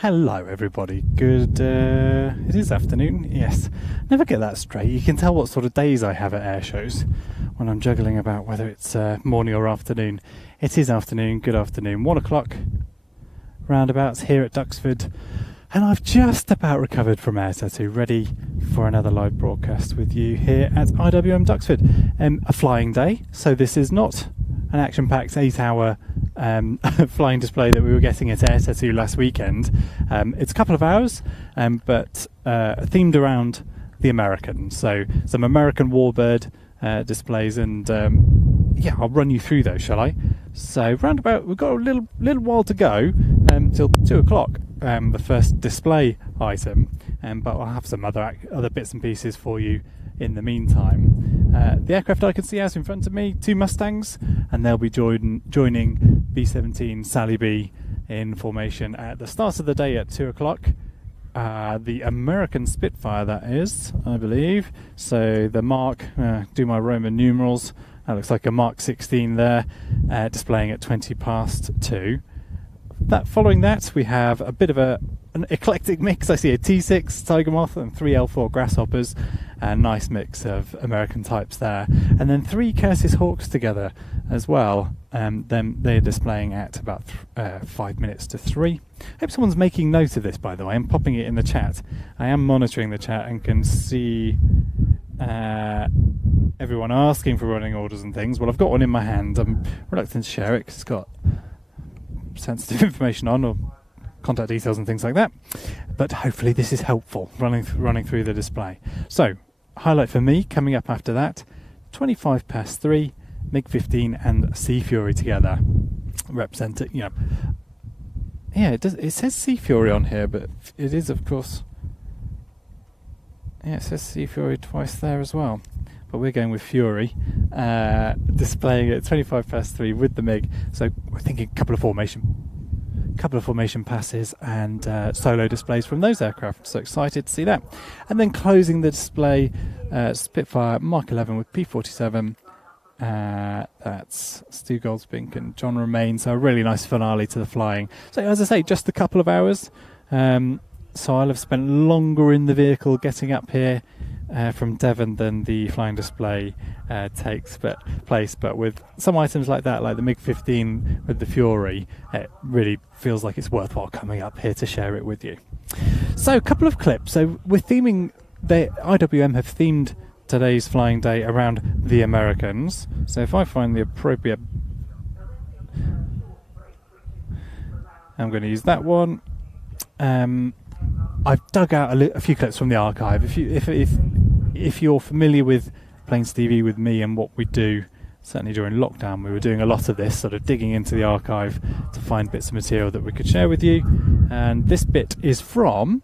Hello everybody, good, it is afternoon, yes. Never get that straight. You can tell what sort of days I have at air shows when I'm juggling about whether it's morning or afternoon. It is afternoon, good afternoon, 1 o'clock roundabouts here at Duxford, and I've just about recovered from air tattoo, ready for another live broadcast with you here at IWM Duxford. A flying day, so this is not an action-packed 8-hour flying display that we were getting at Air Tattoo last weekend. It's a couple of hours, but themed around the Americans. So some American warbird displays, and yeah, I'll run you through those, shall I? So roundabout, we've got a little while to go till 2 o'clock. The first display item, but I'll have some other bits and pieces for you in the meantime. The aircraft I can see out in front of me, 2 Mustangs, and they'll be joining B-17 Sally B in formation at the start of the day at 2 o'clock. The American Spitfire, that is, I believe. So the Mark, do my Roman numerals, that looks like a Mark 16 there, displaying at 20 past 2. Following that, we have a bit of an eclectic mix. I see a T6 Tiger Moth and 3 L4 Grasshoppers, a nice mix of American types there, and then 3 Curtiss Hawks together as well. Then they're displaying at about 5 minutes to 3. Hope someone's making note of this, by the way. I'm popping it in the chat. I am monitoring the chat and can see everyone asking for running orders and things. Well, I've got one in my hand. I'm reluctant to share it because it's got sensitive information on, or contact details and things like that, but hopefully this is helpful running through the display. So highlight for me coming up after that, 25 past 3, MiG-15 and Sea Fury together, represent it. Yeah, it says Sea Fury on here, but it is, of course, it says Sea Fury twice there as well, but we're going with Fury, displaying at 25 past 3 with the MiG. So we're thinking a couple of formation passes and solo displays from those aircraft. So excited to see that. And then closing the display, Spitfire Mark 11 with P-47. That's Stu Goldspink and John Romain. So a really nice finale to the flying. So as I say, just a couple of hours. So I'll have spent longer in the vehicle getting up here from Devon than the flying display takes place, but with some items like that, like the MiG-15 with the Fury, it really feels like it's worthwhile coming up here to share it with you. So a couple of clips. So we're theming, the IWM have themed today's flying day around the Americans. So if I find the appropriate, I'm going to use that one. I've dug out a few clips from the archive. If you're familiar with Planes TV with me and what we do, certainly during lockdown, we were doing a lot of this, sort of digging into the archive to find bits of material that we could share with you. And this bit is from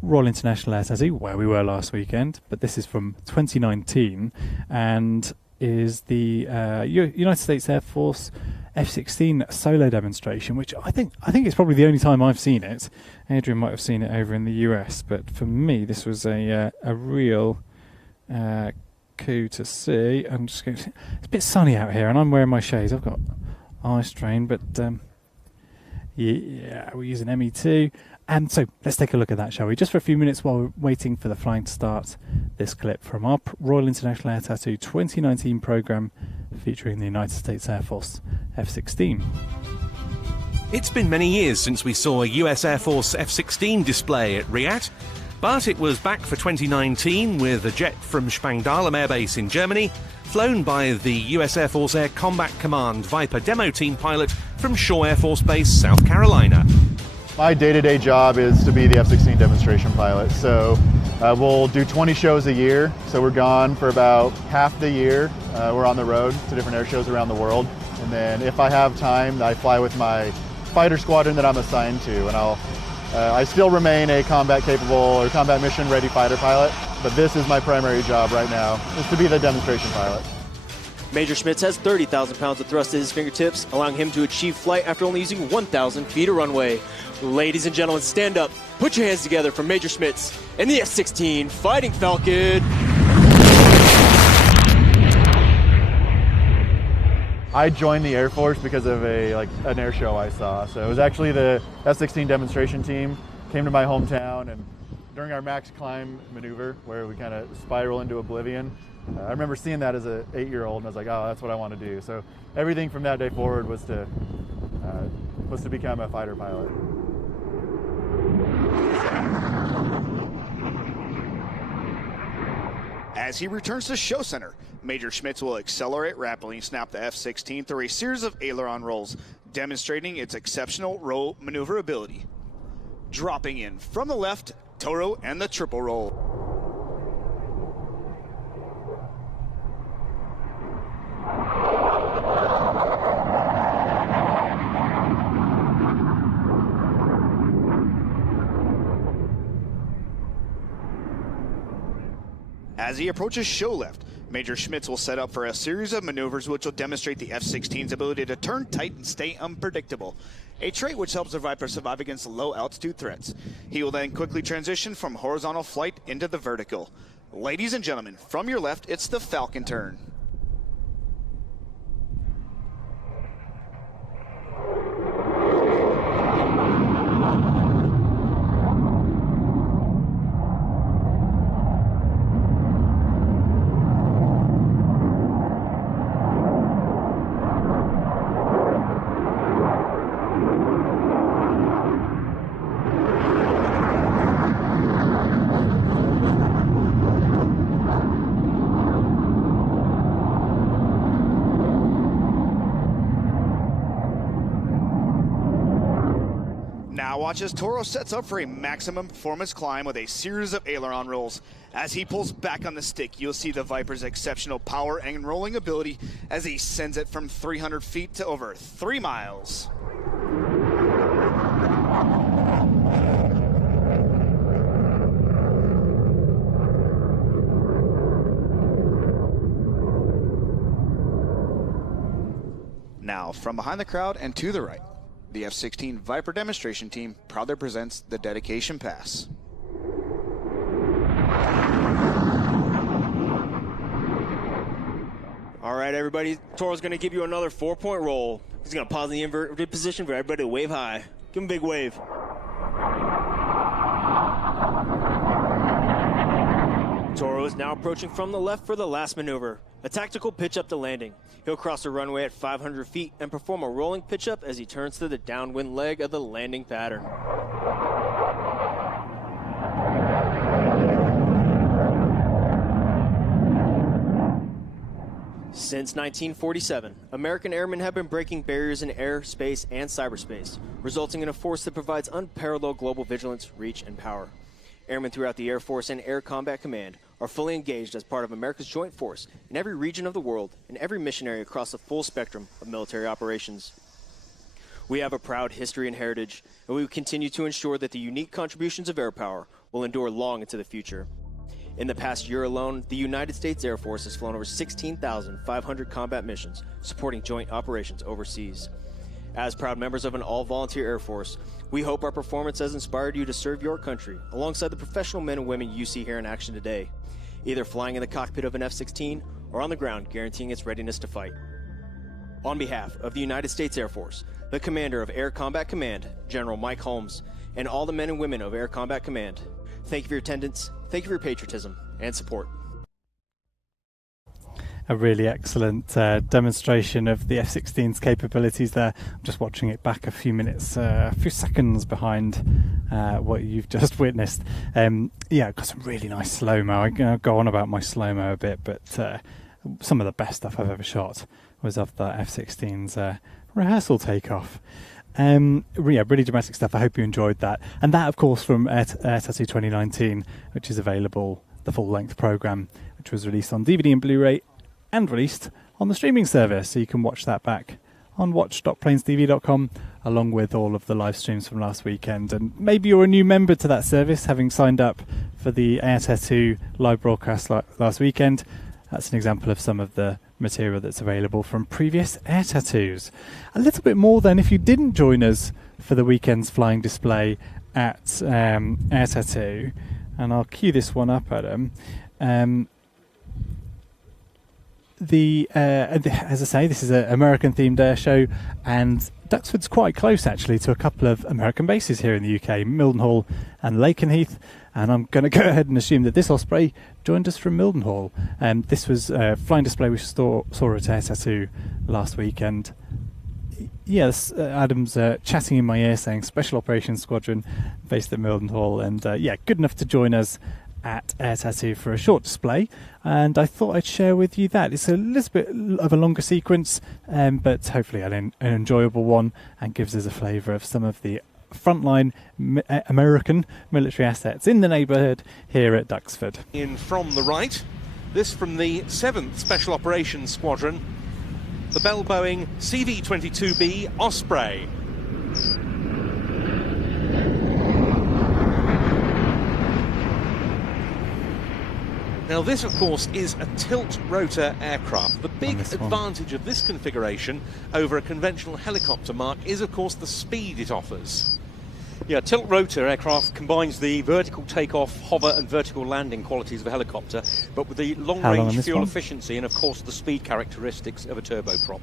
Royal International Air Tattoo, where we were last weekend, but this is from 2019 and is the United States Air Force F-16 solo demonstration, which I think it's probably the only time I've seen it. Adrian might have seen it over in the US, but for me this was a real coup to see. I'm just going to, it's a bit sunny out here and I'm wearing my shades. I've got eye strain, but yeah, we're using ME2. And so let's take a look at that, shall we? Just for a few minutes while we're waiting for the flying to start. This clip from our Royal International Air Tattoo 2019 programme featuring the United States Air Force F-16. It's been many years since we saw a US Air Force F-16 display at Riyadh, but it was back for 2019 with a jet from Spangdahlem Air Base in Germany, flown by the US Air Force Air Combat Command Viper demo team pilot from Shaw Air Force Base, South Carolina. My day-to-day job is to be the F-16 demonstration pilot. So we'll do 20 shows a year. So we're gone for about half the year. We're on the road to different air shows around the world. And then if I have time, I fly with my fighter squadron that I'm assigned to. And I still remain a combat-capable or combat mission-ready fighter pilot. But this is my primary job right now, is to be the demonstration pilot. Major Schmitz has 30,000 pounds of thrust at his fingertips, allowing him to achieve flight after only using 1,000 feet of runway. Ladies and gentlemen, stand up, put your hands together for Major Schmitz and the F-16 Fighting Falcon. I joined the Air Force because of an air show I saw. So it was actually the F-16 demonstration team came to my hometown, and during our max climb maneuver where we kind of spiral into oblivion, I remember seeing that as an 8-year-old, and I was like, oh, that's what I want to do. So everything from that day forward was to become a fighter pilot. As he returns to show center, Major Schmitz will accelerate rapidly and snap the F-16 through a series of aileron rolls, demonstrating its exceptional roll maneuverability. Dropping in from the left, Toro and the triple roll. As he approaches show left, Major Schmitz will set up for a series of maneuvers which will demonstrate the F-16's ability to turn tight and stay unpredictable, a trait which helps the Viper survive against low-altitude threats. He will then quickly transition from horizontal flight into the vertical. Ladies and gentlemen, from your left, it's the Falcon turn. Now watch as Toro sets up for a maximum performance climb with a series of aileron rolls. As he pulls back on the stick, you'll see the Viper's exceptional power and rolling ability as he sends it from 300 feet to over 3 miles. Now, from behind the crowd and to the right, the F-16 Viper demonstration team proudly presents the dedication pass. All right, everybody. Toro's going to give you another 4-point roll. He's going to pause in the inverted position for everybody to wave high. Give him a big wave. Toro is now approaching from the left for the last maneuver, a tactical pitch up to landing. He'll cross the runway at 500 feet and perform a rolling pitch up as he turns to the downwind leg of the landing pattern. Since 1947, American airmen have been breaking barriers in air, space, and cyberspace, resulting in a force that provides unparalleled global vigilance, reach, and power. Airmen throughout the Air Force and Air Combat Command are fully engaged as part of America's joint force in every region of the world and every mission area across the full spectrum of military operations. We have a proud history and heritage, and we will continue to ensure that the unique contributions of air power will endure long into the future. In the past year alone, the United States Air Force has flown over 16,500 combat missions, supporting joint operations overseas. As proud members of an all-volunteer Air Force, we hope our performance has inspired you to serve your country alongside the professional men and women you see here in action today, either flying in the cockpit of an F-16 or on the ground guaranteeing its readiness to fight. On behalf of the United States Air Force, the Commander of Air Combat Command, General Mike Holmes, and all the men and women of Air Combat Command, thank you for your attendance, thank you for your patriotism and support. A really excellent demonstration of the F-16's capabilities there. I'm just watching it back a few seconds behind what you've just witnessed. Yeah, got some really nice slow-mo. I'm going to go on about my slow-mo a bit, but some of the best stuff I've ever shot was of the F-16's rehearsal takeoff. Yeah, really dramatic stuff. I hope you enjoyed that. And that, of course, from Air Tattoo 2019, which is available, the full-length program, which was released on DVD and Blu-ray and released on the streaming service. So you can watch that back on watch.planesTV.com, along with all of the live streams from last weekend. And maybe you're a new member to that service, having signed up for the Air Tattoo live broadcast last weekend. That's an example of some of the material that's available from previous Air Tattoos. A little bit more than if you didn't join us for the weekend's flying display at Air Tattoo. And I'll cue this one up, Adam. as I say, this is an American-themed air show, and Duxford's quite close actually to a couple of American bases here in the UK, Mildenhall and Lakenheath. And I'm going to go ahead and assume that this Osprey joined us from Mildenhall. This was a flying display we saw at Air Tattoo last week, and yes, Adam's chatting in my ear saying Special Operations Squadron based at Mildenhall, and good enough to join us at Air Tattoo for a short display. And I thought I'd share with you that. It's a little bit of a longer sequence, but hopefully an enjoyable one, and gives us a flavour of some of the frontline American military assets in the neighbourhood here at Duxford. In from the right, this from the 7th Special Operations Squadron, the Bell Boeing CV-22B Osprey. Now this, of course, is a tilt-rotor aircraft. The big advantage of this configuration over a conventional helicopter, Mark, is, of course, the speed it offers. Yeah, tilt-rotor aircraft combines the vertical takeoff, hover and vertical landing qualities of a helicopter, but with the long-range fuel efficiency and, of course, the speed characteristics of a turboprop.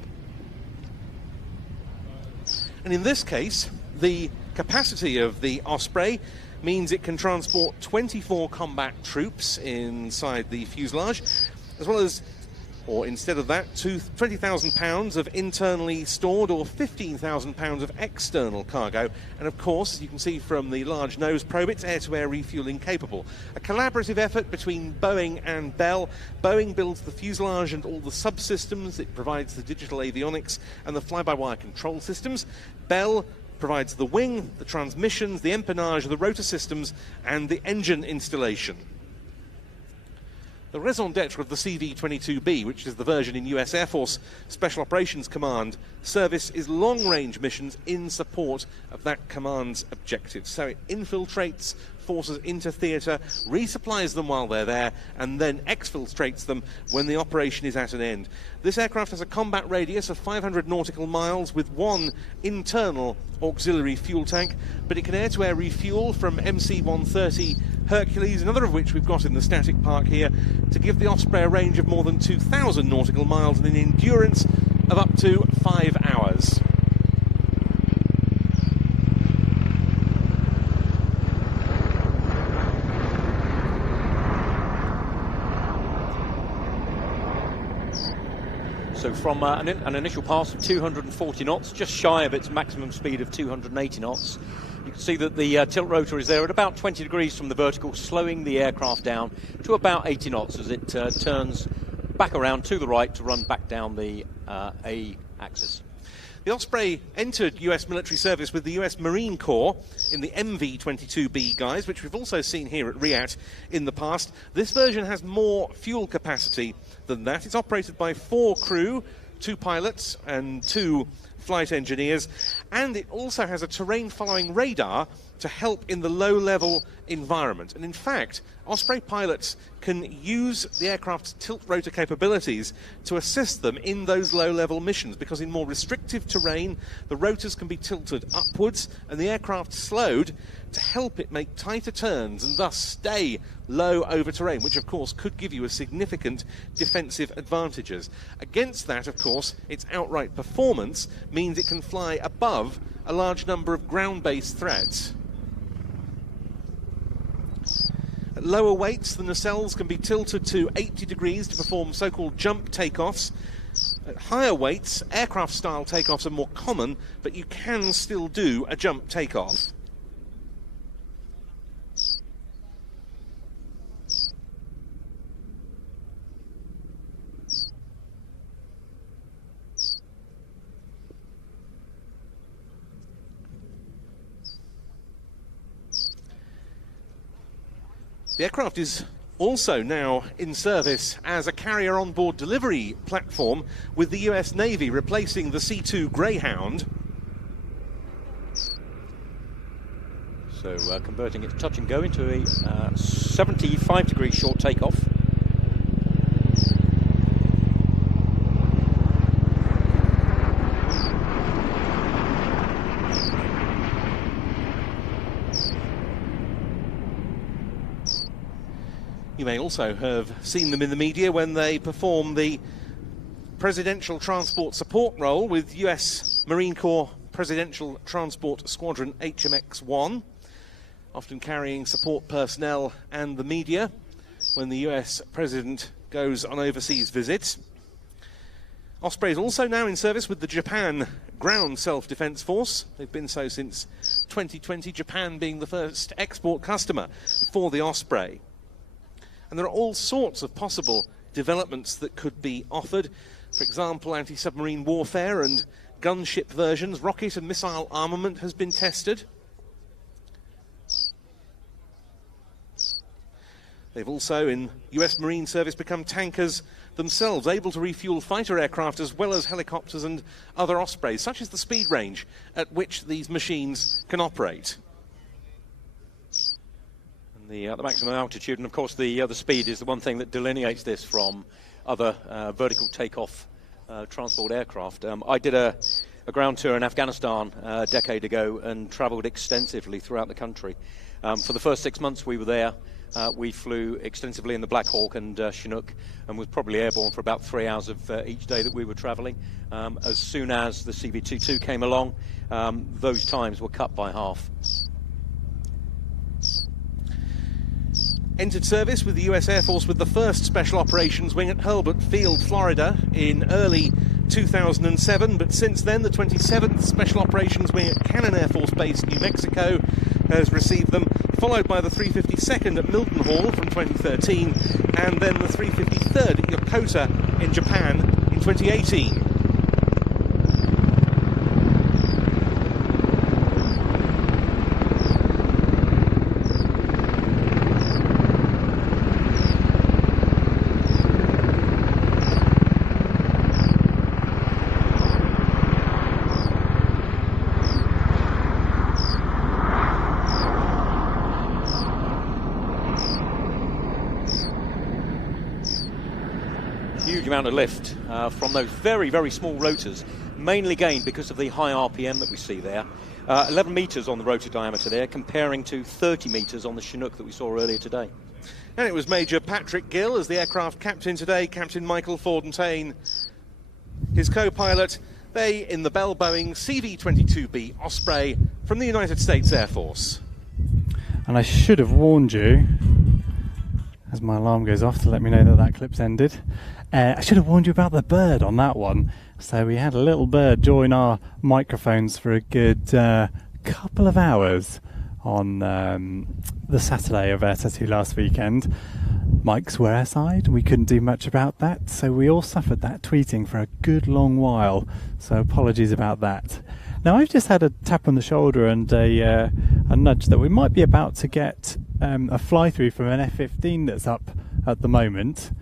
And in this case, the capacity of the Osprey means it can transport 24 combat troops inside the fuselage, as well as, or instead of that, 20,000 pounds of internally stored or 15,000 pounds of external cargo. And of course, as you can see from the large nose probe, it's air-to-air refueling capable. A collaborative effort between Boeing and Bell. Boeing builds the fuselage and all the subsystems. It provides the digital avionics and the fly-by-wire control systems. Bell provides the wing, the transmissions, the empennage, the rotor systems, and the engine installation. The raison d'etre of the CV-22B, which is the version in US Air Force Special Operations Command service, is long-range missions in support of that command's objectives. So it infiltrates forces into theatre, resupplies them while they're there, and then exfiltrates them when the operation is at an end. This aircraft has a combat radius of 500 nautical miles with one internal auxiliary fuel tank, but it can air-to-air refuel from MC-130 Hercules, another of which we've got in the static park here, to give the Osprey a range of more than 2,000 nautical miles and an endurance of up to 5 hours. So from an initial pass of 240 knots, just shy of its maximum speed of 280 knots, you can see that the tilt rotor is there at about 20 degrees from the vertical, slowing the aircraft down to about 80 knots as it turns back around to the right to run back down the A axis. The Osprey entered US military service with the US Marine Corps in the MV-22B guise, which we've also seen here at RIAT in the past. This version has more fuel capacity than that. It's operated by 4 crew, 2 pilots and 2 flight engineers, and it also has a terrain-following radar to help in the low-level environment. And in fact, Osprey pilots can use the aircraft's tilt-rotor capabilities to assist them in those low-level missions, because in more restrictive terrain, the rotors can be tilted upwards and the aircraft slowed to help it make tighter turns and thus stay low over terrain, which of course could give you a significant defensive advantages. Against that, of course, its outright performance means it can fly above a large number of ground-based threats. At lower weights, the nacelles can be tilted to 80 degrees to perform so-called jump takeoffs. At higher weights, aircraft-style takeoffs are more common, but you can still do a jump takeoff. The aircraft is also now in service as a carrier on-board delivery platform, with the US Navy replacing the C-2 Greyhound. So converting its touch and go into a 75-degree short takeoff. You may also have seen them in the media when they perform the presidential transport support role with US Marine Corps Presidential Transport Squadron HMX-1, often carrying support personnel and the media when the US President goes on overseas visits. Osprey is also now in service with the Japan Ground Self-Defense Force. They've been so since 2020, Japan being the first export customer for the Osprey. And there are all sorts of possible developments that could be offered. For example, anti-submarine warfare and gunship versions. Rocket and missile armament has been tested. They've also, in US Marine Service, become tankers themselves, able to refuel fighter aircraft as well as helicopters and other Ospreys. Such is the speed range at which these machines can operate. And the maximum altitude, and of course the speed, is the one thing that delineates this from other vertical takeoff transport aircraft. I did a ground tour in Afghanistan a decade ago and travelled extensively throughout the country. For the first 6 months we were there, we flew extensively in the Black Hawk and Chinook, and was probably airborne for about 3 hours of each day that we were travelling. As soon as the CV-22 came along, those times were cut by half. Entered service with the US Air Force with the first Special Operations Wing at Hurlburt Field, Florida in early 2007, but since then the 27th Special Operations Wing at Cannon Air Force Base, New Mexico has received them, followed by the 352nd at Mildenhall from 2013, and then the 353rd at Yokota in Japan in 2018. Huge amount of lift from those very, very small rotors, mainly gained because of the high RPM that we see there. 11 metres on the rotor diameter there, comparing to 30 metres on the Chinook that we saw earlier today. And it was Major Patrick Gill as the aircraft captain today, Captain Michael Fordentain, his co-pilot, they in the Bell Boeing CV-22B Osprey from the United States Air Force. And I should have warned you, as my alarm goes off to let me know that that clip's ended, I should have warned you about the bird on that one. So we had a little bird join our microphones for a good couple of hours on the Saturday of Air Tattoo last weekend. Mics were airside, we couldn't do much about that, so we all suffered that tweeting for a good long while, so apologies about that. Now I've just had a tap on the shoulder and a nudge that we might be about to get a fly through from an F-15 that's up at the moment.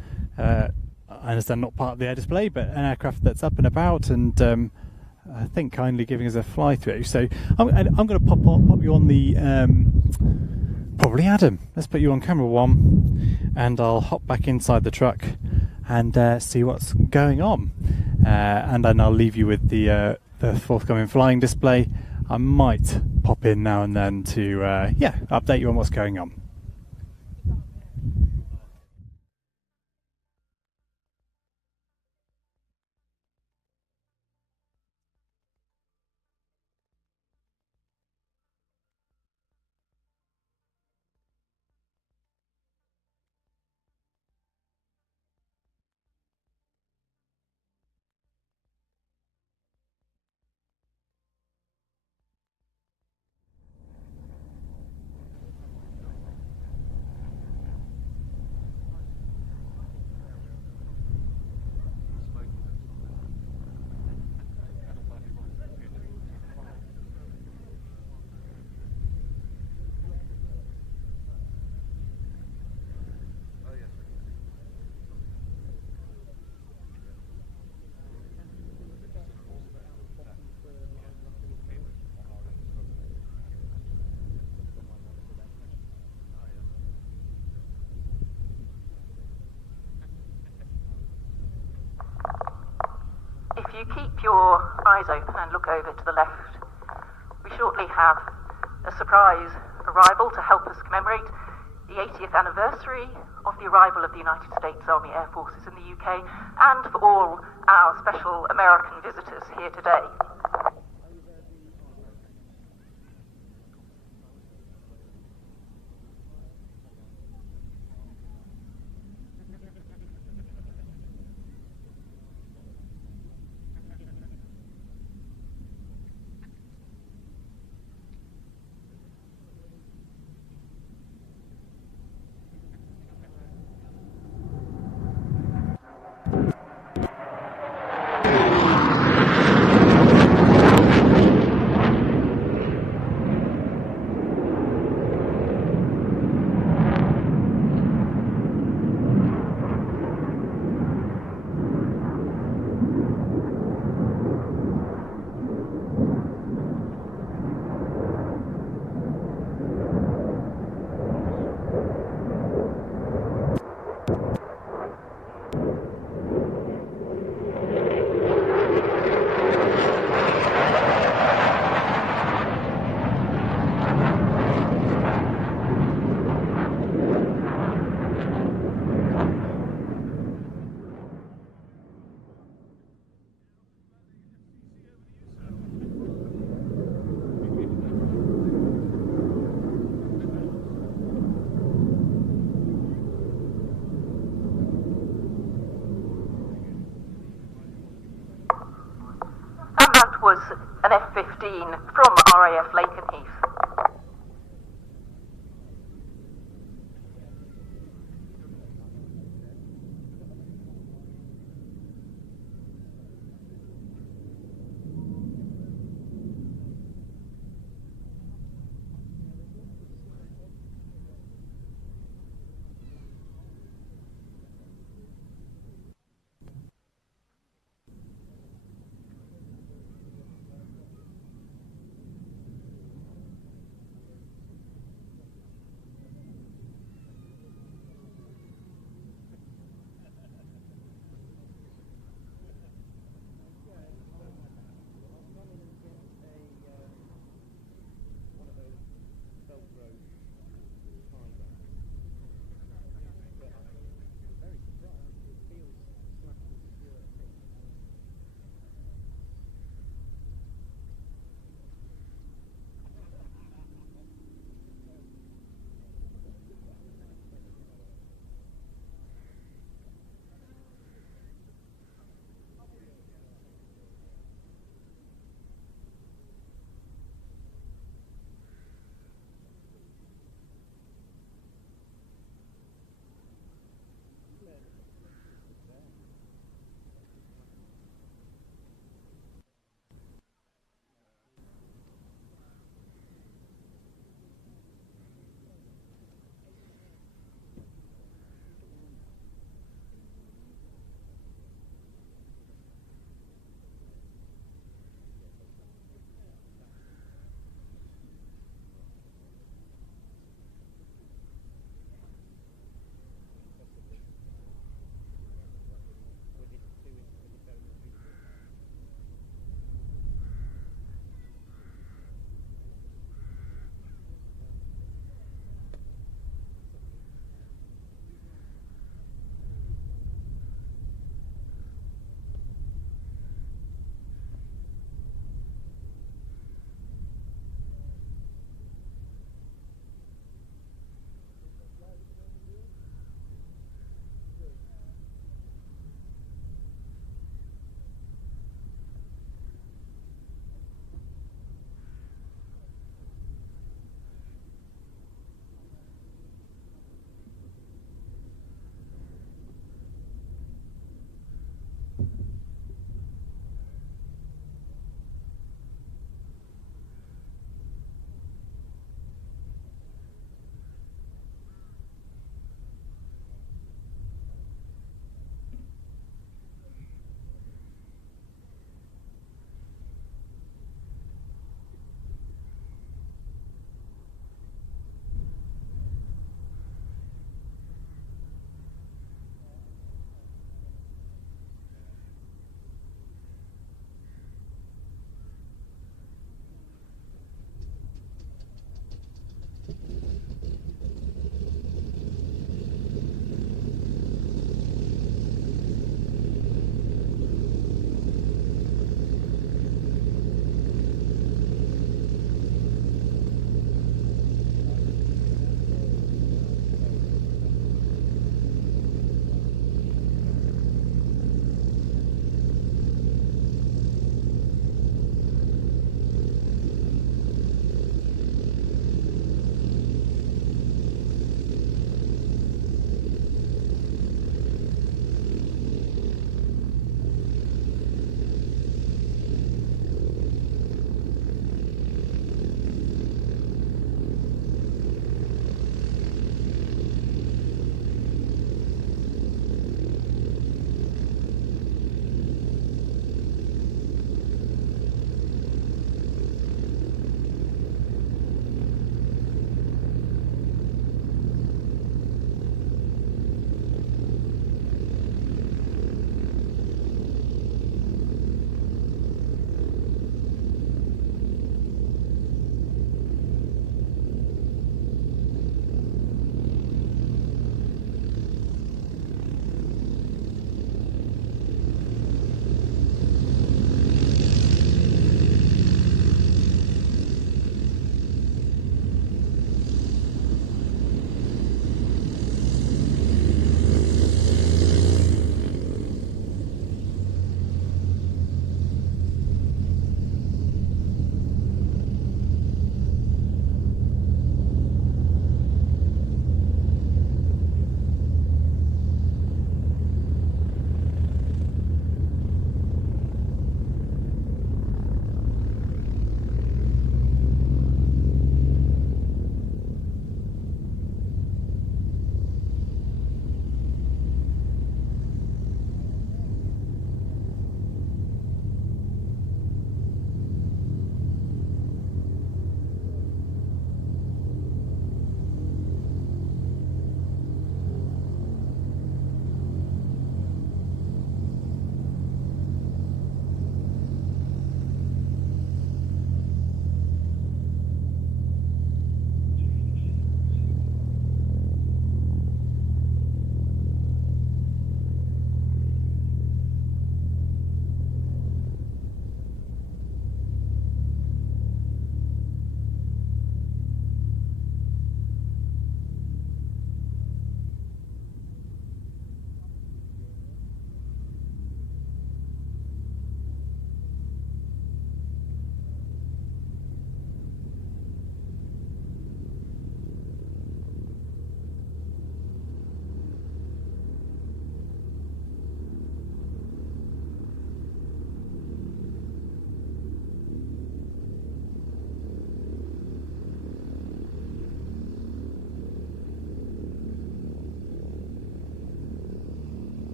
I understand not part of the air display, but an aircraft that's up and about, and I think kindly giving us a fly through. So I'm going to pop you on the probably Adam. Let's put you on camera one, and I'll hop back inside the truck and see what's going on, and then I'll leave you with the forthcoming flying display. I might pop in now and then to update you on what's going on. If you keep your eyes open and look over to the left, we shortly have a surprise arrival to help us commemorate the 80th anniversary of the arrival of the United States Army Air Forces in the UK, and for all our special American visitors here today. Was an F-15 from RAF Lakenheath.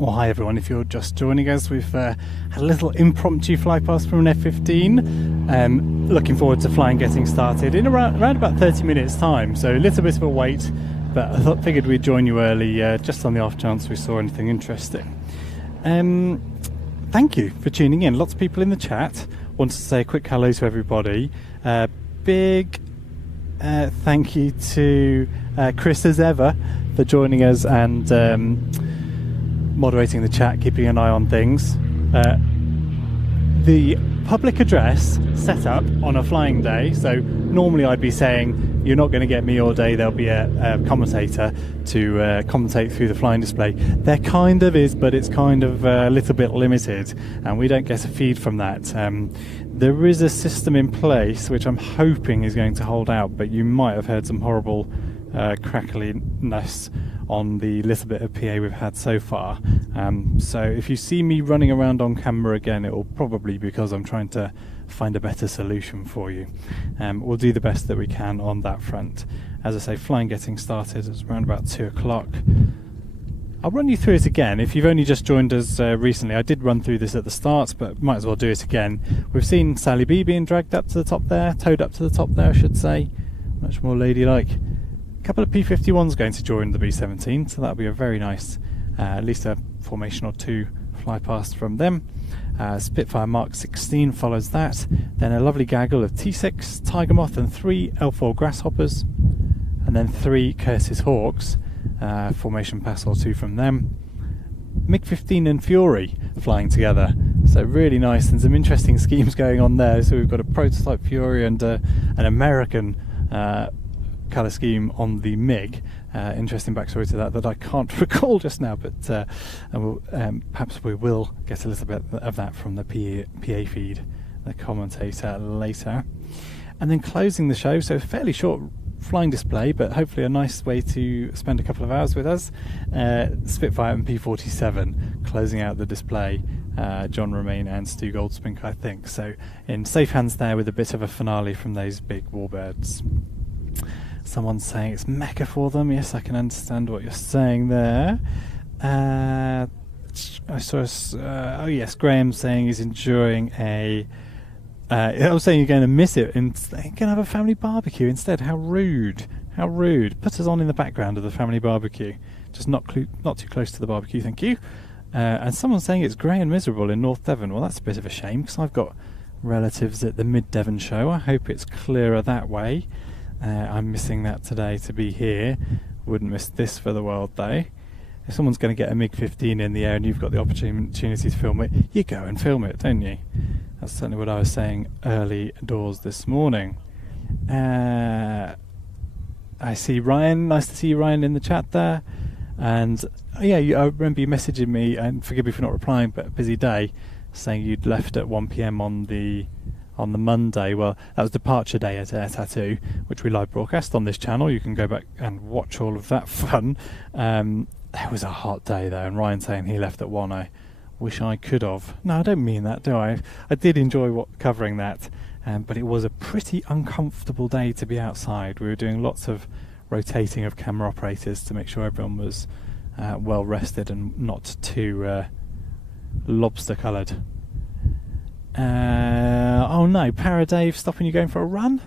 Well, hi everyone, if you're just joining us, we've had a little impromptu fly past from an F-15. Looking forward to flying getting started in around about 30 minutes time, so a little bit of a wait, but I figured we'd join you early just on the off chance we saw anything interesting. Thank you for tuning in. Lots of people in the chat. Wanted to say a quick hello to everybody. Big thank you to Chris as ever for joining us and moderating the chat, keeping an eye on things. The public address set up on a flying day, so normally I'd be saying you're not going to get me all day, there'll be a commentator to commentate through the flying display. There kind of is, but it's kind of a little bit limited and we don't get a feed from that. There is a system in place which I'm hoping is going to hold out, but you might have heard some horrible crackliness on the little bit of PA we've had so far. So if you see me running around on camera again, it will probably be because I'm trying to find a better solution for you. We'll do the best that we can on that front. As I say, flying getting started is around about 2 o'clock. I'll run you through it again. If you've only just joined us recently, I did run through this at the start, but might as well do it again. We've seen Sally B being dragged up to the top there, towed up to the top there I should say, much more ladylike. A couple of P-51s going to join the B-17, so that'll be a very nice, at least a formation or two fly past from them. Spitfire Mark 16 follows that, then a lovely gaggle of T6, Tiger Moth and 3 L4 Grasshoppers, and then 3 Curtis Hawks, formation pass or two from them. MiG-15 and Fury flying together, so really nice, and some interesting schemes going on there. So we've got a prototype Fury and an American colour scheme on the MiG. Interesting backstory to that I can't recall just now, but perhaps we will get a little bit of that from the PA feed, the commentator later. And then closing the show, so a fairly short flying display, but hopefully a nice way to spend a couple of hours with us. Spitfire and P-47 closing out the display. John Romain and Stu Goldspink, I think. So in safe hands there with a bit of a finale from those big warbirds. Someone's saying it's mecha for them. Yes, I can understand what you're saying there. I saw oh yes, Graham saying he's enjoying I was saying you're going to miss it and you're going to have a family barbecue instead. How rude. How rude. Put us on in the background of the family barbecue. Just not too close to the barbecue, thank you. And someone's saying it's grey and miserable in North Devon. Well, that's a bit of a shame because I've got relatives at the Mid Devon show. I hope it's clearer that way. I'm missing that today to be here. Wouldn't miss this for the world though. If someone's going to get a MiG-15 in the air and you've got the opportunity to film it, you go and film it, don't you? That's certainly what I was saying early doors this morning. I see Ryan. Nice to see you, Ryan, in the chat there. And yeah, I remember you messaging me, and forgive me for not replying, but a busy day, saying you'd left at 1 PM on the Monday. Well, that was departure day at Air Tattoo, which we live broadcast on this channel. You can go back and watch all of that fun. It was a hot day though, and Ryan saying he left at 1. I wish I could have. No, I don't mean that, do I? I did enjoy covering that, but it was a pretty uncomfortable day to be outside. We were doing lots of rotating of camera operators to make sure everyone was well rested and not too lobster coloured. Oh no, Paradave stopping you going for a run?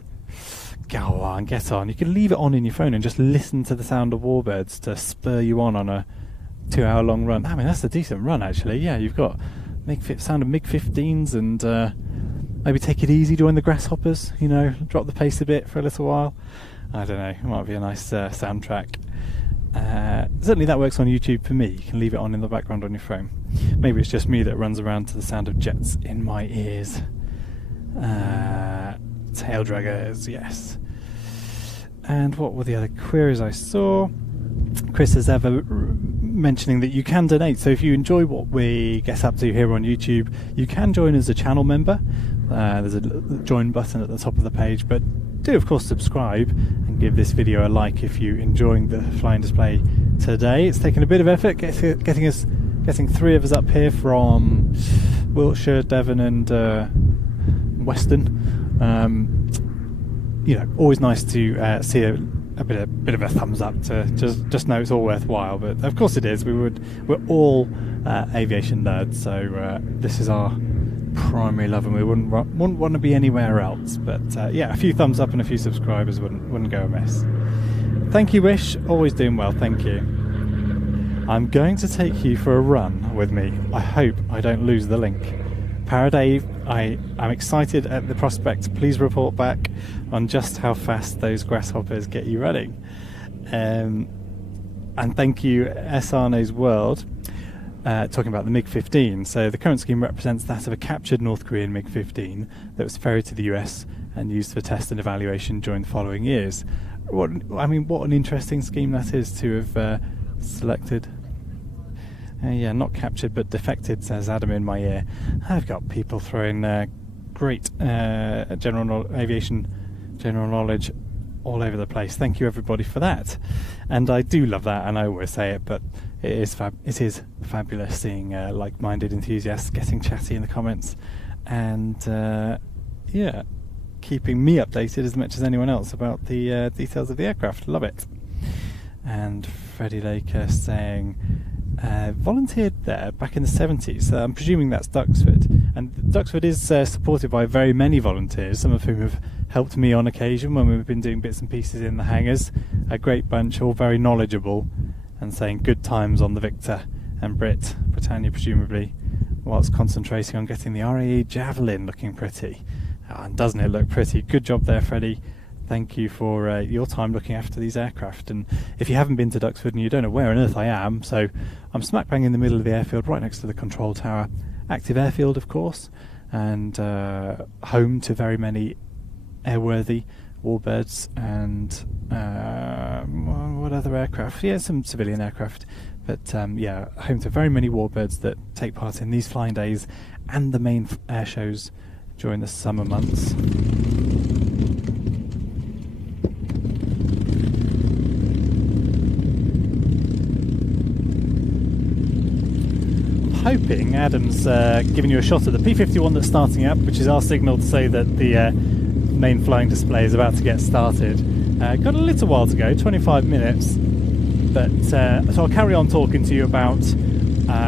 Go on, get on. You can leave it on in your phone and just listen to the sound of warbirds to spur you on a 2-hour long run. I mean, that's a decent run actually. Yeah, you've got sound of MiG-15s and maybe take it easy, join the Grasshoppers, you know, drop the pace a bit for a little while. I don't know, it might be a nice soundtrack. Certainly that works on YouTube for me. You can leave it on in the background on your phone. Maybe it's just me that runs around to the sound of jets in my ears. Tail draggers, yes. And what were the other queries I saw? Chris as ever mentioning that you can donate, so if you enjoy what we get up to here on YouTube, you can join as a channel member. There's a join button at the top of the page, but do of course subscribe and give this video a like if you're enjoying the flying display today. It's taken a bit of effort getting 3 of us up here from Wiltshire, Devon and Western. You know, always nice to see a a bit of a thumbs up to just know it's all worthwhile. But of course it is. We're all aviation nerds, so this is our primary love, and we wouldn't want to be anywhere else. But yeah, a few thumbs up and a few subscribers wouldn't go amiss. Thank you, Wish. Always doing well. Thank you. I'm going to take you for a run with me. I hope I don't lose the link. Paradave, I am excited at the prospect. Please report back on just how fast those grasshoppers get you running. And thank you, Asano's World, talking about the MiG-15. So the current scheme represents that of a captured North Korean MiG-15 that was ferried to the US and used for test and evaluation during the following years. What an interesting scheme that is to have selected. Yeah, not captured but defected, says Adam in my ear. I've got people throwing great aviation general knowledge all over the place. Thank you, everybody, for that. And I do love that, and I always say it, but it is fabulous seeing like-minded enthusiasts getting chatty in the comments, and yeah, keeping me updated as much as anyone else about the details of the aircraft. Love it. And Freddie Laker saying, volunteered there back in the 70s. I'm presuming that's Duxford. And Duxford is supported by very many volunteers, some of whom have helped me on occasion when we've been doing bits and pieces in the hangars. A great bunch, all very knowledgeable, and saying good times on the Victor and Britannia presumably, whilst concentrating on getting the RAE Javelin looking pretty. And doesn't it look pretty? Good job there, Freddie. Thank you for your time looking after these aircraft. And if you haven't been to Duxford and you don't know where on earth I am, so I'm smack bang in the middle of the airfield, right next to the control tower. Active airfield, of course, and home to very many airworthy warbirds and what other aircraft? Yeah, some civilian aircraft. But yeah, home to very many warbirds that take part in these flying days and the main air shows during the summer months. Hoping Adam's giving you a shot at the P-51 that's starting up, which is our signal to say that the main flying display is about to get started. Got a little while to go, 25 minutes, but so I'll carry on talking to you about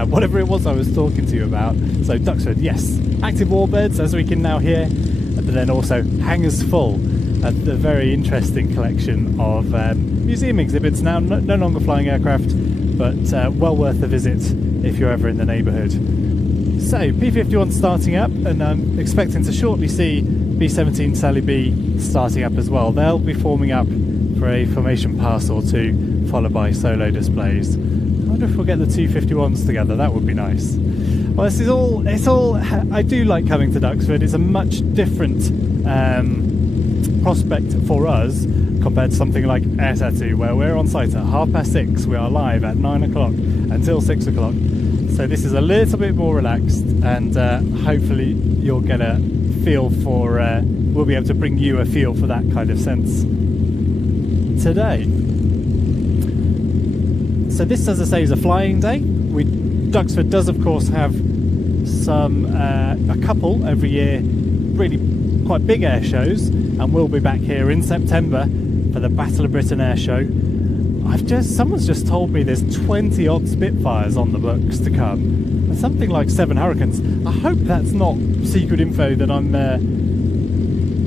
whatever it was I was talking to you about. So Duxford, yes, active warbirds, as we can now hear, but then also hangars full. A very interesting collection of museum exhibits now, no longer flying aircraft, but well worth a visit if you're ever in the neighbourhood. So P-51 starting up, and I'm expecting to shortly see B-17 Sally B starting up as well. They'll be forming up for a formation pass or two, followed by solo displays. I wonder if we'll get the two 51s together. That would be nice. Well, this is all. It's all. I do like coming to Duxford. It's a much different prospect for us compared to something like Air Tattoo, where we're on site at 6:30. We are live at 9 o'clock until 6 o'clock. So this is a little bit more relaxed, and hopefully you'll get a feel for. We'll be able to bring you a feel for that kind of sense today. So this, as I say, is a flying day. Duxford does, of course, have some a couple every year, really quite big air shows, and we'll be back here in September for the Battle of Britain Air Show. Someone's just told me there's 20 odd Spitfires on the books to come, and something like 7 Hurricanes. I hope that's not secret info that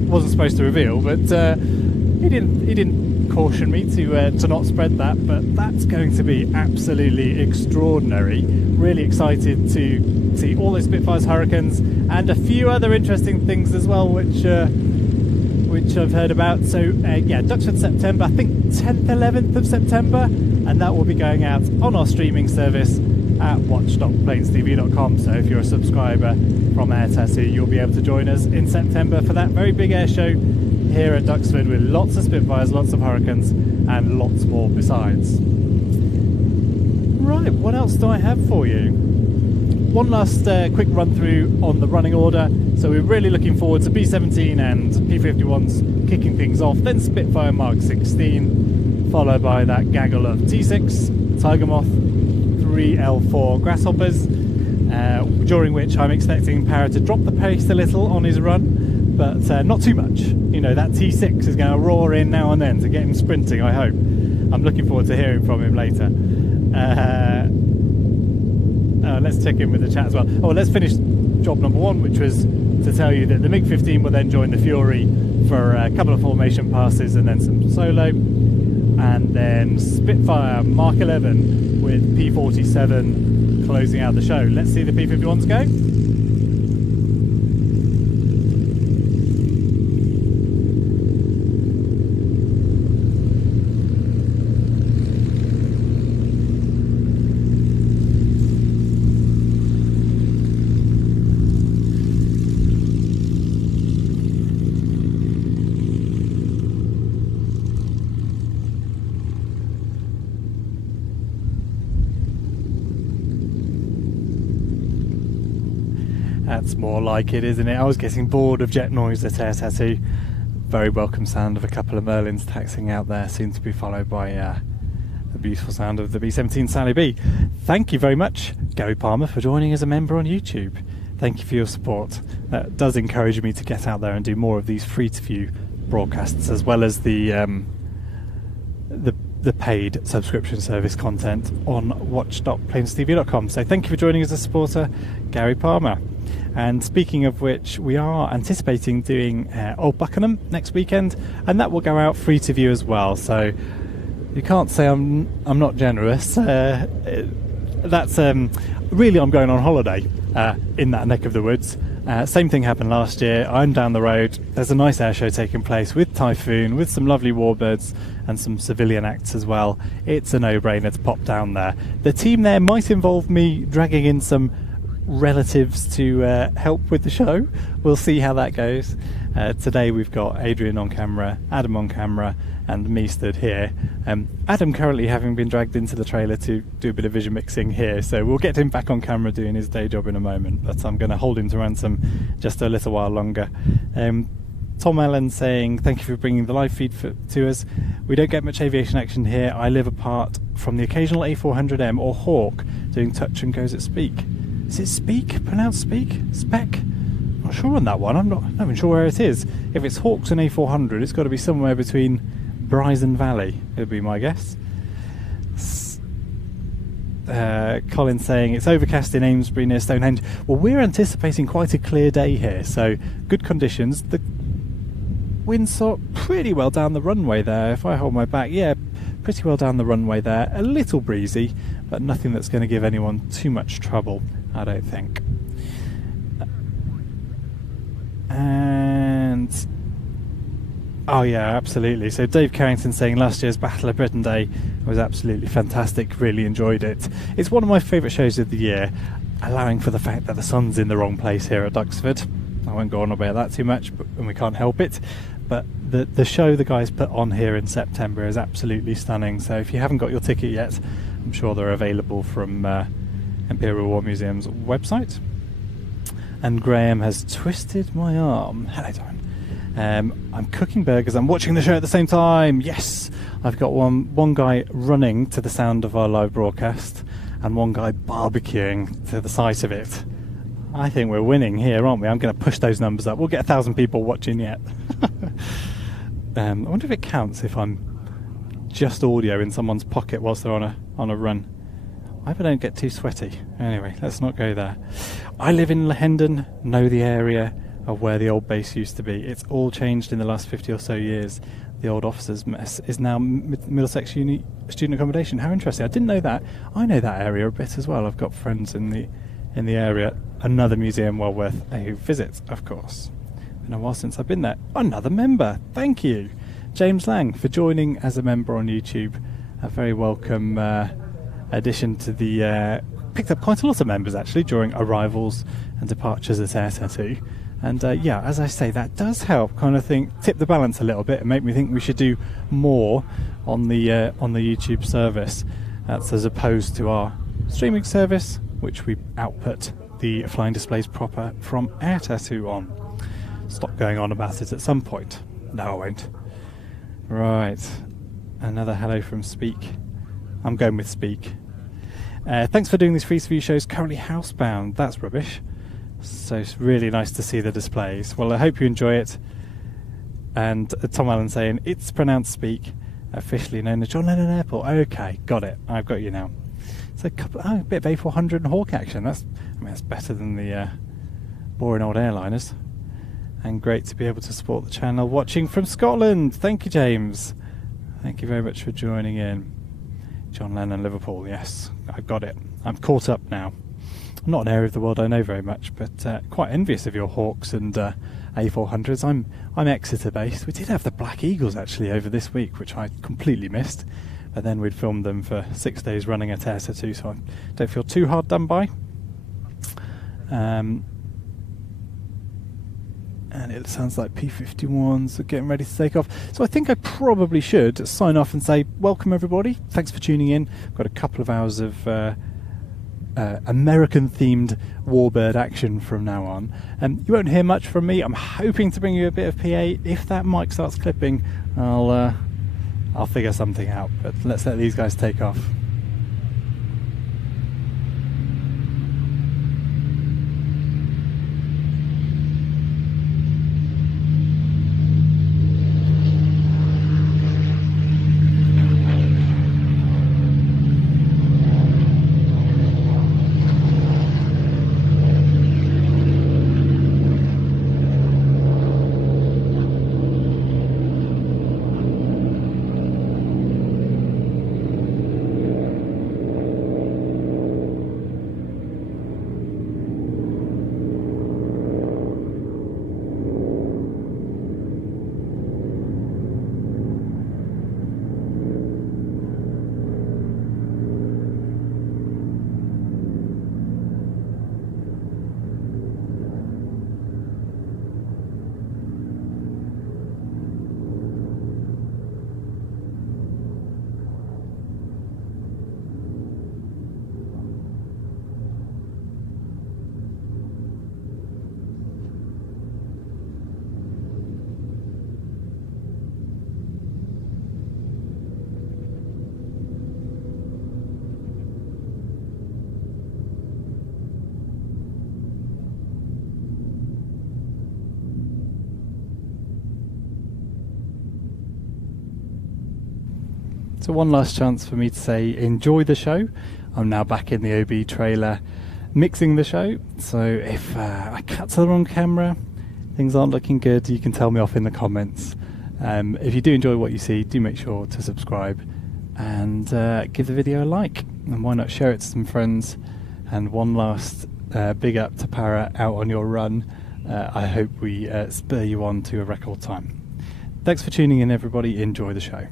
wasn't supposed to reveal, but he didn't caution me to not spread that. But that's going to be absolutely extraordinary. Really excited to see all those Spitfires, Hurricanes, and a few other interesting things as well, which I've heard about. So yeah, Duxford September, I think 10th, 11th of September, and that will be going out on our streaming service at watch.planestv.com. So if you're a subscriber from Air Tattoo, you'll be able to join us in September for that very big air show here at Duxford, with lots of Spitfires, lots of Hurricanes, and lots more besides. Right, what else do I have for you? One last quick run through on the running order. So we're really looking forward to B-17 and P-51s kicking things off, then Spitfire Mark 16, followed by that gaggle of T6, Tiger Moth, 3L4 Grasshoppers, during which I'm expecting Para to drop the pace a little on his run, but not too much. You know, that T6 is going to roar in now and then to get him sprinting, I hope. I'm looking forward to hearing from him later. Let's check in with the chat as well. Let's finish job number 1, which was to tell you that the MiG-15 will then join the Fury for a couple of formation passes and then some solo. And then Spitfire Mark 11 with P47 closing out the show. Let's see the P51s go. That's more like it, isn't it? I was getting bored of jet noise at Air Tattoo. Very welcome sound of a couple of Merlins taxiing out there, soon to be followed by the beautiful sound of the B-17 Sally B. Thank you very much, Gary Palmer, for joining as a member on YouTube. Thank you for your support. That does encourage me to get out there and do more of these free-to-view broadcasts, as well as the paid subscription service content on watch.planestv.com. So thank you for joining as a supporter, Gary Palmer. And speaking of which, we are anticipating doing Old Buckenham next weekend, and that will go out free to view as well. So you can't say I'm not generous. That's really, I'm going on holiday in that neck of the woods. Same thing happened last year. I'm down the road. There's a nice air show taking place with Typhoon, with some lovely warbirds and some civilian acts as well. It's a no-brainer to pop down there. The team there might involve me dragging in some relatives to help with the show. We'll see how that goes. Today we've got Adrian on camera, Adam on camera, and me stood here. Adam currently having been dragged into the trailer to do a bit of vision mixing here, so we'll get him back on camera doing his day job in a moment, but I'm going to hold him to ransom just a little while longer. Tom Allen saying, thank you for bringing the live feed to us. We don't get much aviation action here. I live apart from the occasional A400M or Hawk doing touch and goes at Speak. Is it Speak? Pronounced Speak? Spec? Not sure on that one. I'm not even sure where it is. If it's Hawks and A400, it's got to be somewhere between Bryson Valley, would be my guess. Colin saying it's overcast in Amesbury near Stonehenge. Well, we're anticipating quite a clear day here, so good conditions. The wind's sort pretty well down the runway there. If I hold my back, yeah, pretty well down the runway there. A little breezy, but nothing that's going to give anyone too much trouble, I don't think. And oh yeah, absolutely. So Dave Carrington saying last year's Battle of Britain Day was absolutely fantastic, really enjoyed it. It's one of my favourite shows of the year, allowing for the fact that the sun's in the wrong place here at Duxford. I won't go on about that too much, and we can't help it. But the show the guys put on here in September is absolutely stunning. So if you haven't got your ticket yet, I'm sure they're available from Imperial War Museum's website. And Graham has twisted my arm. Hello, Darren. I'm cooking burgers. I'm watching the show at the same time. Yes, I've got one guy running to the sound of our live broadcast, and one guy barbecuing to the sight of it. I think we're winning here, aren't we? I'm going to push those numbers up. We'll get 1,000 people watching yet. I wonder if it counts if I'm just audio in someone's pocket whilst they're on a run. I hope I don't get too sweaty. Anyway, let's not go there. I live in Hendon, know the area of where the old base used to be. It's all changed in the last 50 or so years. The old officers' mess is now Middlesex Uni student accommodation. How interesting. I didn't know that. I know that area a bit as well. I've got friends in the area. Another museum well worth a visit, of course. Been a while since I've been there. Another member. Thank you, James Lang, for joining as a member on YouTube. A very welcome addition to the... picked up quite a lot of members actually during arrivals and departures at Air Tattoo. And yeah, as I say, that does help kind of tip the balance a little bit and make me think we should do more on the YouTube service. That's as opposed to our streaming service, which we output the flying displays proper from Air Tattoo on. Stop going on about it at some point. No, I won't. Right. Another hello from Speak. I'm going with Speak. Thanks for doing these free review shows. Currently housebound. That's rubbish. So it's really nice to see the displays. Well, I hope you enjoy it. And Tom Allen saying, it's pronounced Speak, officially known as John Lennon Airport. Okay, got it. I've got you now. So a bit of A400 and Hawk action. That's better than the boring old airliners. And great to be able to support the channel. Watching from Scotland. Thank you, James. Thank you very much for joining in. John Lennon, Liverpool. Yes, I've got it. I'm caught up now. Not an area of the world I know very much, but quite envious of your Hawks and A400s. I'm Exeter based. We did have the Black Eagles actually over this week, which I completely missed. But then we'd filmed them for 6 days running at Ayrshire too, so I don't feel too hard done by. And it sounds like P-51s are getting ready to take off. So I think I probably should sign off and say, welcome everybody. Thanks for tuning in. I've got a couple of hours of American-themed warbird action from now on. You won't hear much from me. I'm hoping to bring you a bit of PA. If that mic starts clipping, I'll figure something out. But let's let these guys take off. So one last chance for me to say enjoy the show. I'm now back in the OB trailer mixing the show, so if I cut to the wrong camera, things aren't looking good, you can tell me off in the comments. If you do enjoy what you see, do make sure to subscribe and give the video a like, and why not share it to some friends. And one last big up to Para out on your run. I hope we spur you on to a record time. Thanks for tuning in everybody, enjoy the show.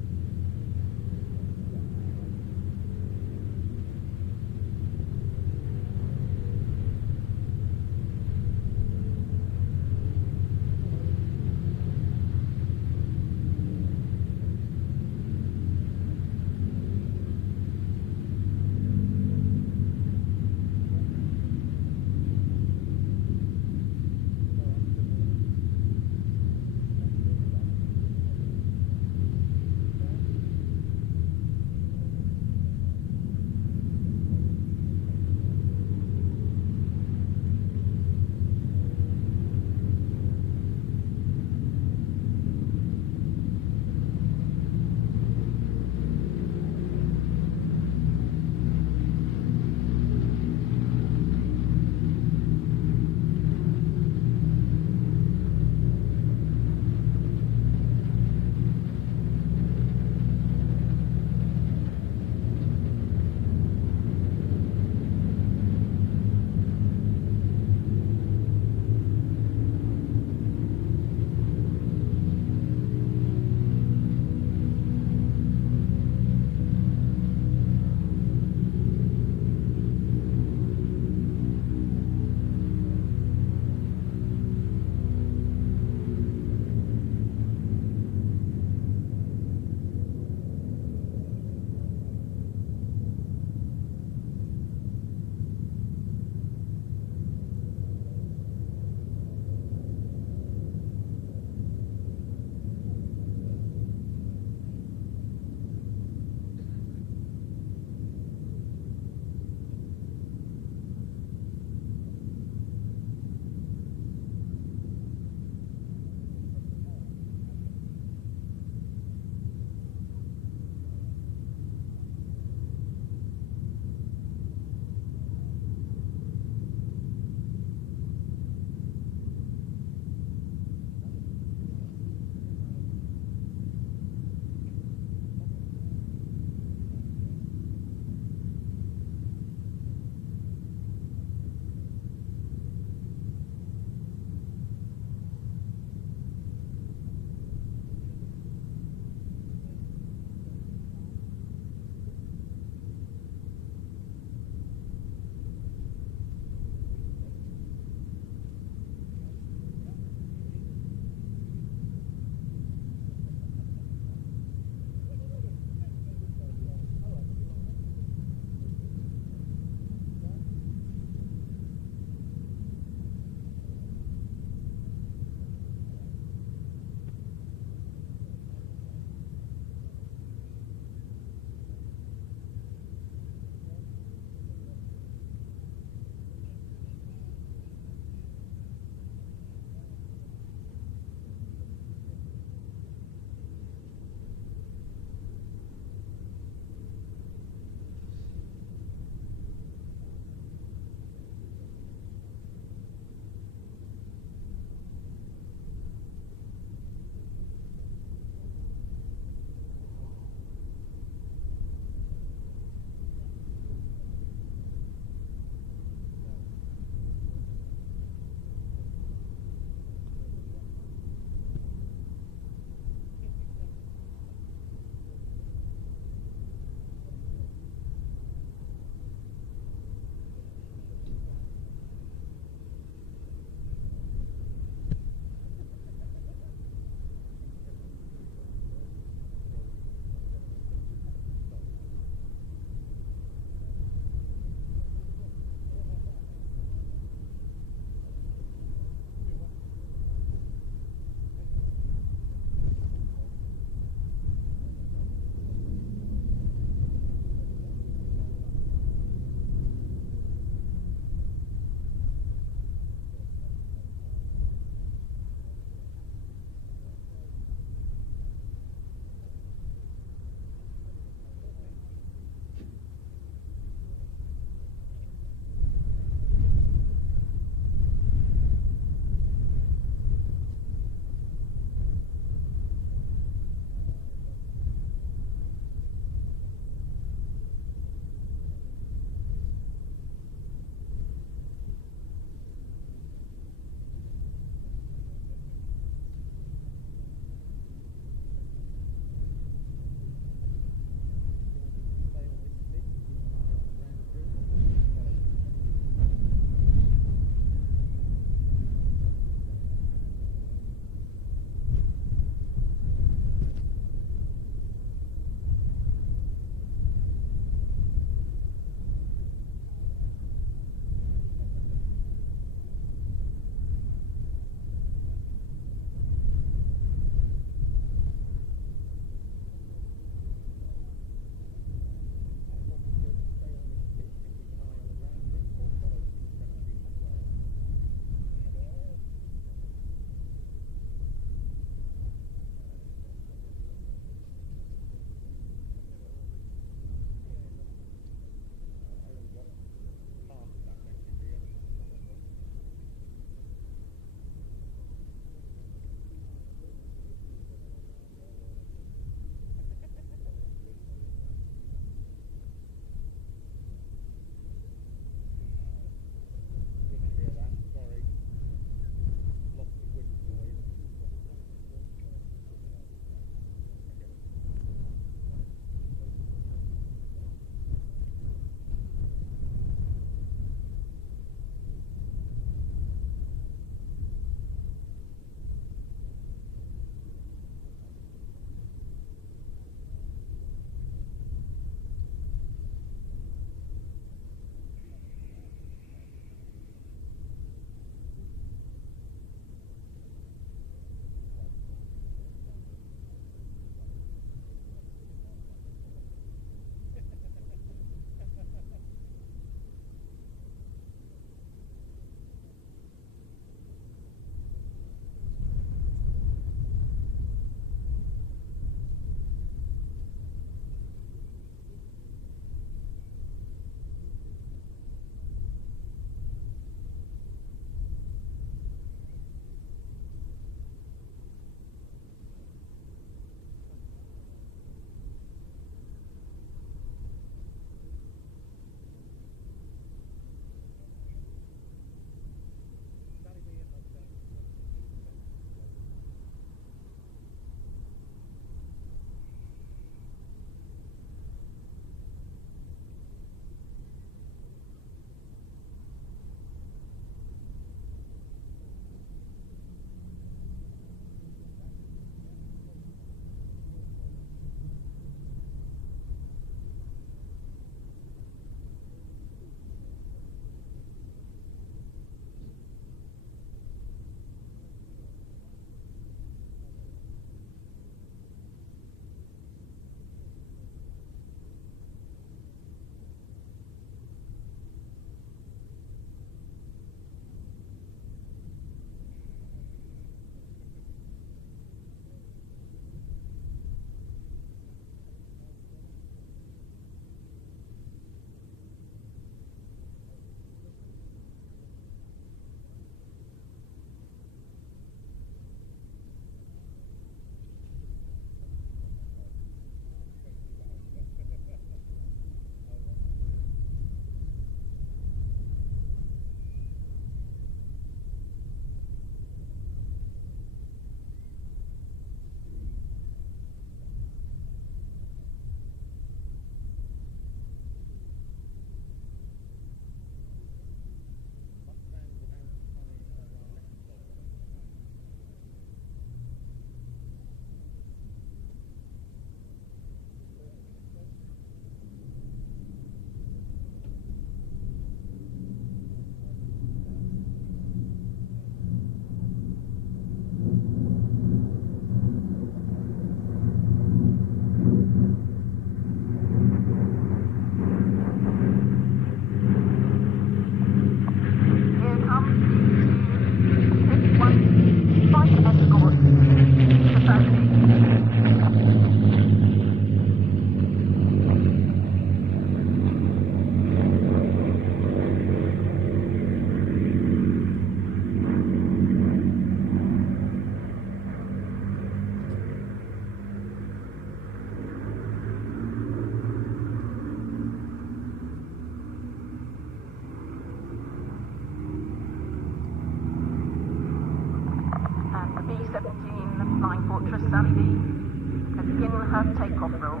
and takeoff roll.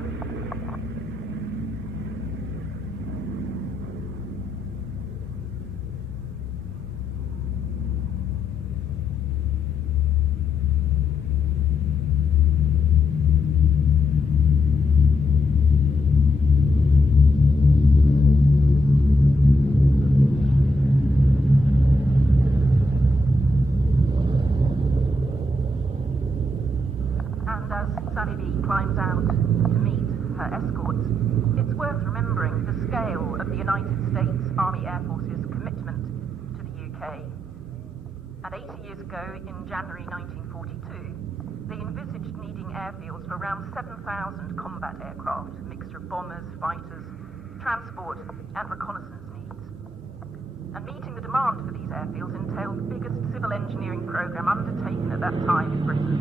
Climbs out to meet her escorts, it's worth remembering the scale of the United States Army Air Force's commitment to the UK. And 80 years ago, in January 1942, they envisaged needing airfields for around 7,000 combat aircraft, a mixture of bombers, fighters, transport and reconnaissance needs. And meeting the demand for these airfields entailed the biggest civil engineering program undertaken at that time in Britain.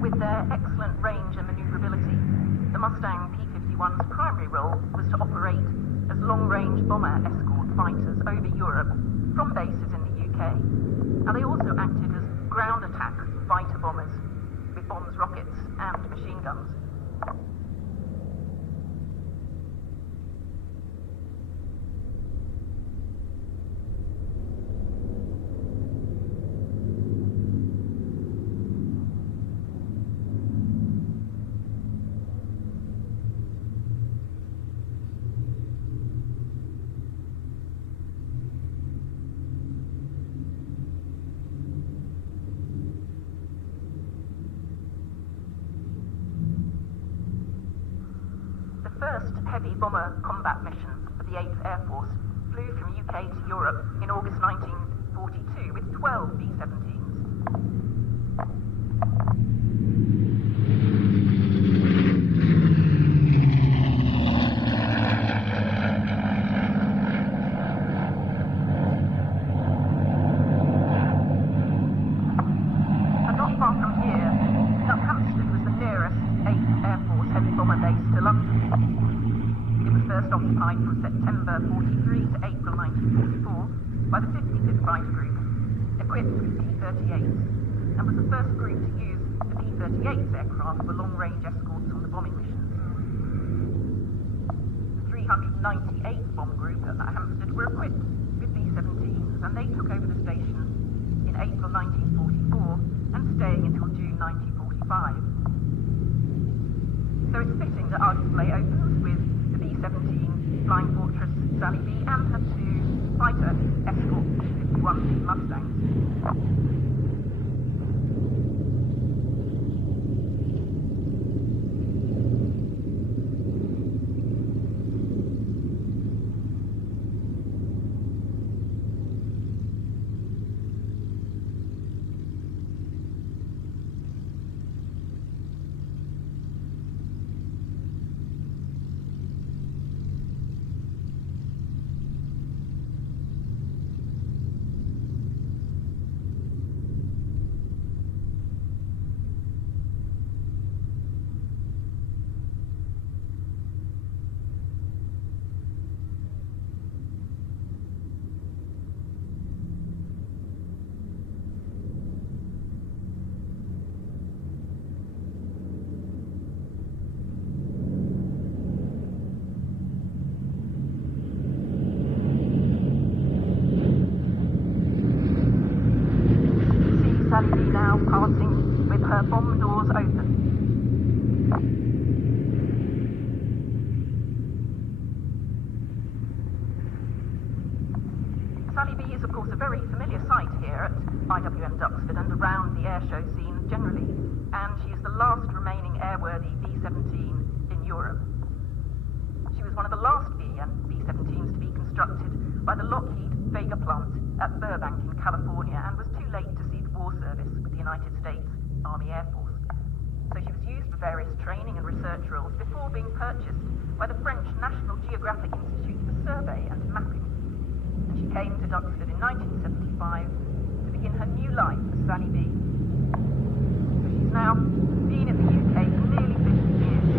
With their excellent range and maneuverability, the Mustang P-51's primary role was to operate as long-range bomber escort fighters over Europe from bases in the UK. And they also acted as ground attack fighter bombers with bombs, rockets and machine guns. First heavy bomber combat mission of the 8th Air Force flew from UK to Europe in August 1942 with 12 B-17s. And not far from here, Southampton was the nearest 8th Air Force heavy bomber base to London. First occupied from September 43 to April 1944 by the 55th Fighter Group, equipped with P-38s, and was the first group to use the P-38's aircraft for long-range escorts on the bombing missions. The 398th Bomb Group at Hampstead were equipped with B-17s, and they took over the station in April 1944 and staying until June 1945. So it's fitting that our display opens with B-17 Flying Fortress Sally B and her two fighter escort P-51 Mustangs. Now passing with her bomb doors open. Sally B is of course a very familiar sight here at IWM Duxford and around the airshow scene generally, and she is the last remaining airworthy B-17 in Europe. She was one of the last B-17s to be constructed by the Lockheed Vega plant at Burbank in California and was too late to seek war service with the United States Army Air Force. So she was used for various training and research roles before being purchased by the French National Geographic Institute for Survey and Mapping. And she came to Duxford in 1975 to begin her new life as Sally B. So she's now been in the UK for nearly 50 years.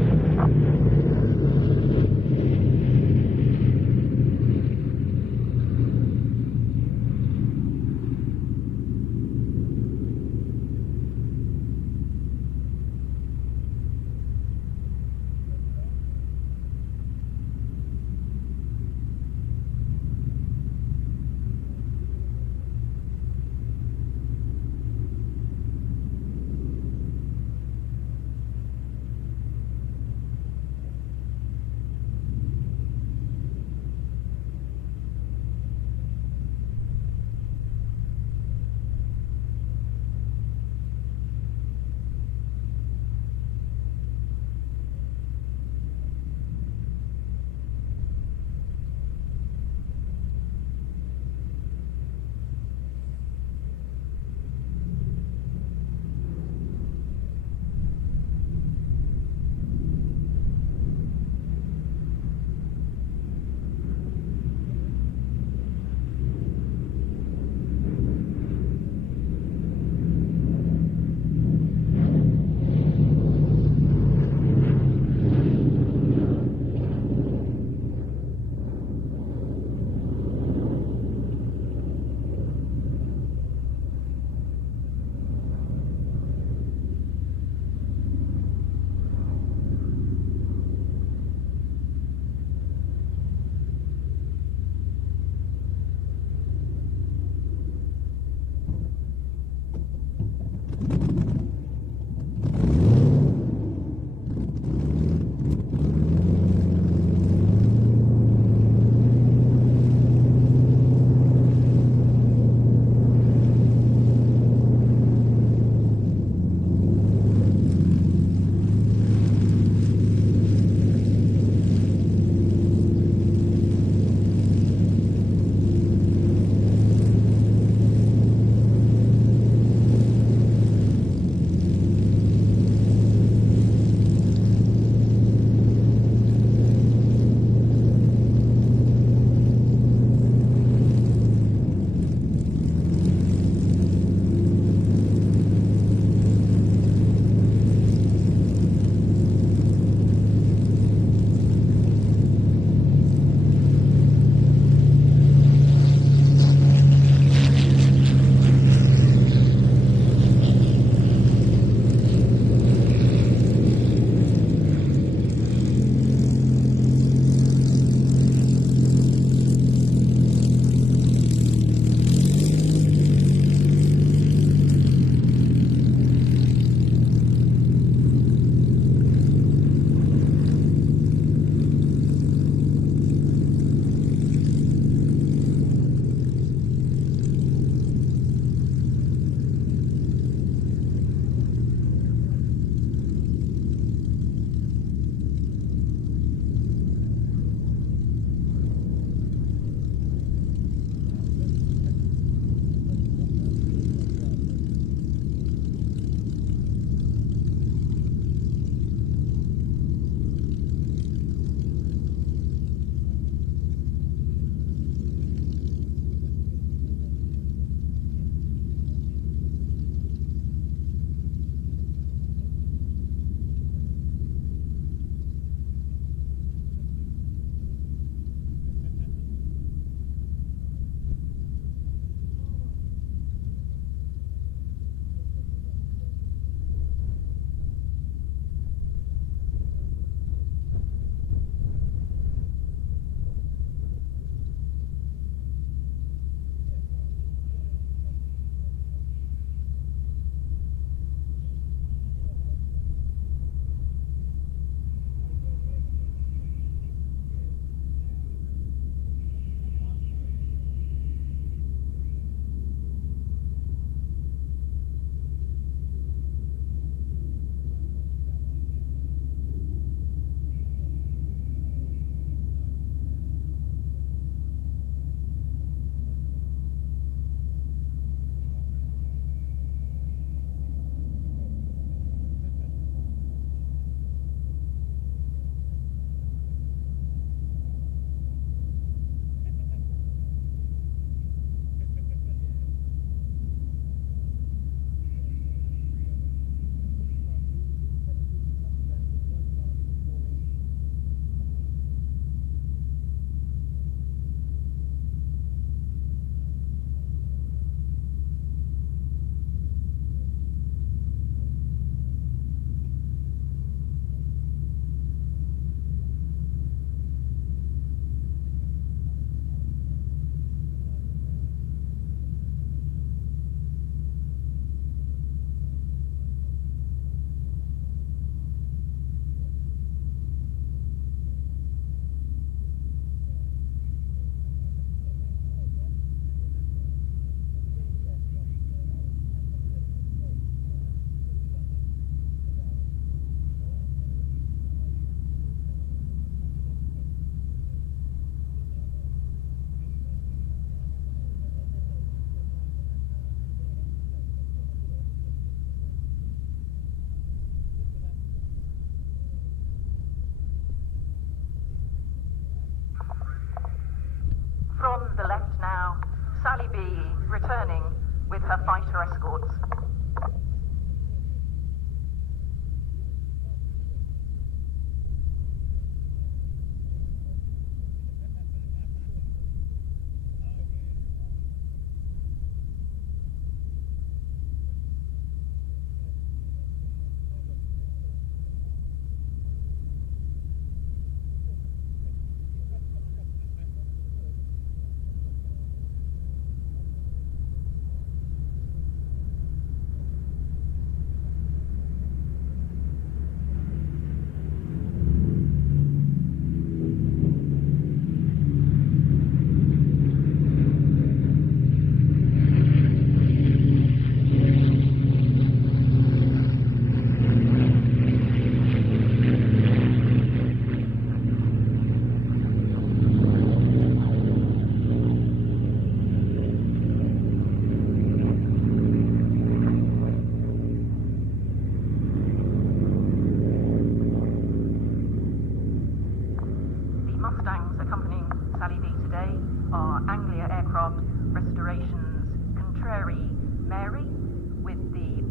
fighter escorts.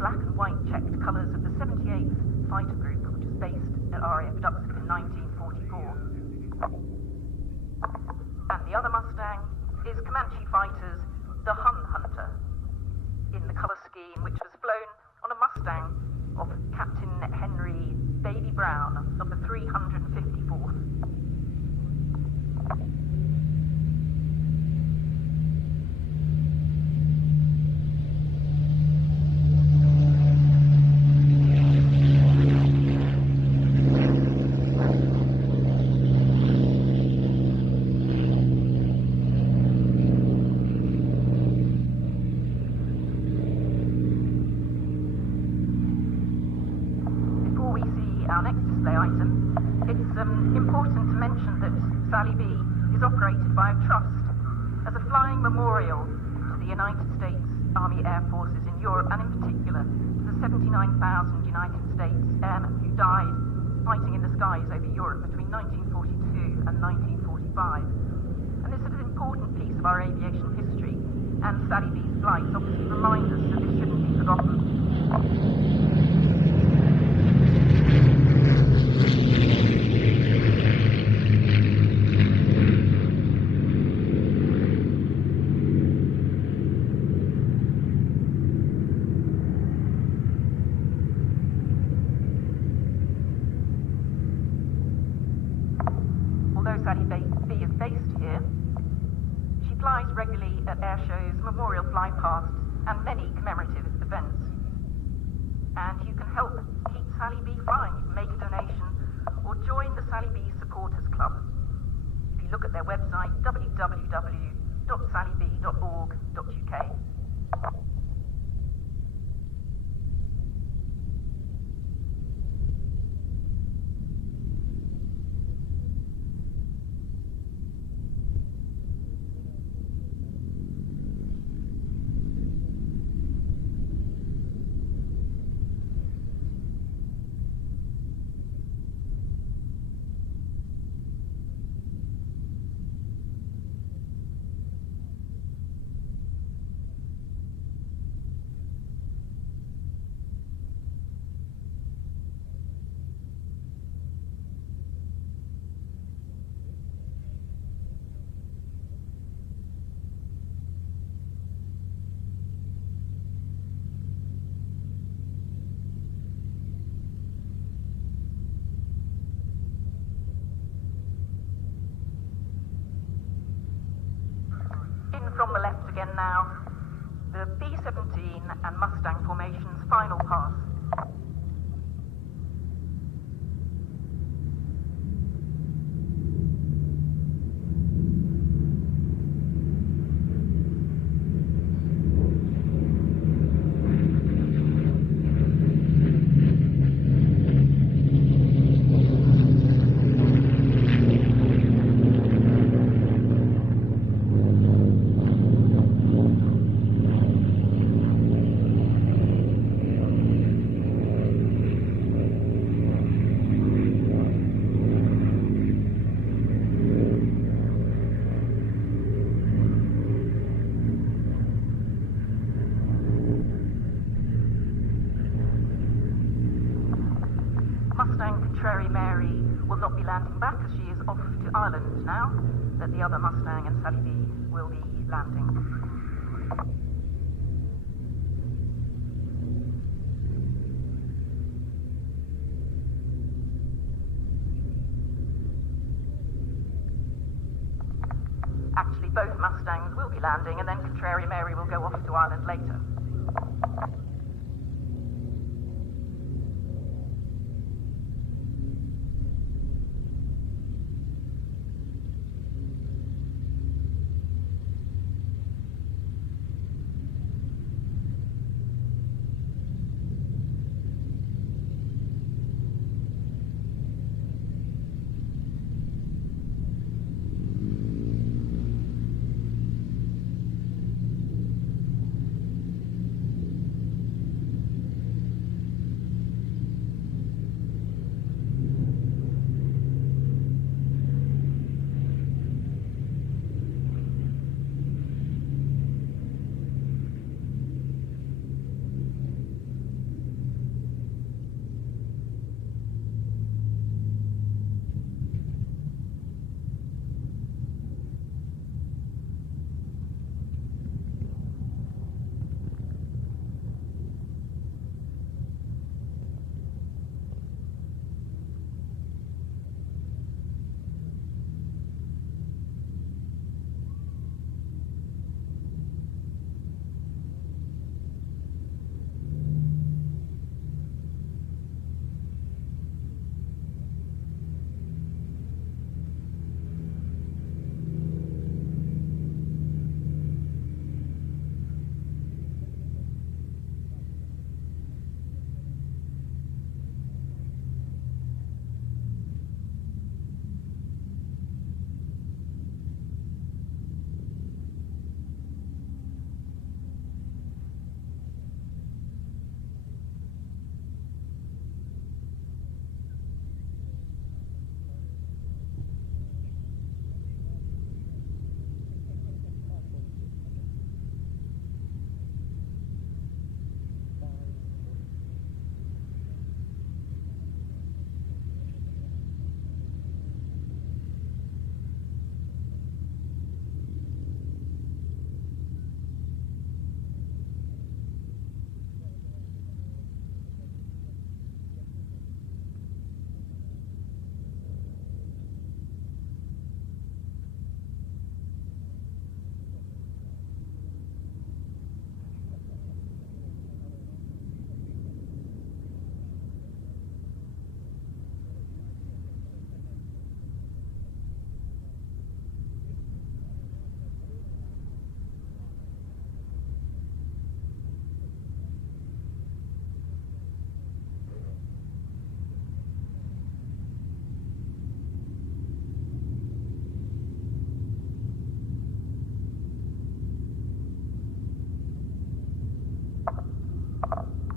Black and white checked colours of the 78th Fighter Group, which was based at RAF Duxford in 1944. And the other Mustang is Comanche Fighters' the Hun Hunter, in the colour scheme which was flown on a Mustang of Captain Henry Baby Brown of the 354th. Our next display item, it's important to mention that Sally B is operated by a trust as a flying memorial to the United States Army Air Forces in Europe, and in particular to the 79,000 United States airmen who died fighting in the skies over Europe between 1942 and 1945. And this is an important piece of our aviation history, and Sally B's flights obviously remind us that this shouldn't be forgotten. Although Sally B is based here, she flies regularly at air shows, memorial flypasts, and many commemorative events. And you can help keep Sally B flying. You can make a donation or join the Sally B Supporters Club. If you look at their website, www.sallyb.org.uk. From the left again now, the B-17 and Mustang formation's final pass. Mustang Contrary Mary will not be landing back as she is off to Ireland now, that the other Mustang and Sally B will be landing. Actually, both Mustangs will be landing, and then Contrary Mary will go off to Ireland later.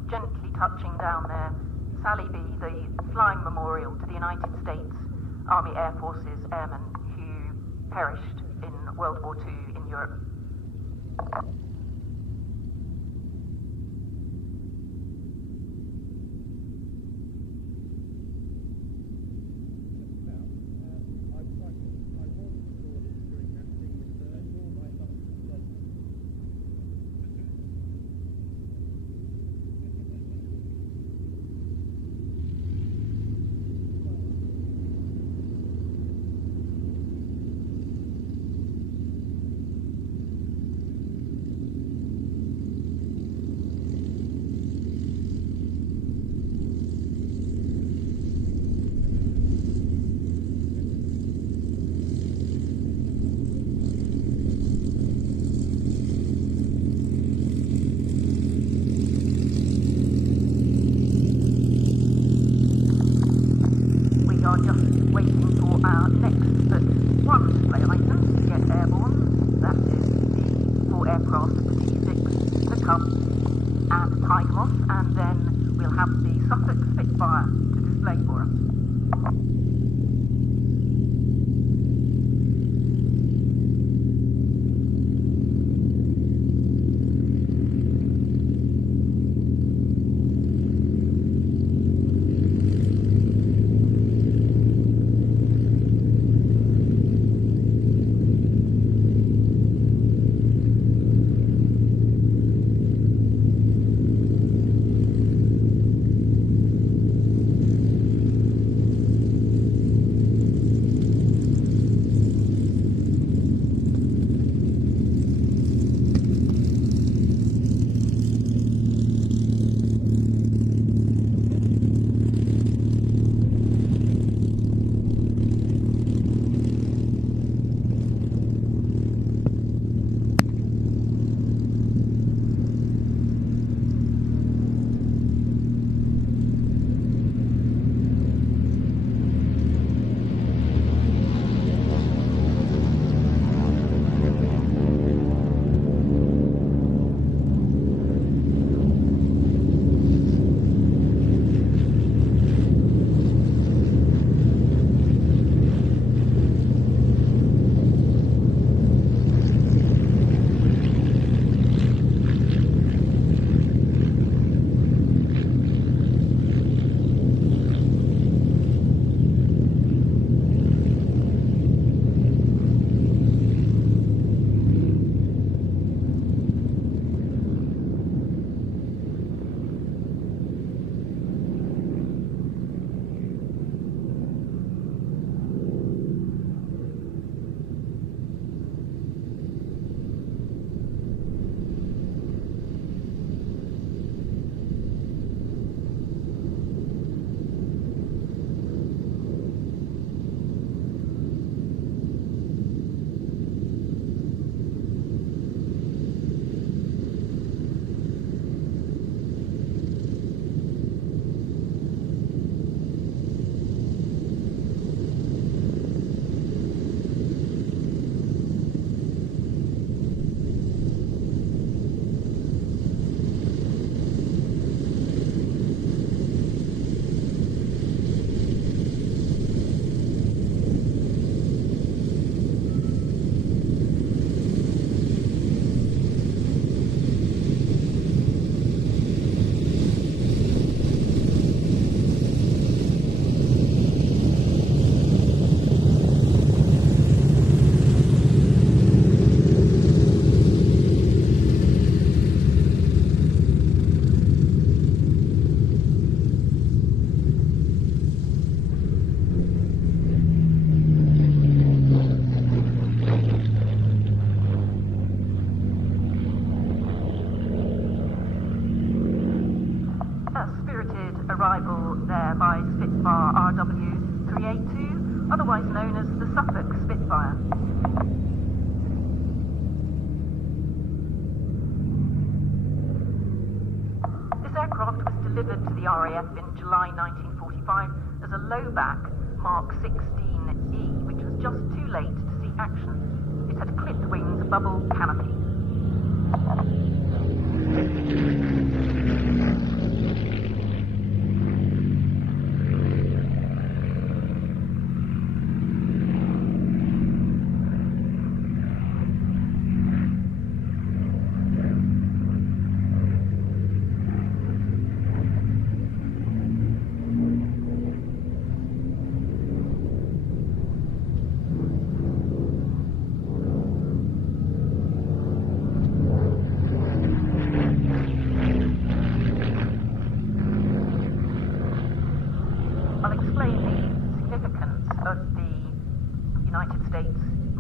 Gently touching down there, Sally B, the flying memorial to the United States Army Air Forces airmen who perished in World War II in Europe. And then we'll have the Suffolk Spitfire to display for us. arrival there by Spitfire RW382, otherwise known as the Suffolk Spitfire. This aircraft was delivered to the RAF in July 1945 as a low-back Mark 16E, which was just too late to see action. It had clipped wings, a bubble canopy.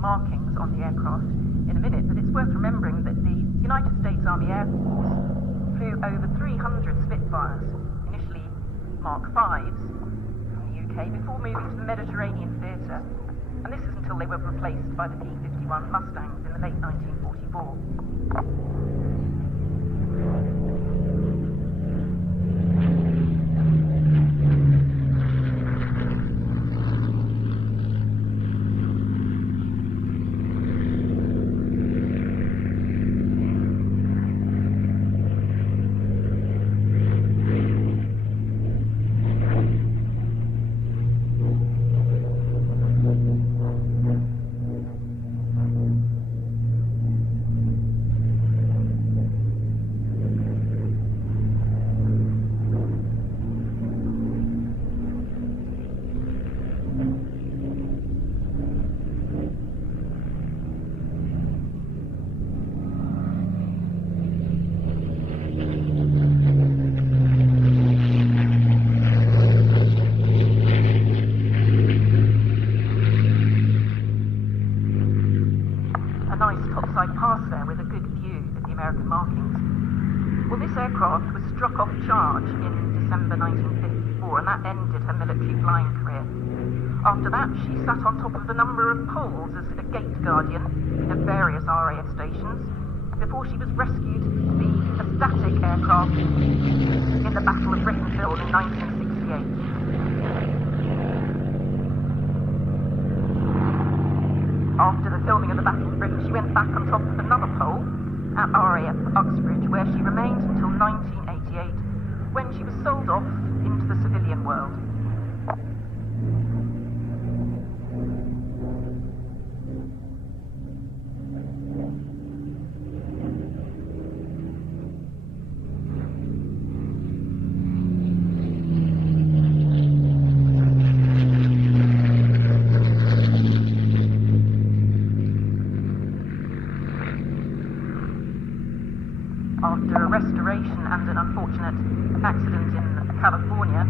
Markings on the aircraft in a minute, but it's worth remembering that the United States Army Air Force flew over 300 Spitfires, initially Mark 5s from the UK, before moving to the Mediterranean theatre, and this is until they were replaced by the P-51 Mustangs in the late 1944. After that, she sat on top of a number of poles as a gate guardian at various RAF stations before she was rescued to be a static aircraft in the Battle of Brickenfield in 1968. After the filming of the Battle of Britain, she went back on top of another pole at RAF Uxbridge, where she remained until 1988, when she was sold off into the civilian world. After a restoration and an unfortunate accident in California,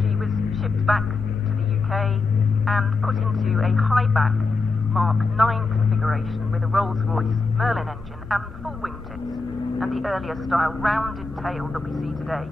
she was shipped back to the UK and put into a high-back Mark 9 configuration with a Rolls-Royce Merlin engine and full wingtips, and the earlier style rounded tail that we see today.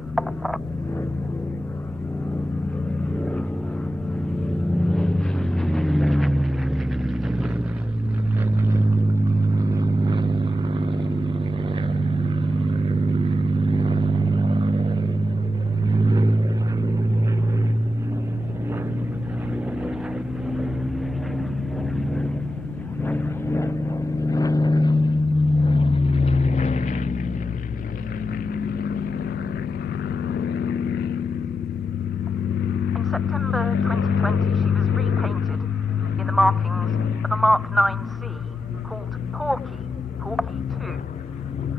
September 2020, she was repainted in the markings of a Mark 9C called Porky 2,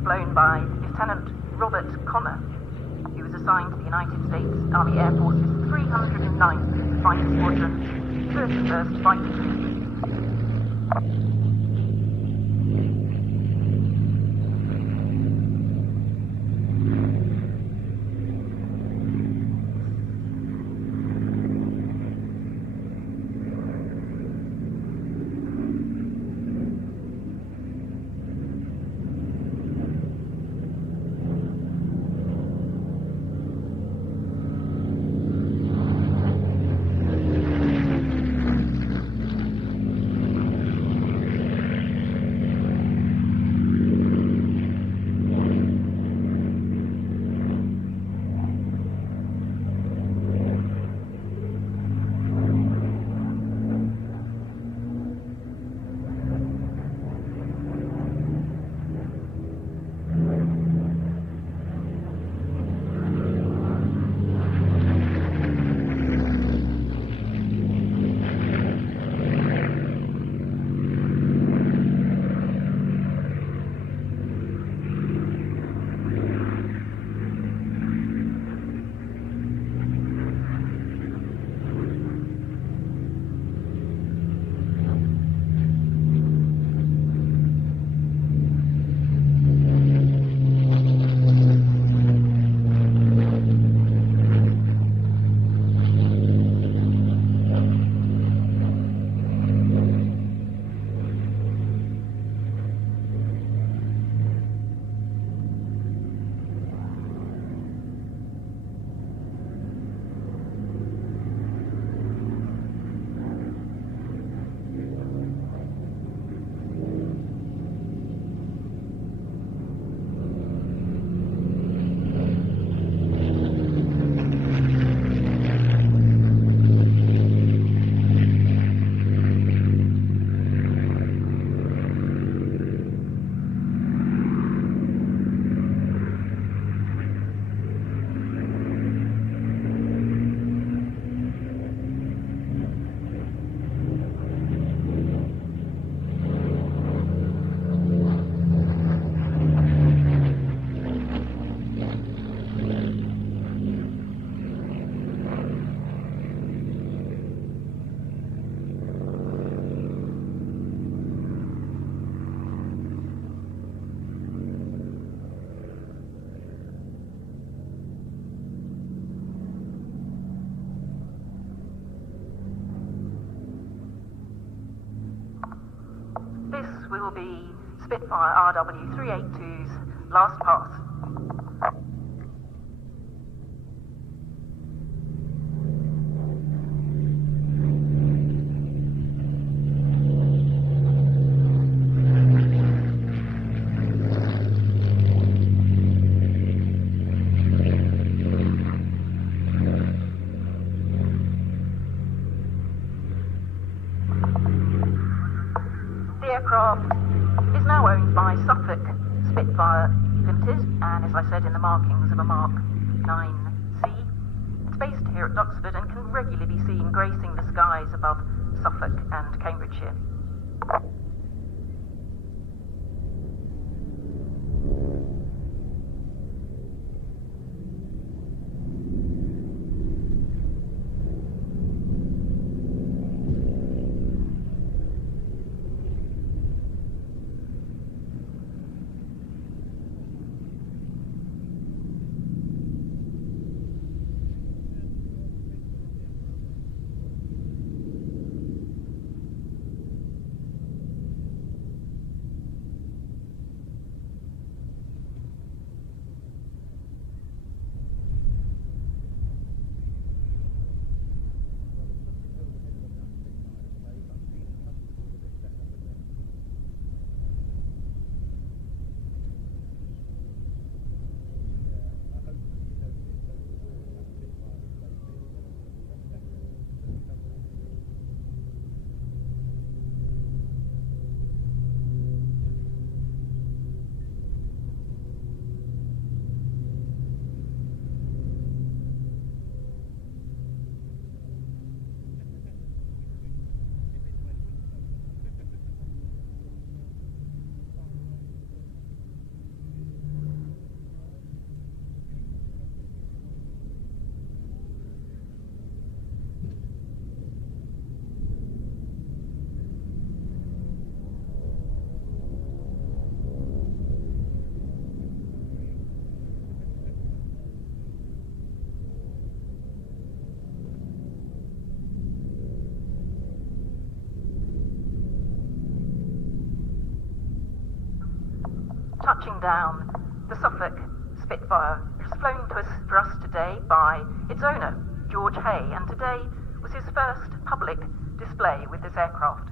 flown by Lieutenant Robert Connor, who was assigned to the United States Army Air Force's 309th Fighter Squadron's 31st Fighter Division. the Spitfire RW382's last pass. The aircraft is now owned by Suffolk Spitfire Limited, and as I said, in the markings of a Mark 9C. It's based here at Duxford and can regularly be seen gracing the skies above Suffolk and Cambridgeshire. Touching down, the Suffolk Spitfire was flown for us today by its owner, George Hay, and today was his first public display with this aircraft.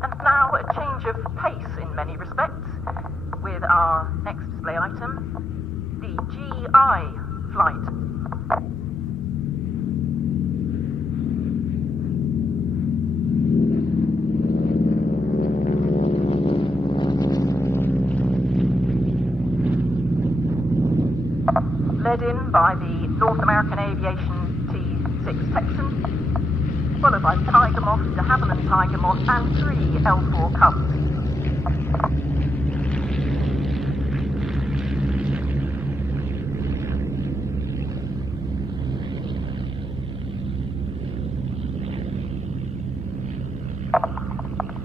And now a change of pace in many respects with our next display item, the GI flight. Led in by the North American Aviation T6 Texan, followed by Tiger Moth, de Havilland Tiger Moth, and 3 L4 Cubs.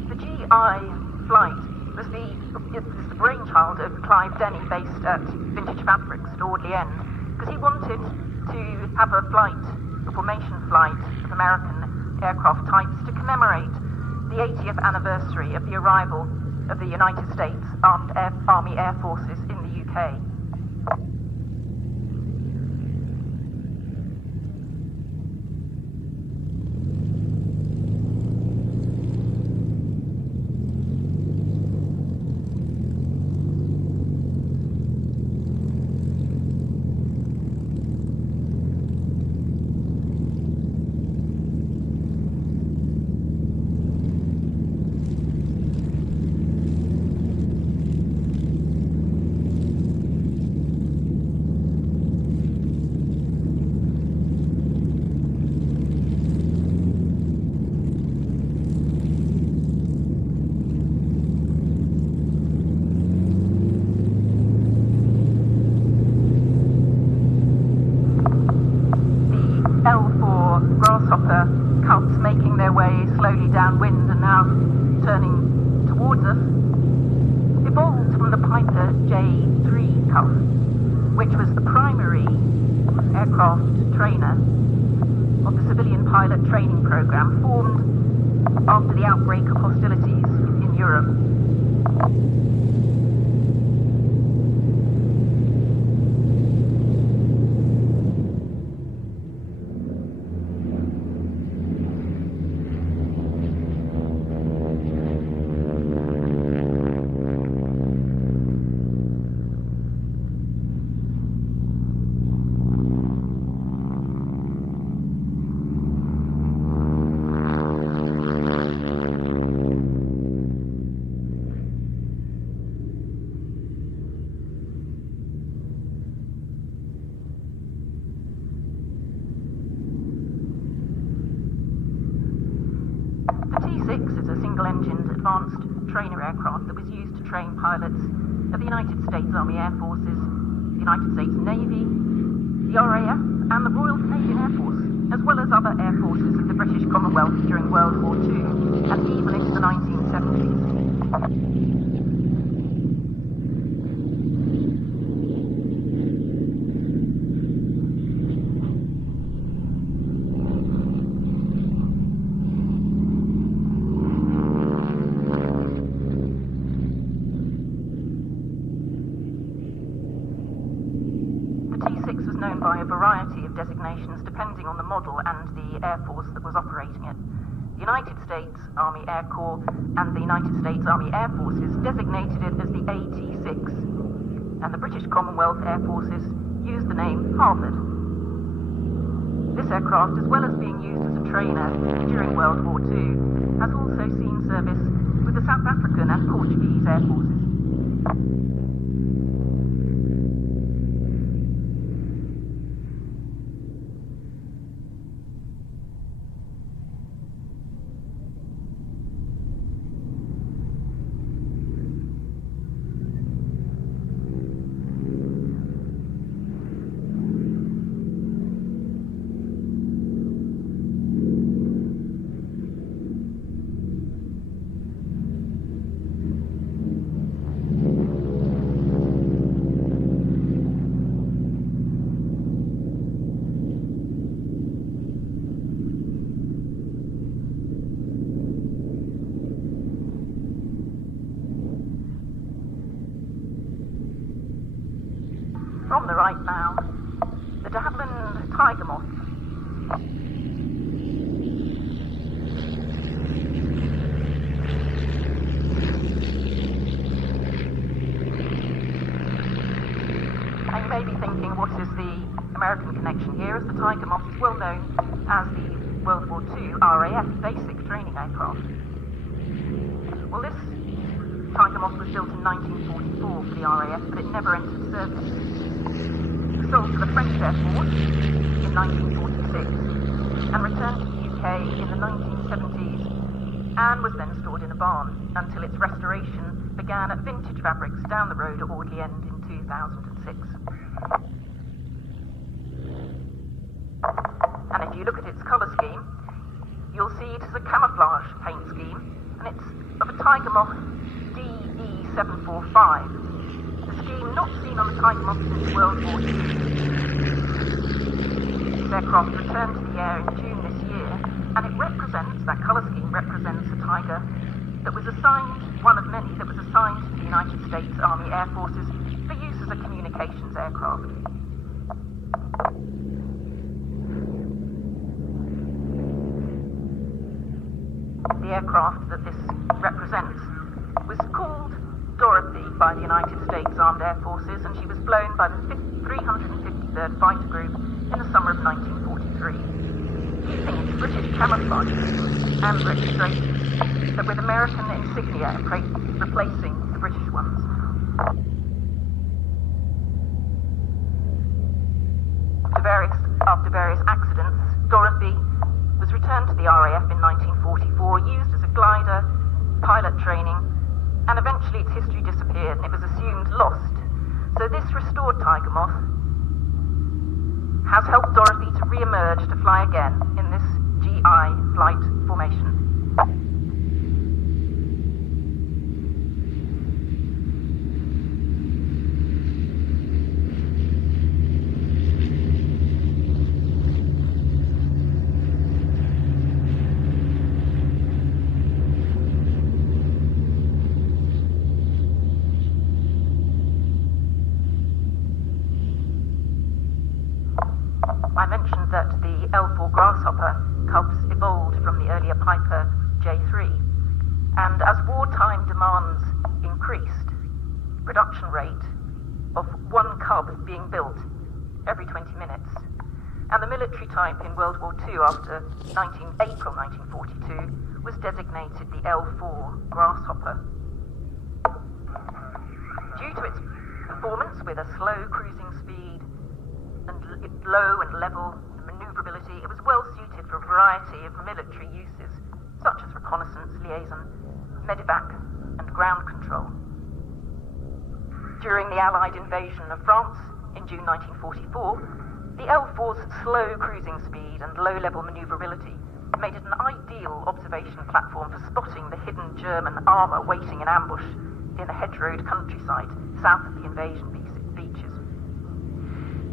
The GI flight was the brainchild of Clive Denny, based at Vintage Fabrics at Audley End, because he wanted to have a formation flight of American aircraft types to commemorate the 80th anniversary of the arrival of the United States Army Air Forces in the UK. grasshopper cubs making their way slowly downwind and now turning towards us, evolved from the Piper J3 cub, which was the primary aircraft trainer of the civilian pilot training program formed after the outbreak of hostilities in Europe. Trainer aircraft that was used to train pilots of the United States Army Air Forces, the United States Navy, the RAF and the Royal Canadian Air Force, as well as other air forces of the British Commonwealth during World War II and even into the 1970s. By a variety of designations depending on the model and the Air Force that was operating it. The United States Army Air Corps and the United States Army Air Forces designated it as the AT-6, and the British Commonwealth Air Forces used the name Harvard. This aircraft, as well as being used as a trainer during World War II, has also seen service with the South African and Portuguese Air Forces. From the right now, the de Havilland Tiger Moth. And you may be thinking, what is the American connection here, as the Tiger Moth is well known as the World War II RAF basic training aircraft. Well, this Tiger Moth was built in 1944 for the RAF, but it never entered service. Sold to the French Air Force in 1946 and returned to the UK in the 1970s and was then stored in a barn until its restoration began at Vintage Fabrics down the road at Audley End in 2006. And if you look at its colour scheme, you'll see it is a camouflage paint scheme, and it's of a Tiger Moth DE745. Scheme not seen on the Tiger Moth since World War II. This aircraft returned to the air in June this year, and it represents, that colour scheme represents a Tiger that was assigned, one of many that was assigned to the United States Army Air Forces for use as a communications aircraft. The aircraft that this represents was called Dorothy by the United States Armed Air Forces, and she was flown by the 353rd Fighter Group in the summer of 1943, keeping its British camouflage and registration, but with American insignia replacing the British ones. After various accidents, Dorothy was returned to the RAF in 1944, used as a glider, pilot training, and eventually its history disappeared and it was assumed lost. So this restored Tiger Moth has helped Dorothy to re-emerge to fly again in this Grasshopper cubs evolved from the earlier Piper J3. And as wartime demands increased, production rate of one cub being built every 20 minutes. And the military type in World War II after April 1942 was designated the L4 Grasshopper. Due to its performance with a slow cruising speed and low and level maneuverability, it was well suited for a variety of military uses, such as reconnaissance, liaison, medevac, and ground control. During the Allied invasion of France in June 1944, the L4's slow cruising speed and low-level maneuverability made it an ideal observation platform for spotting the hidden German armour waiting in ambush in the hedgerowed countryside south of the invasion beaches.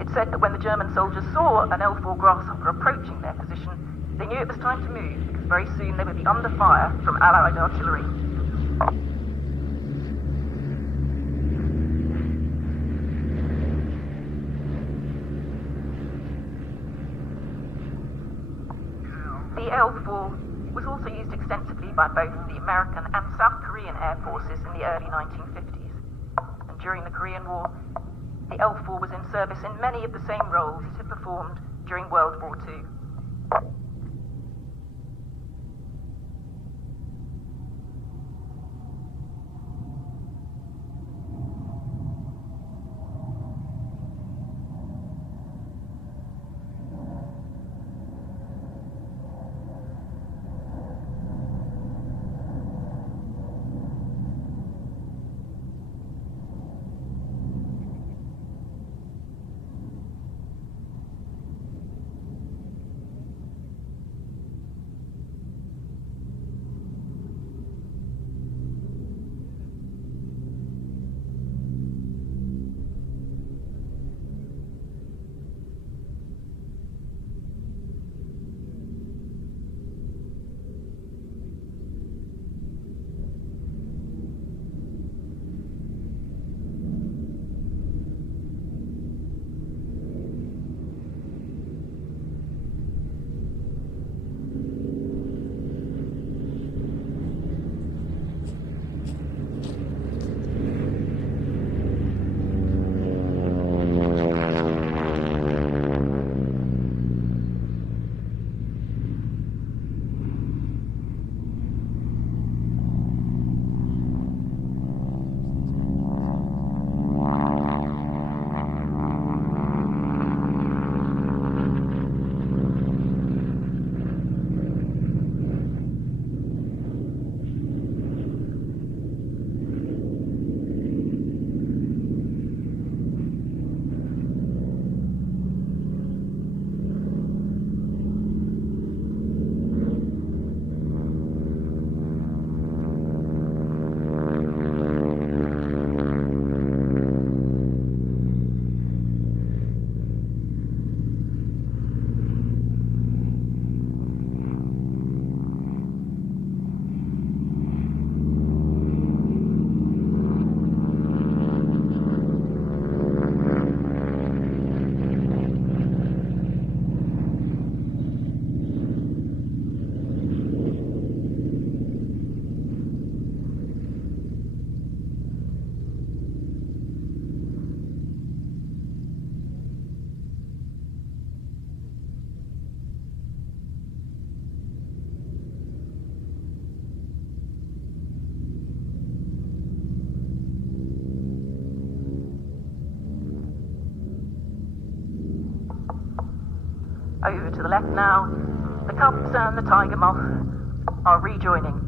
It's said that when the German soldiers saw an L4 Grasshopper approaching their position, they knew it was time to move, because very soon they would be under fire from Allied artillery. The L4 was also used extensively by both the American and South Korean air forces in the early 1950s. And during the Korean War, the L4 was in service in many of the same roles it had performed during World War II. Over to the left now, the cubs and the tiger moth are rejoining.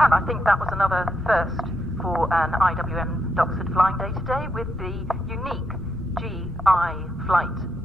And I think that was another first for an IWM Duxford Flying Day today with the unique GI flight.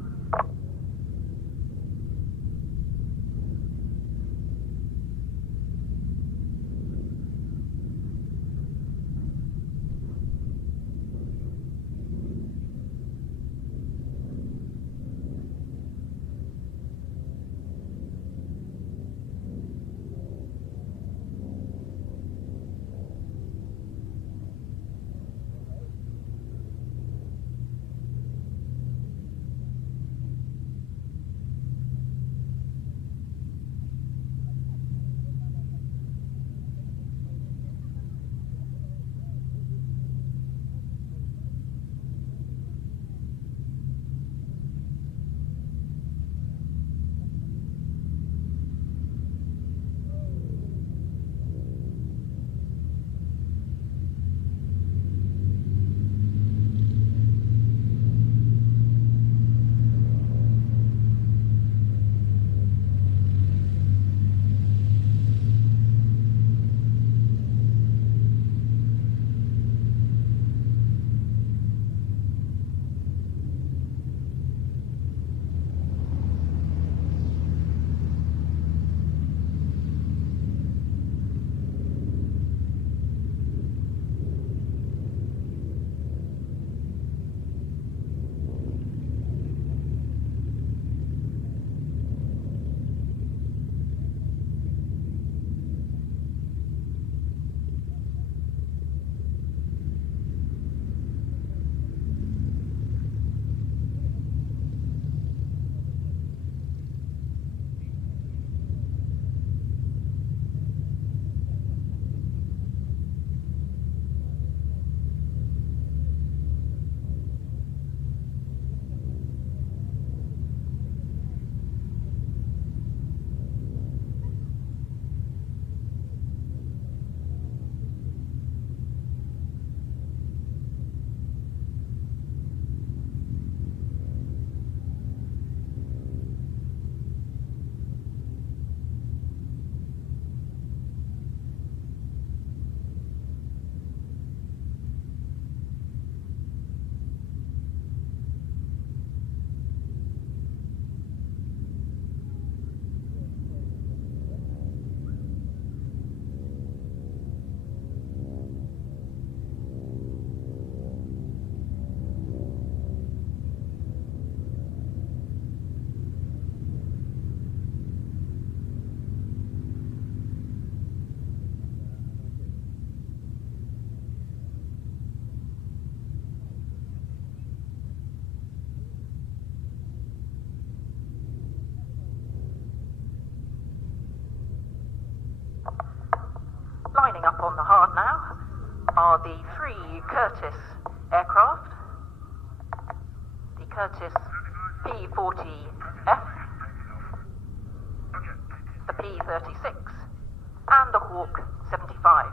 Lining up on the hard now are the three Curtiss aircraft. The Curtiss P-40F, the P-36, and the Hawk 75.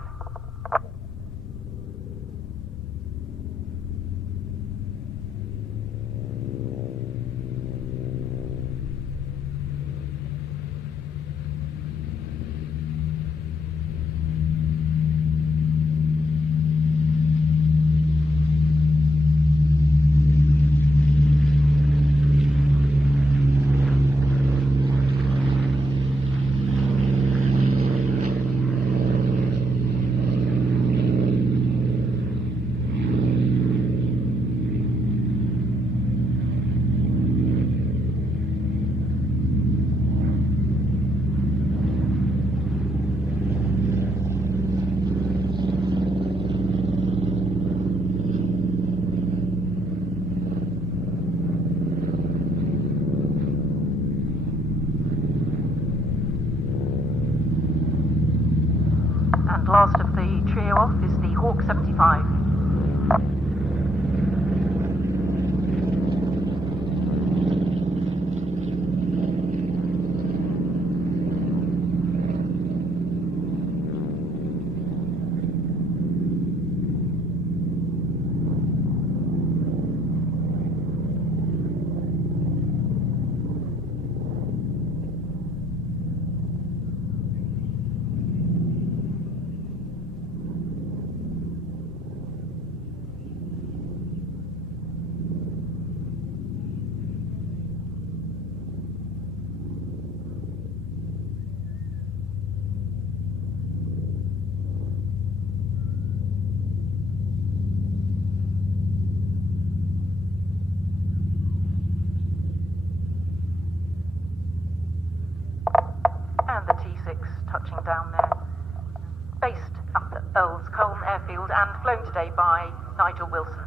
down there. Based up at Earl's Colne Airfield and flown today by Nigel Wilson.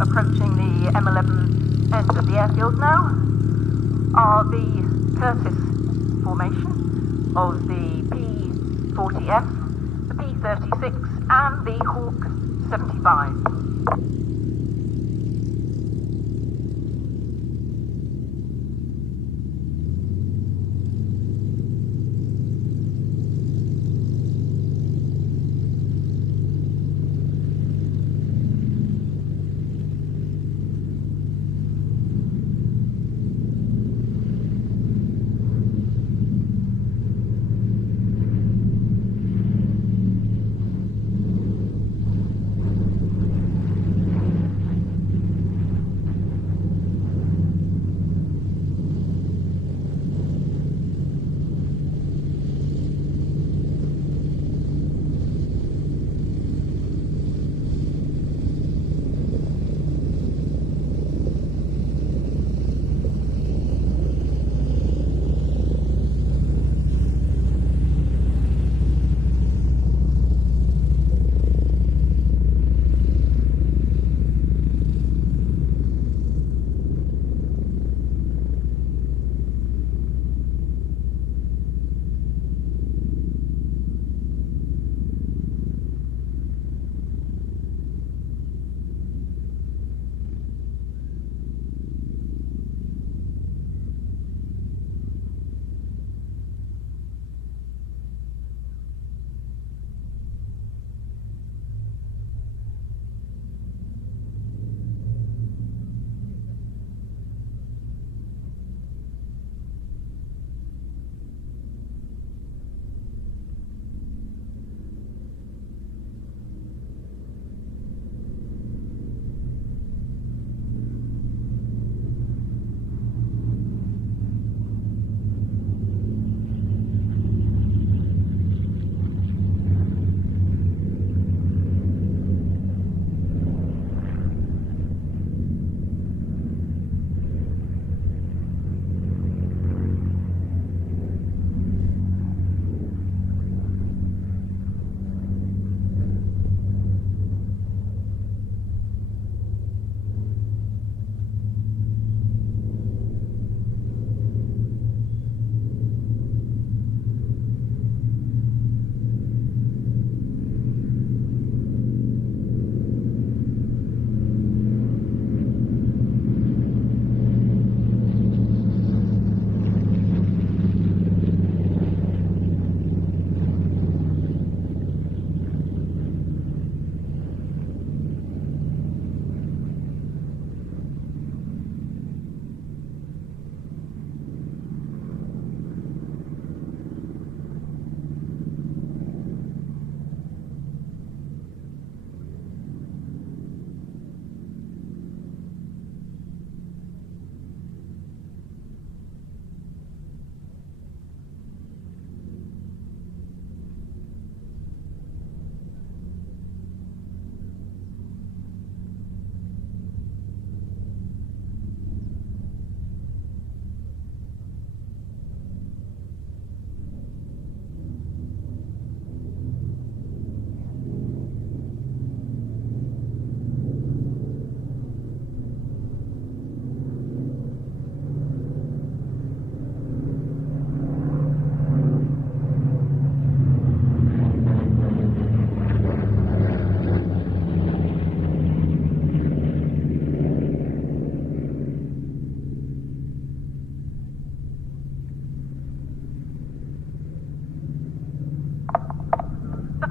Approaching the M11 end of the airfield now are the Curtis formation of the P-40F, the P-36 and the Hawk 75.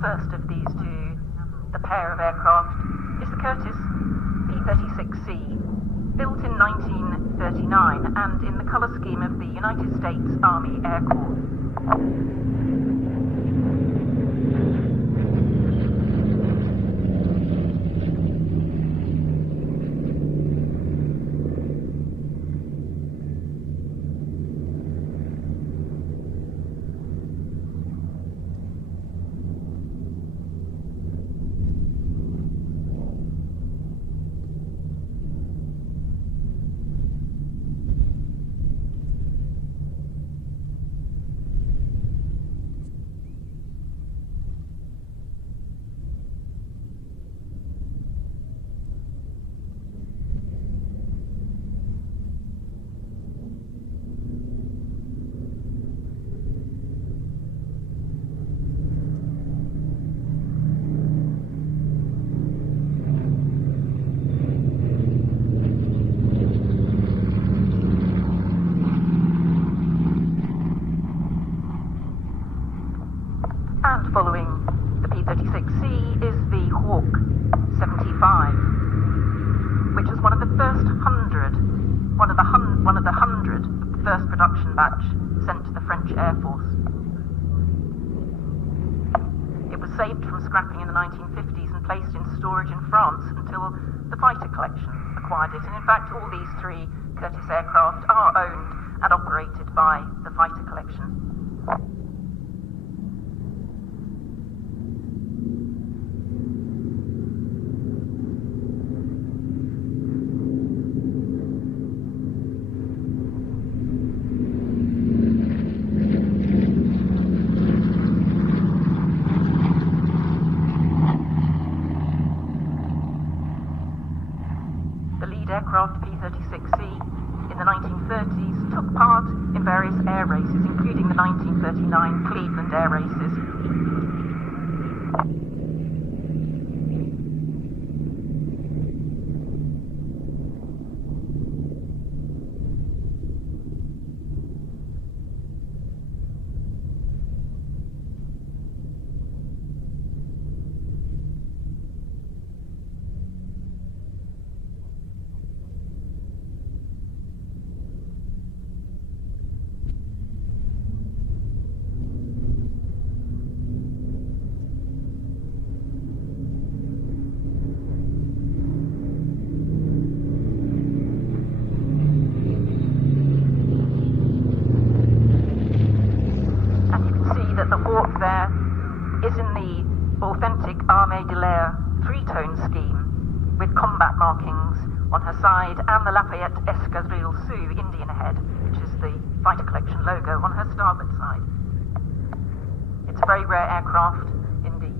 first of these two, the pair of aircraft, is the Curtiss P-36C, built in 1939 and in the colour scheme of the United States Army Air Corps. And following the P-36C is the Hawk 75, which was one of the first 100 first production batch sent to the French Air Force. It was saved from scrapping in the 1950s and placed in storage in France until the fighter collection acquired it. And in fact, all these three Curtiss aircraft are owned and operated by the fighter collection. Aircraft P-36C in the 1930s took part in various air races, including the 1939 Cleveland Air Races. The Hawk there is in the authentic Armée de l'Air three-tone scheme with combat markings on her side and the Lafayette Escadrille Sioux Indian head, which is the fighter collection logo, on her starboard side. It's a very rare aircraft indeed.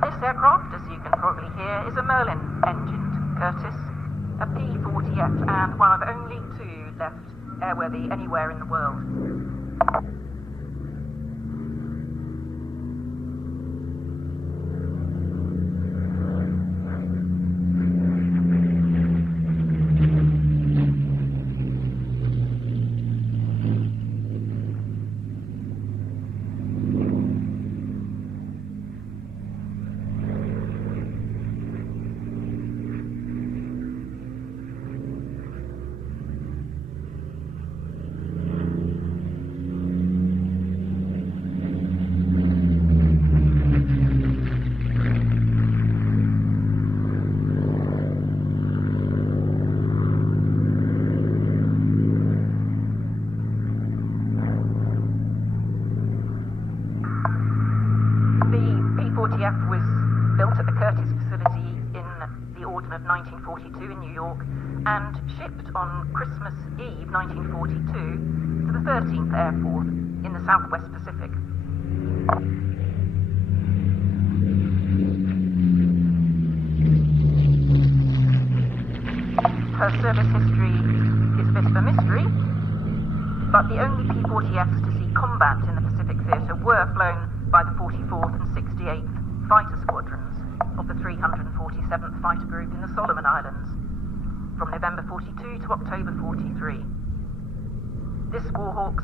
This aircraft, as you can probably hear, is a Merlin-engined Curtiss, a P-40F, and one of only two left airworthy anywhere in the world. The P-40F was built at the Curtiss facility in of 1942 in New York and shipped on Christmas Eve 1942 to the 13th Air Force in the Southwest Pacific. Her service history is a bit of a mystery, but the only P-40Fs to see combat in the Pacific Theatre were flown by the 44th and 68th Fighter Squadrons of the 347th Fighter Group in the Solomon Islands from November 42 to October 43. This Warhawk's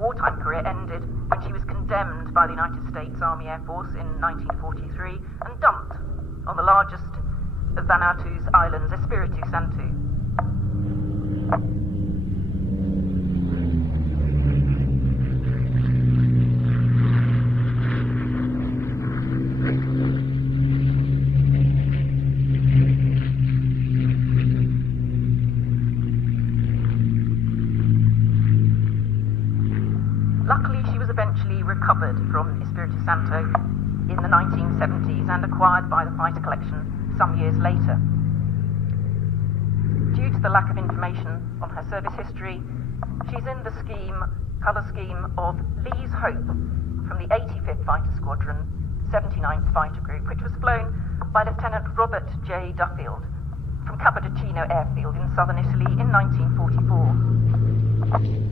wartime career ended when she was condemned by the United States Army Air Force in 1943 and dumped on the largest of Vanuatu's islands, Espiritu Santo. Luckily, she was eventually recovered from Espiritu Santo in the 1970s and acquired by the fighter collection some years later. Due to the lack of information on her service history, she's in the colour scheme of Lee's Hope from the 85th Fighter Squadron, 79th Fighter Group, which was flown by Lieutenant Robert J. Duffield from Capodichino Airfield in southern Italy in 1944.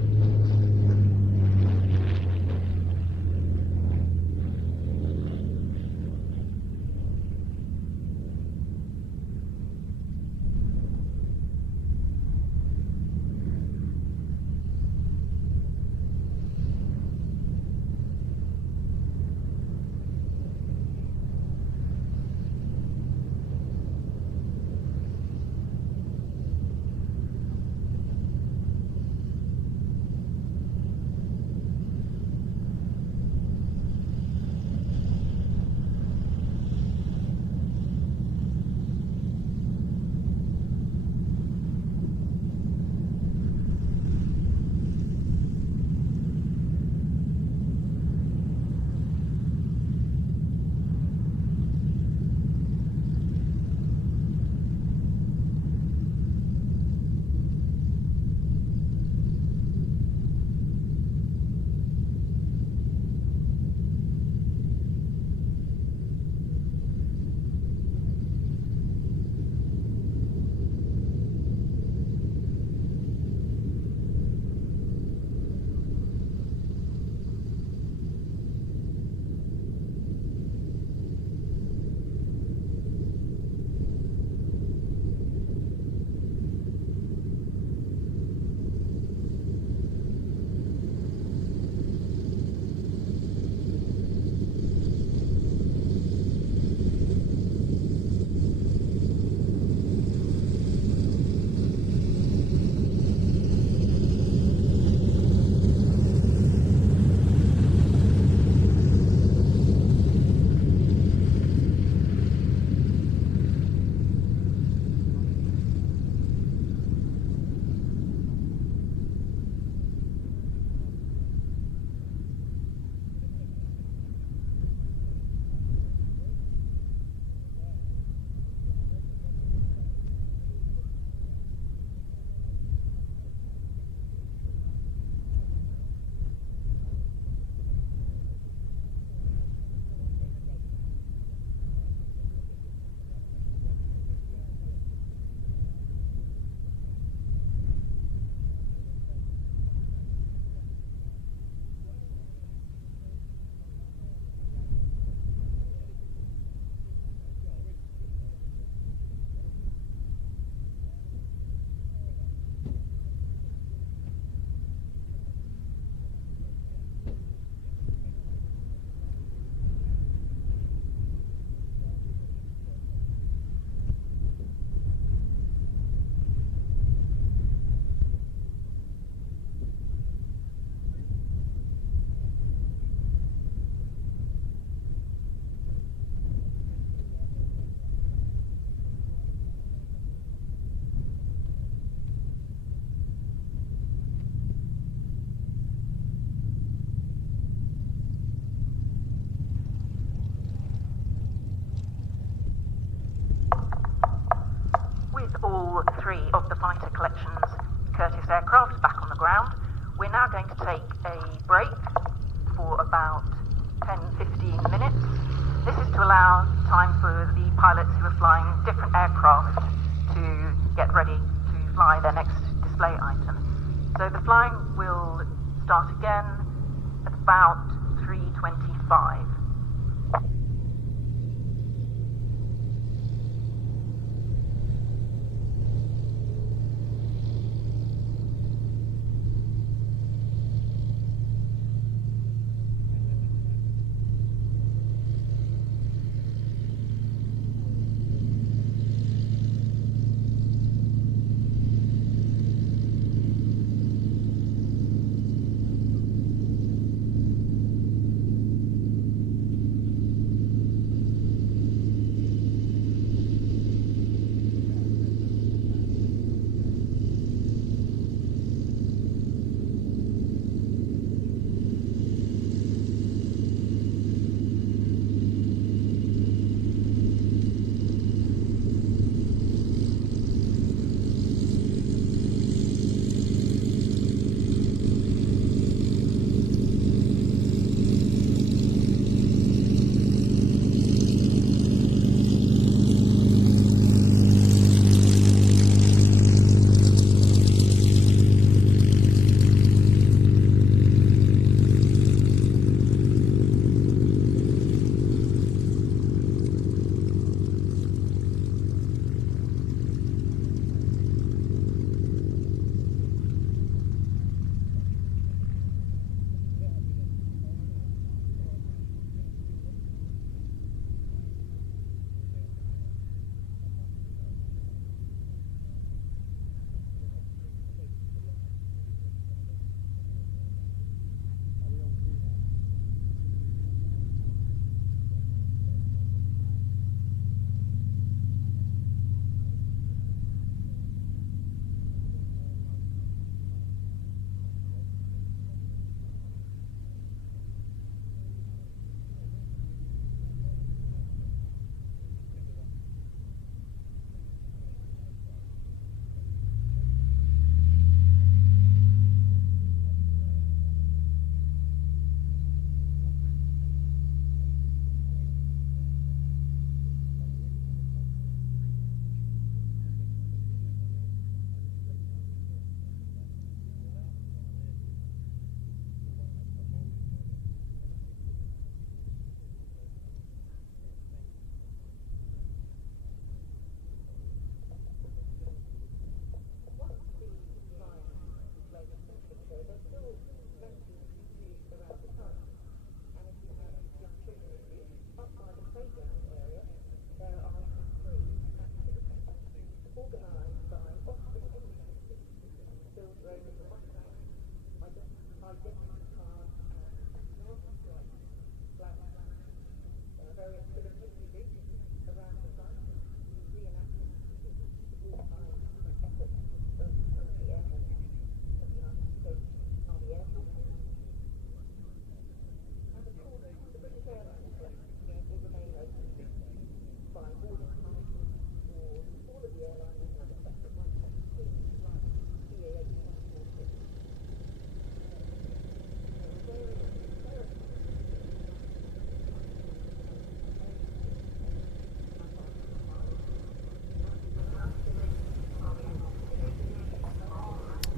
all 3 of the fighter collection's Curtiss aircraft back on the ground. We're now going to take a break for about 10-15 minutes. This is to allow time for the pilots who are flying different aircraft to get ready to fly their next display item. So the flying will start again at about 3:25.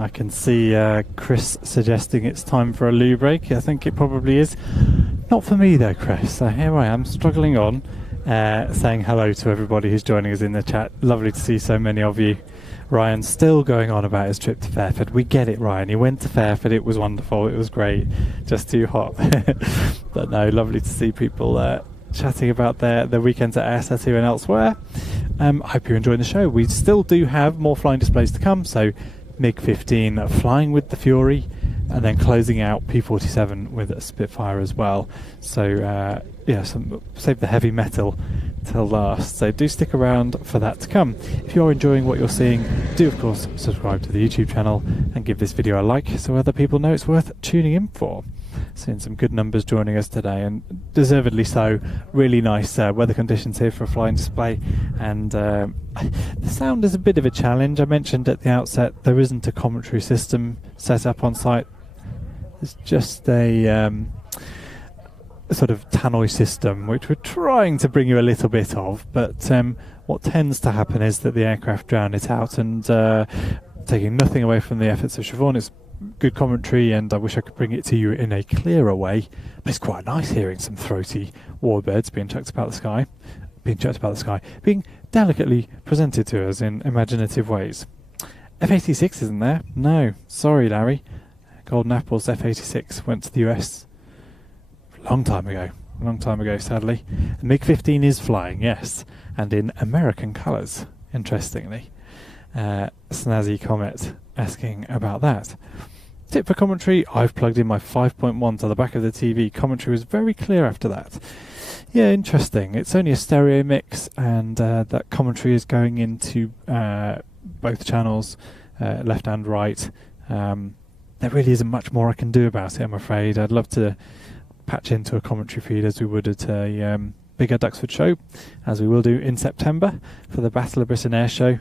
I can see Chris suggesting it's time for a loo break. I think it probably is. Not for me though, Chris. So here I am, struggling on, saying hello to everybody who's joining us in the chat. Lovely to see so many of you. Ryan's still going on about his trip to Fairford. We get it, Ryan. He went to Fairford. It was wonderful. It was great. Just too hot. But no, lovely to see people chatting about their weekends at ASA2 and elsewhere. Hope you're enjoying the show. We still do have more flying displays to come. So MiG-15 flying with the Fury, and then closing out P-47 with a Spitfire as well. So yeah, save the heavy metal till last. So do stick around for that to come. If you're enjoying what you're seeing, do of course subscribe to the YouTube channel and give this video a like so other people know it's worth tuning in for. Seeing some good numbers joining us today, and deservedly so. Really nice weather conditions here for a flying display, and the sound is a bit of a challenge. I mentioned at the outset there isn't a commentary system set up on site. It's just a sort of tannoy system, which we're trying to bring you a little bit of, but what tends to happen is that the aircraft drown it out, and taking nothing away from the efforts of Siobhan, it's good commentary, and I wish I could bring it to you in a clearer way, but it's quite nice hearing some throaty warbirds being chucked about the sky, being delicately presented to us in imaginative ways. F-86 isn't there? No, sorry Larry. Golden Apple's F-86 went to the US a long time ago, sadly. The MiG-15 is flying, yes, and in American colours, interestingly. Snazzy Comet asking about that. Tip for commentary, I've plugged in my 5.1 to the back of the TV. Commentary was very clear after that. Yeah, interesting. It's only a stereo mix, and that commentary is going into both channels, left and right. There really isn't much more I can do about it, I'm afraid. I'd love to patch into a commentary feed as we would at a bigger Duxford show, as we will do in September for the Battle of Britain Air Show.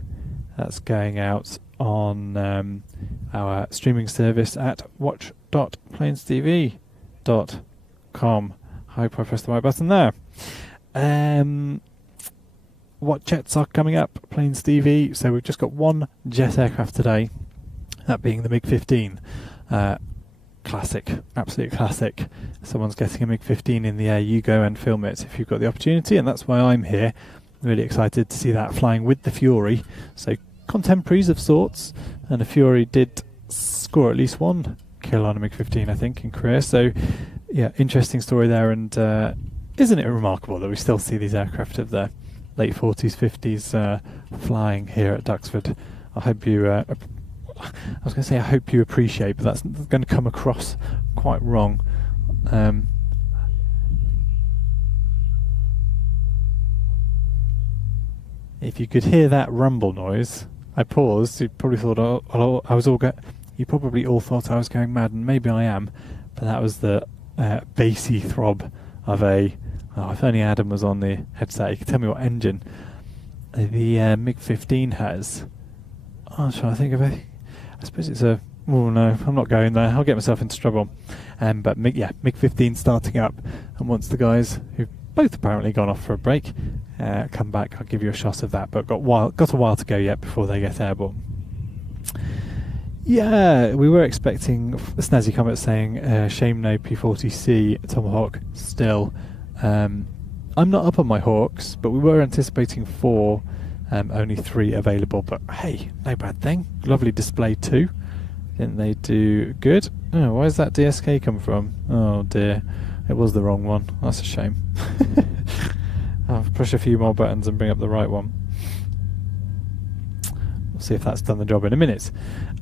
That's going out on our streaming service at watch.planestv.com. I hope I pressed the right button there. What jets are coming up, Planes TV? So we've just got one jet aircraft today, that being the MiG-15. Classic, absolute classic. Someone's getting a MiG-15 in the air, you go and film it if you've got the opportunity, and that's why I'm here. Really excited to see that flying with the Fury. So contemporaries of sorts, and the Fury did score at least one kill on a MiG-15, I think, in Korea. So yeah, interesting story there, and isn't it remarkable that we still see these aircraft of the late 40s, 50s flying here at Duxford. I hope you I was going to say I hope you appreciate, but that's going to come across quite wrong. If you could hear that rumble noise, I paused. You probably thought you probably all thought I was going mad, and maybe I am. But that was the bassy throb of a. Oh, if only Adam was on the headset, he could tell me what engine the MiG-15 has. Oh, I'm trying to think of it. I suppose it's a. Oh no, I'm not going there. I'll get myself into trouble. But MiG-15 starting up, and once the guys who've both apparently gone off for a break come back, I'll give you a shot of that. But got a while to go yet before they get airborne. Yeah, we were expecting Snazzy Comet saying shame no P40C Tomahawk still. I'm not up on my Hawks, but we were anticipating 4, only 3 available. But hey, no bad thing. Lovely display too. Didn't they do good? Oh, where's that DSK come from? Oh dear, it was the wrong one. That's a shame. I'll push a few more buttons and bring up the right one. We'll see if that's done the job in a minute.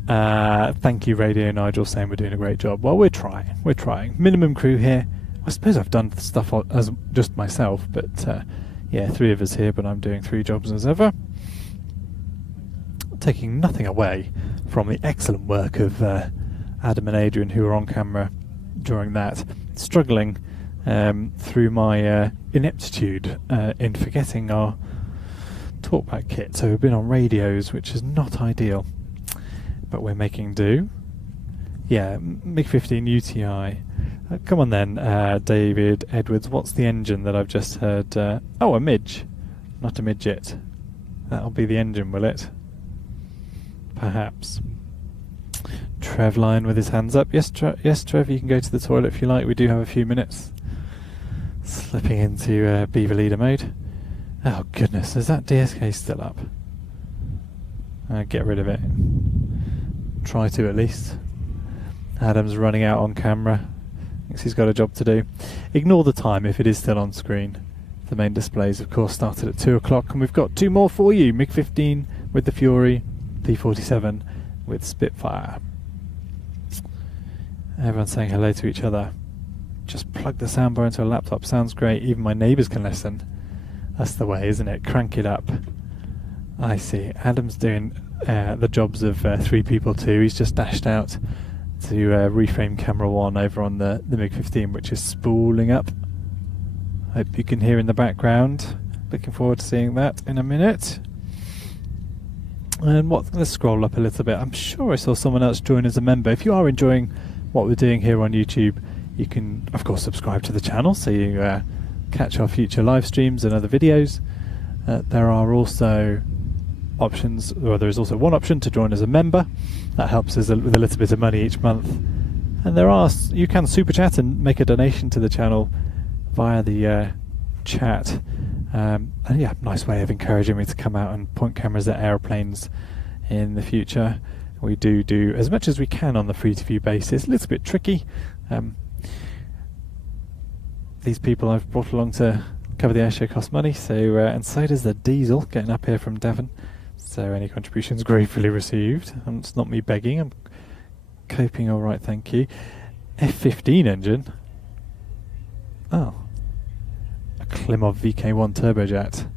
Thank you, Radio Nigel, saying we're doing a great job. Well, we're trying. Minimum crew here. I suppose I've done stuff as just myself, but yeah, 3 of us here, but I'm doing 3 jobs as ever. Taking nothing away from the excellent work of Adam and Adrian, who were on camera during that. Struggling through my ineptitude in forgetting our talkback kit. So we've been on radios, which is not ideal, but we're making do. Yeah, MiG-15 UTI. Come on then, David Edwards. What's the engine that I've just heard? Oh, a Midge, not a midget. That'll be the engine, will it? Perhaps. Trev Lyon with his hands up. Yes, Trev, you can go to the toilet if you like. We do have a few minutes. Slipping into Beaver Leader mode. Oh goodness, is that DSK still up? Get rid of it. Try to at least. Adam's running out on camera. Thinks he's got a job to do. Ignore the time if it is still on screen. The main displays, of course, started at 2 o'clock, and we've got 2 more for you. MiG-15 with the Fury, P-47 with Spitfire. Everyone's saying hello to each other. Just plug the soundbar into a laptop. Sounds great. Even my neighbours can listen. That's the way, isn't it? Crank it up. I see. Adam's doing the jobs of 3 people too. He's just dashed out to reframe camera 1 over on the MiG-15, which is spooling up. Hope you can hear in the background. Looking forward to seeing that in a minute. And let's scroll up a little bit. I'm sure I saw someone else join as a member. If you are enjoying what we're doing here on YouTube, you can of course subscribe to the channel so you catch our future live streams and other videos. There are also options, or there is also one option to join as a member. That helps us with a little bit of money each month. And you can super chat and make a donation to the channel via the chat. And yeah, nice way of encouraging me to come out and point cameras at aeroplanes in the future. We do as much as we can on the free to view basis. A little bit tricky. These people I've brought along to cover the airshow cost money, so and so does the diesel getting up here from Devon. So any contributions gratefully received. And it's not me begging. I'm coping all right, thank you. F-15 engine. Oh. Klimov VK1 turbojet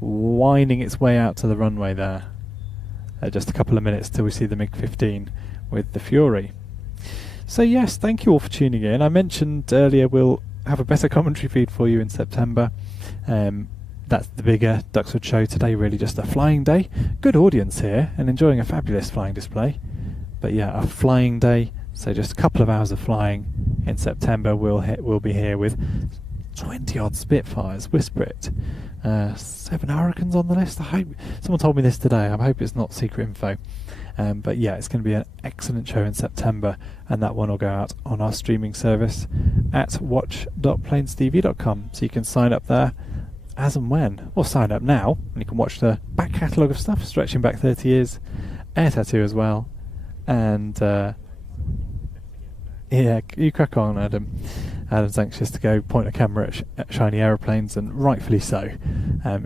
winding its way out to the runway there. Just a couple of minutes till we see the MiG-15 with the Fury. So yes, thank you all for tuning in. I mentioned earlier we'll have a better commentary feed for you in September. That's the bigger Duxford show today, really just a flying day. Good audience here and enjoying a fabulous flying display. But yeah, a flying day, so just a couple of hours of flying in September. We'll be here with 20 odd Spitfires, whisper it. 7 Hurricanes on the list. I hope someone told me this today. I hope it's not secret info. But yeah, it's going to be an excellent show in September, and that one will go out on our streaming service at watch.plainstv.com. So you can sign up there as and when, or sign up now, and you can watch the back catalogue of stuff stretching back 30 years, air tattoo as well, and yeah, you crack on, Adam. Adam's anxious to go point a camera at shiny aeroplanes, and rightfully so.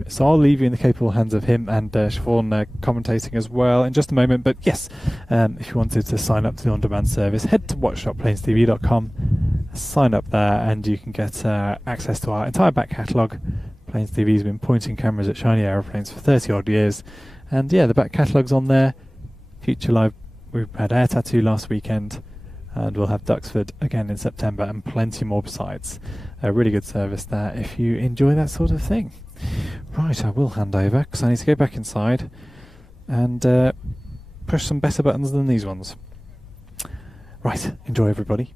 So I'll leave you in the capable hands of him and Siobhan commentating as well in just a moment. But yes, if you wanted to sign up to the on-demand service, head to watch.plainstv.com, sign up there, and you can get access to our entire back catalogue. Plains TV's been pointing cameras at shiny aeroplanes for 30 odd years, and yeah, the back catalogue's on there. Future live, we had air tattoo last weekend, and we'll have Duxford again in September, and plenty more besides. A really good service there if you enjoy that sort of thing. Right, I will hand over because I need to go back inside and push some better buttons than these ones. Right, enjoy everybody.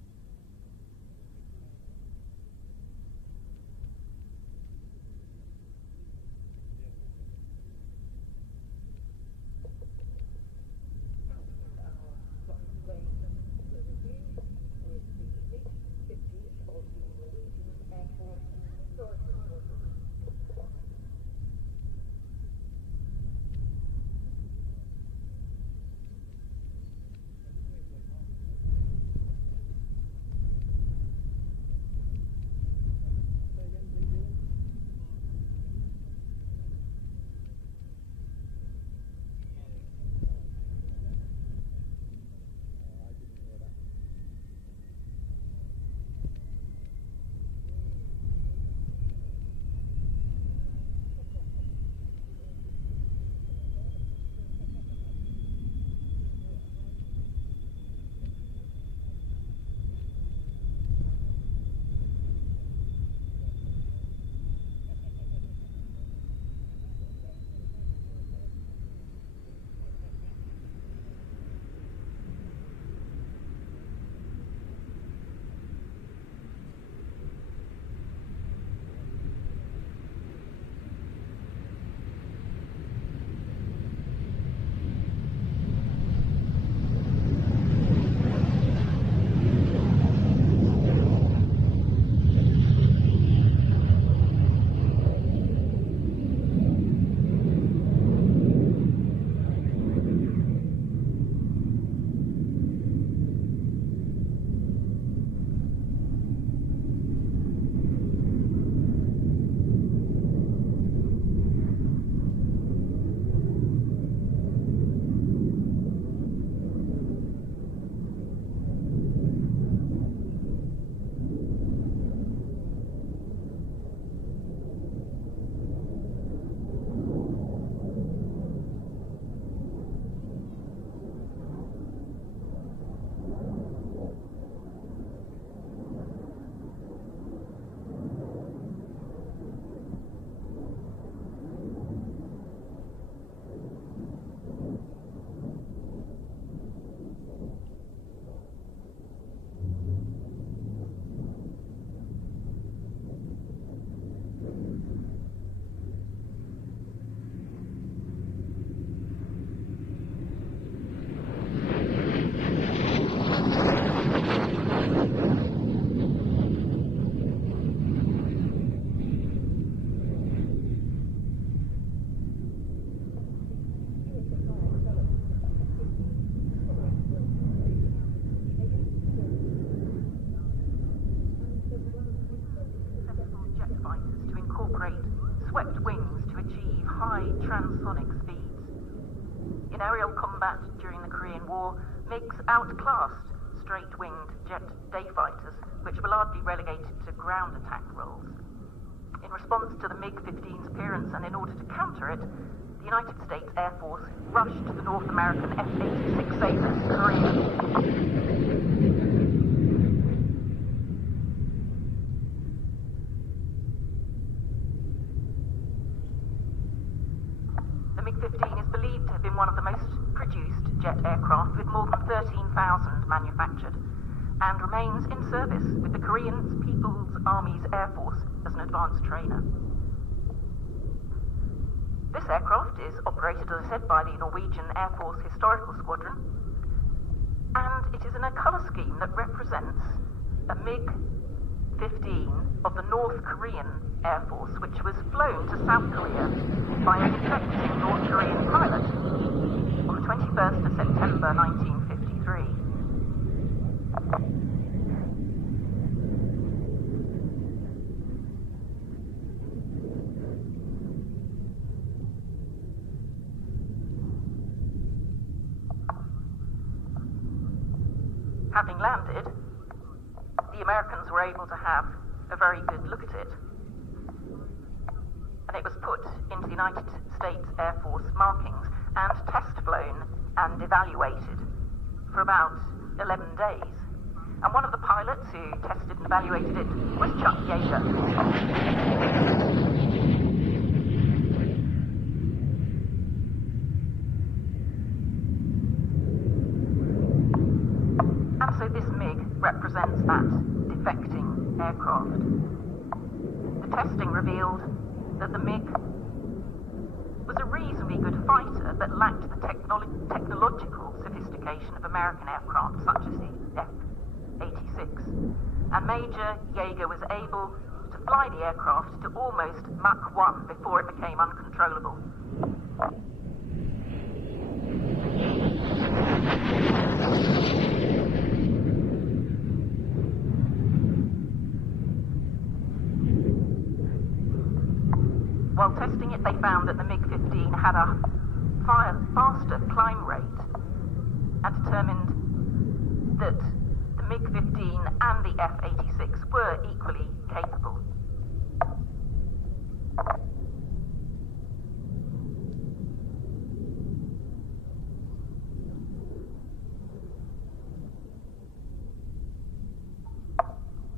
high transonic speeds. In aerial combat during the Korean War, MiGs outclassed straight-winged jet day fighters, which were largely relegated to ground attack roles. In response to the MiG-15's appearance and in order to counter it, the United States Air Force rushed to the North American F-86 Sabre in Korea. The MiG-15 is believed to have been one of the most produced jet aircraft, with more than 13,000 manufactured, and remains in service with the Korean People's Army's Air Force as an advanced trainer. This aircraft is operated, as I said, by the Norwegian Air Force Historical Squadron, and it is in a colour scheme that represents a MiG-15 of the North Korean Air Force, which was flown to South Korea by a defecting North Korean pilot on the 21st of September 1953. Having landed, the Americans were able to have a very good look at it, and it was put into the United States Air Force markings and test flown and evaluated for about 11 days. And one of the pilots who tested and evaluated it was Chuck Yeager. So this MiG represents that defecting aircraft. The testing revealed that the MiG was a reasonably good fighter, but lacked the technological sophistication of American aircraft, such as the F-86. And Major Yeager was able to fly the aircraft to almost Mach 1 before it became uncontrollable. While testing it, they found that the MiG-15 had a faster climb rate and determined that the MiG-15 and the F-86 were equally capable.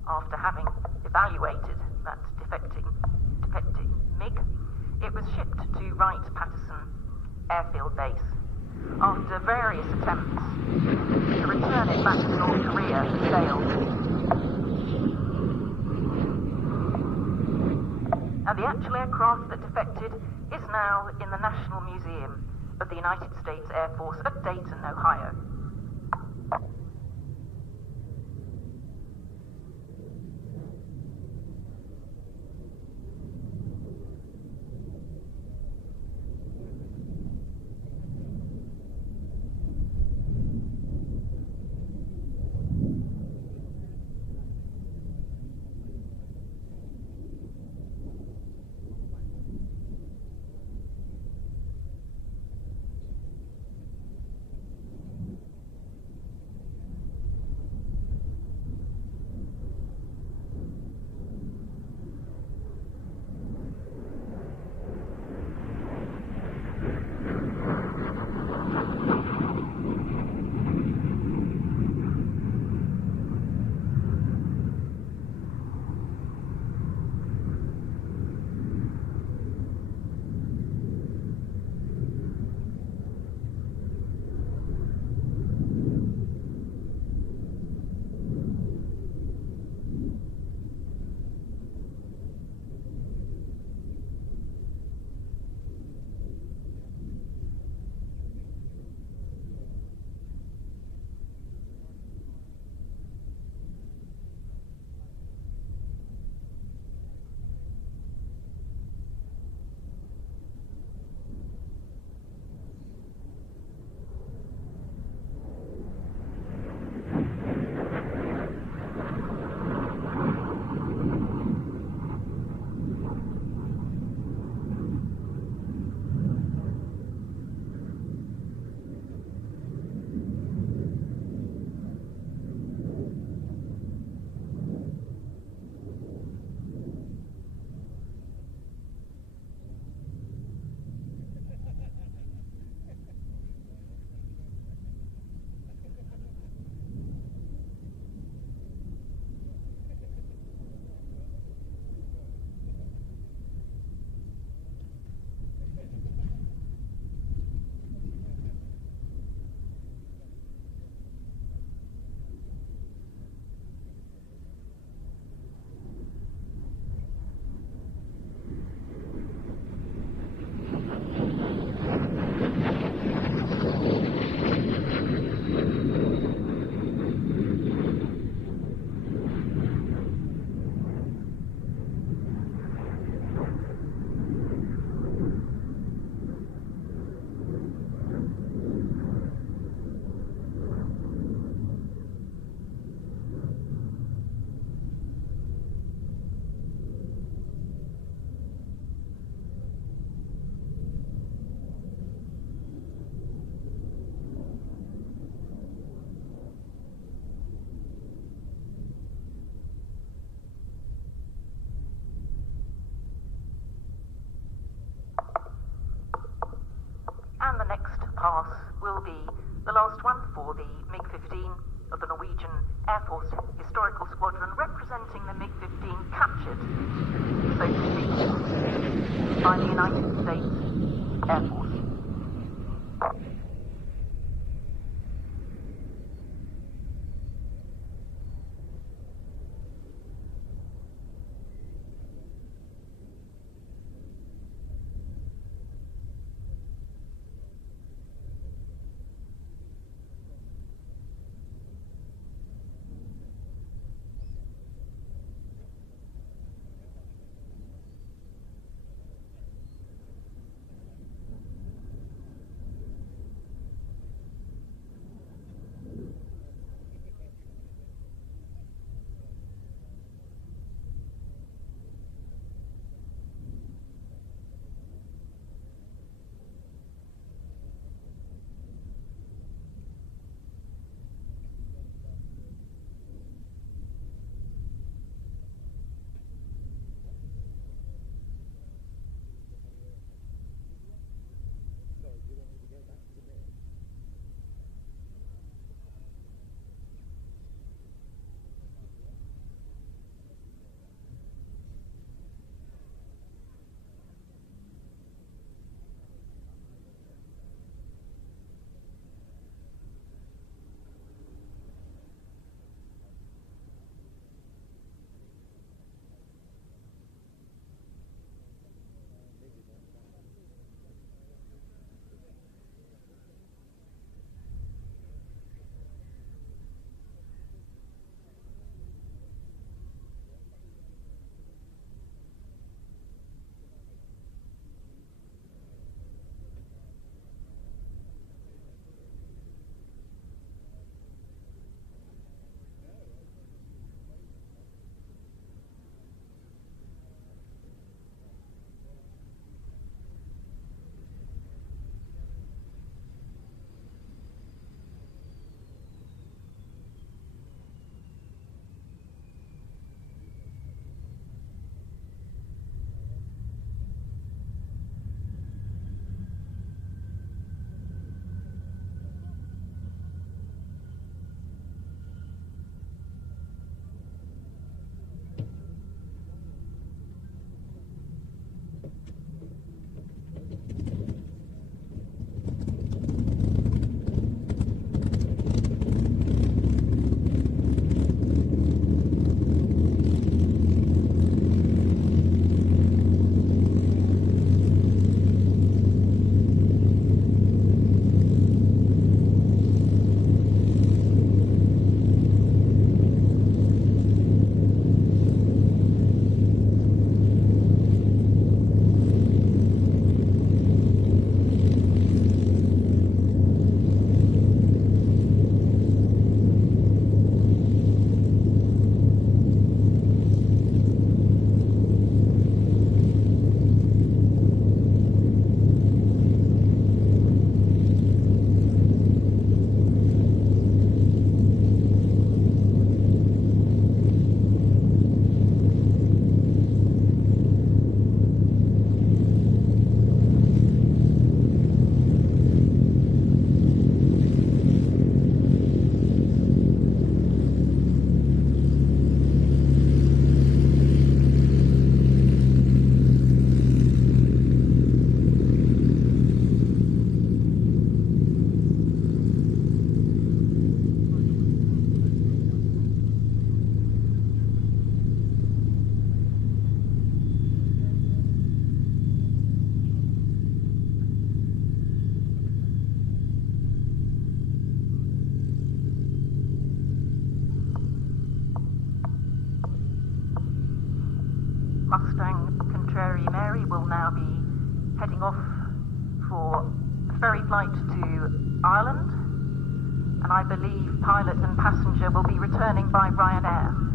After having evaluated that defecting MiG, it was shipped to Wright-Patterson Airfield Base. After various attempts to return it back to North Korea, it failed. And the actual aircraft that defected is now in the National Museum of the United States Air Force at Dayton, Ohio. for the MiG-15 of the Norwegian Air Force Historical Squadron, representing the MiG-15 captured, so to speak, by the United States Air Force. Mustang Contrary Mary will now be heading off for a ferry flight to Ireland, and I believe pilot and passenger will be returning by Ryanair.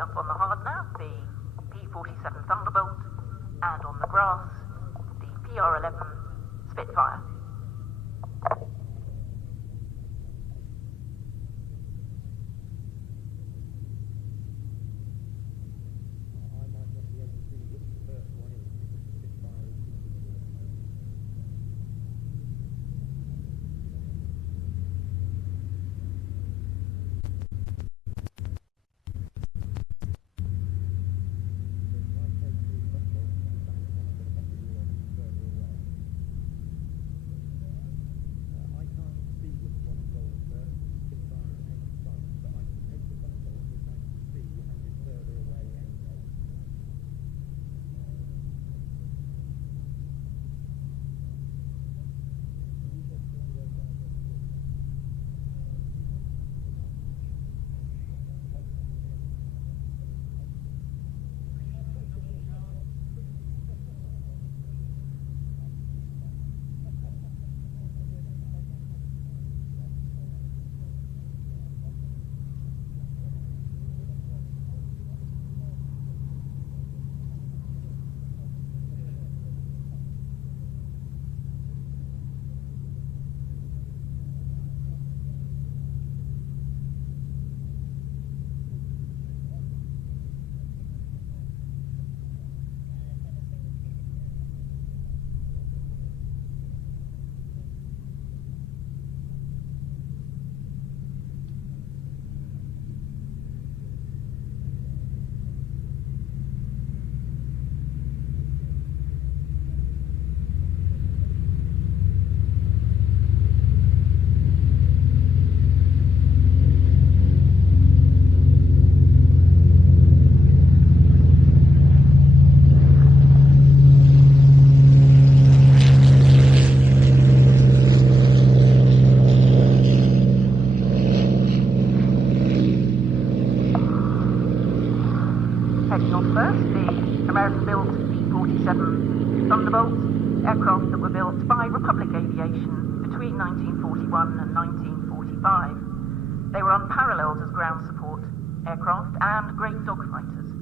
up on the hard now, the P-47 Thunderbolt, and on the grass, the PR-11 Spitfire. Heading off first, the American-built P-47 Thunderbolt, aircraft that were built by Republic Aviation between 1941 and 1945. They were unparalleled as ground support aircraft and great dogfighters.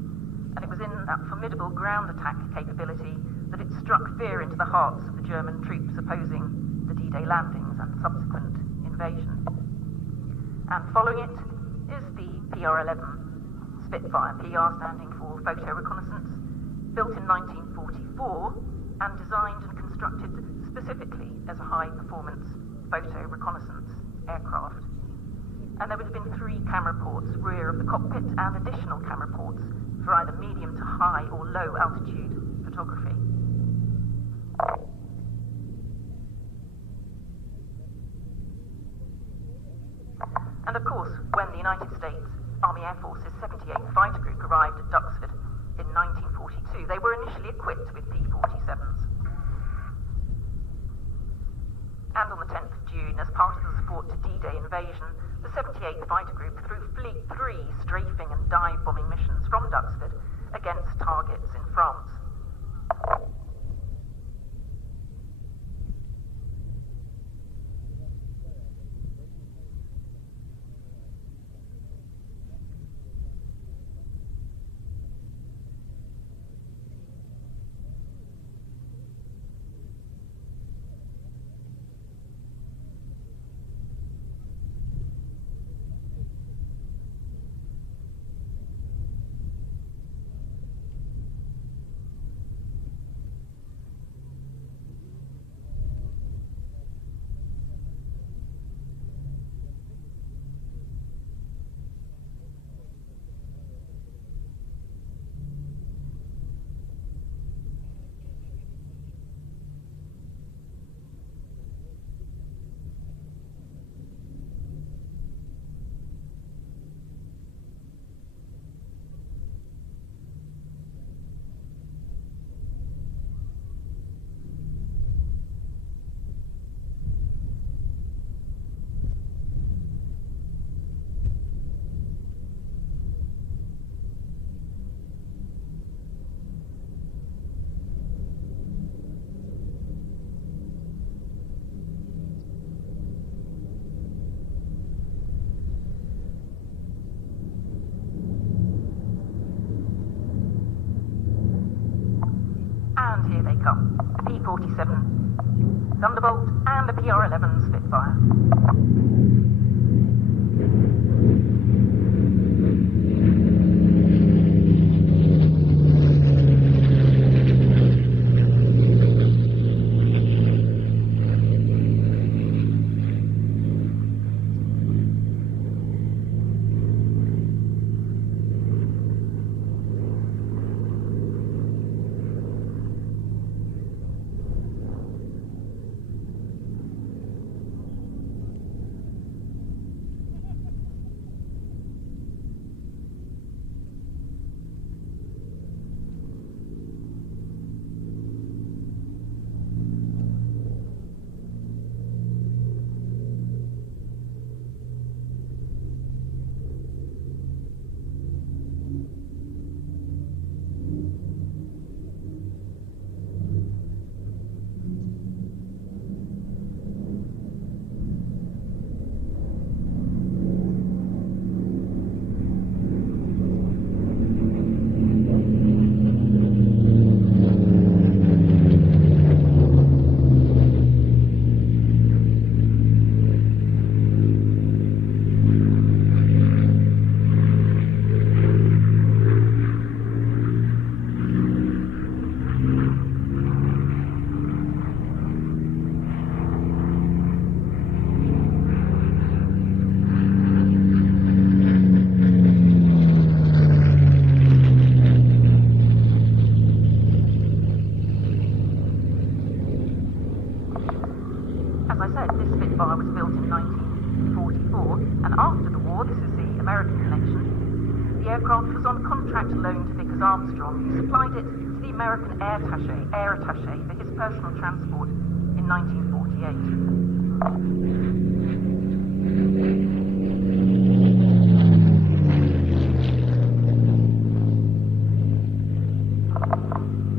And it was in that formidable ground attack capability that it struck fear into the hearts of the German troops opposing the D-Day landings and subsequent invasion. And following it is the PR-11 Spitfire, PR standing for Photo Reconnaissance, built in 1944 and designed and constructed specifically as a high-performance photo reconnaissance aircraft. And there would have been 3 camera ports rear of the cockpit and additional camera ports for either medium to high or low altitude photography. And of course, when the United States Army Air Force's 78th Fighter Group arrived at Duxford in 1942, they were initially equipped with P-47s. And on the 10th of June, as part of the support to D-Day invasion, the 78th Fighter Group flew Fleet 3 strafing and dive bombing missions from Duxford against targets in France. Seeker, a P-47 Thunderbolt, and a PR-11 Spitfire. American air attaché for his personal transport in 1948.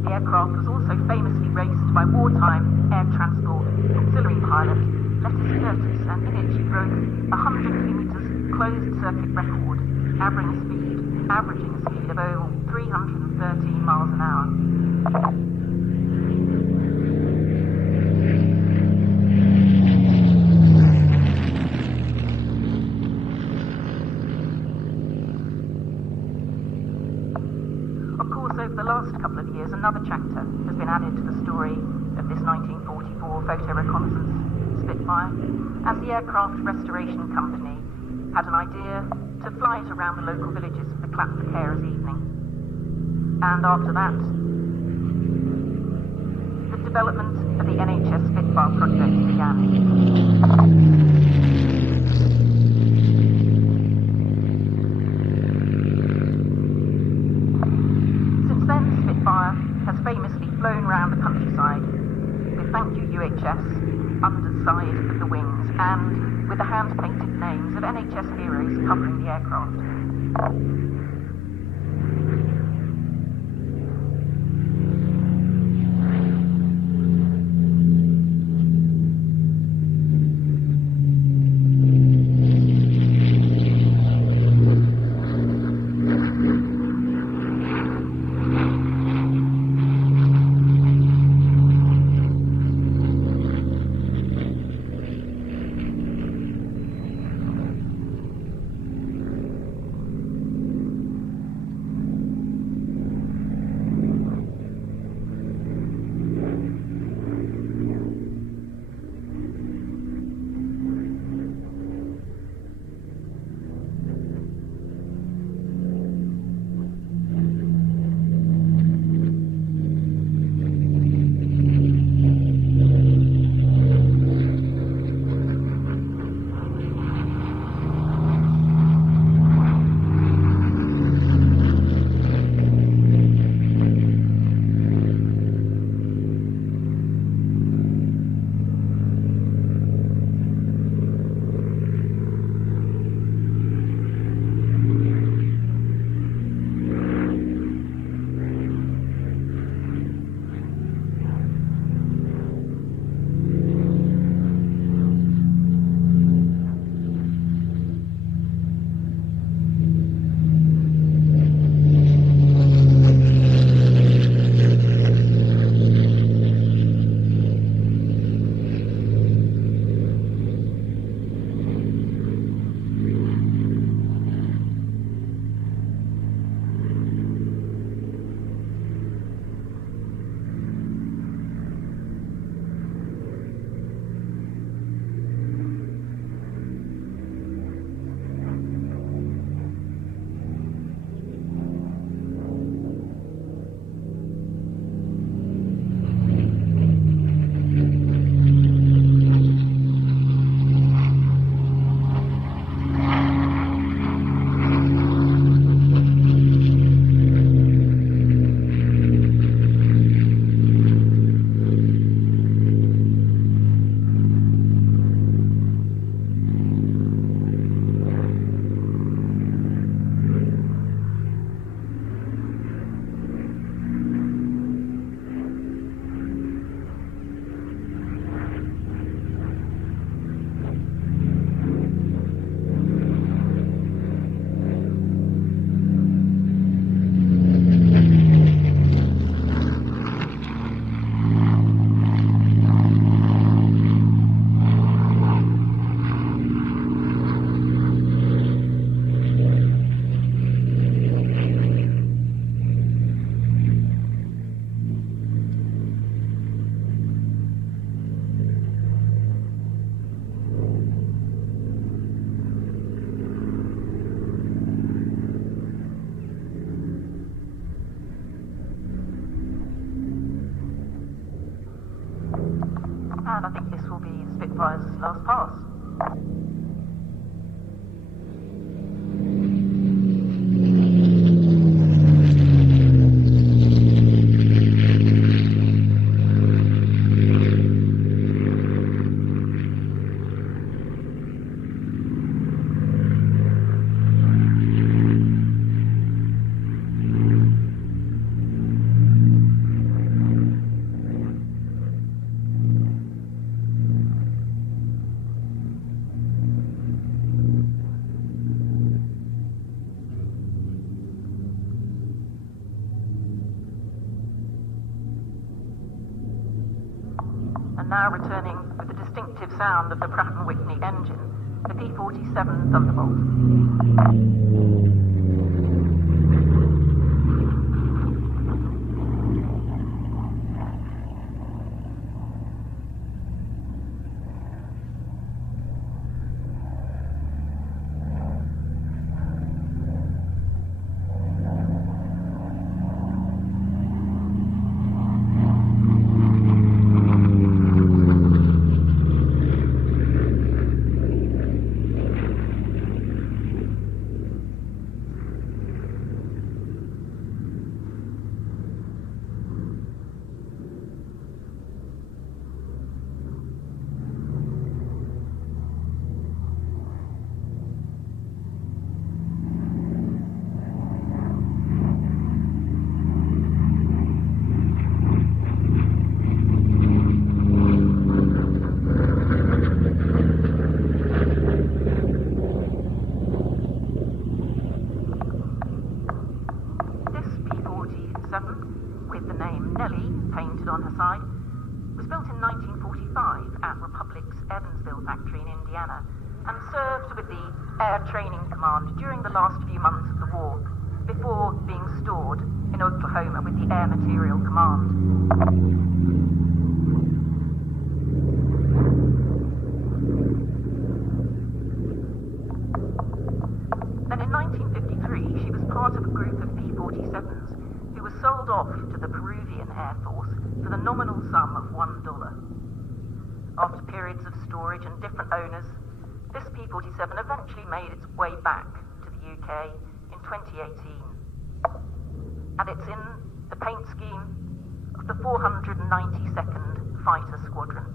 The aircraft was also famously raced by wartime air transport auxiliary pilot Lettis Curtis, and in it she broke a 100 kilometres closed circuit record, averaging a speed of over 313 miles an hour. Of course, over the last couple of years, another chapter has been added to the story of this 1944 photo reconnaissance Spitfire, as the aircraft restoration company had an idea to fly it around the local villages for the Clap for Carers evening. And after that, the development of the NHS Spitfire project began. Since then, Spitfire has famously flown around the countryside with Thank You UHS under the side of the wings and with the hand-painted names of NHS heroes covering the aircraft. And I think this will be the Spitfire's last pass. And now returning with the distinctive sound of the Pratt & Whitney engine, the P-47 Thunderbolt. With the name Nellie painted on her side, was built in 1945 at Republic's Evansville factory in Indiana and served with the Air Training Command during the last few months of the war, before being stored in Oklahoma with the Air Material Command. Then in 1953, she was part of a group of P-47s who were sold off to the Peruvian Air Force for the nominal sum of $1. After periods of storage and different owners, this P-47 eventually made its way back to the UK in 2018. And it's in the paint scheme of the 492nd Fighter Squadron.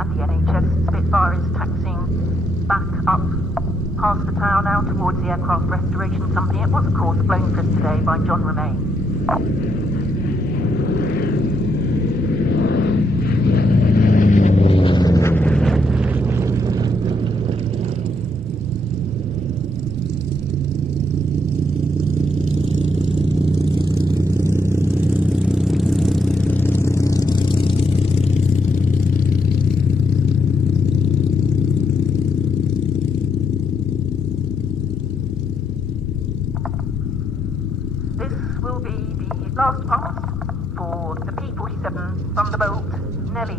and the NHS Spitfire is taxiing back up past the tower now towards the Aircraft Restoration Company. It was, of course, flown for us today by John Romain. Last pass for the P-47 Thunderbolt Nelly.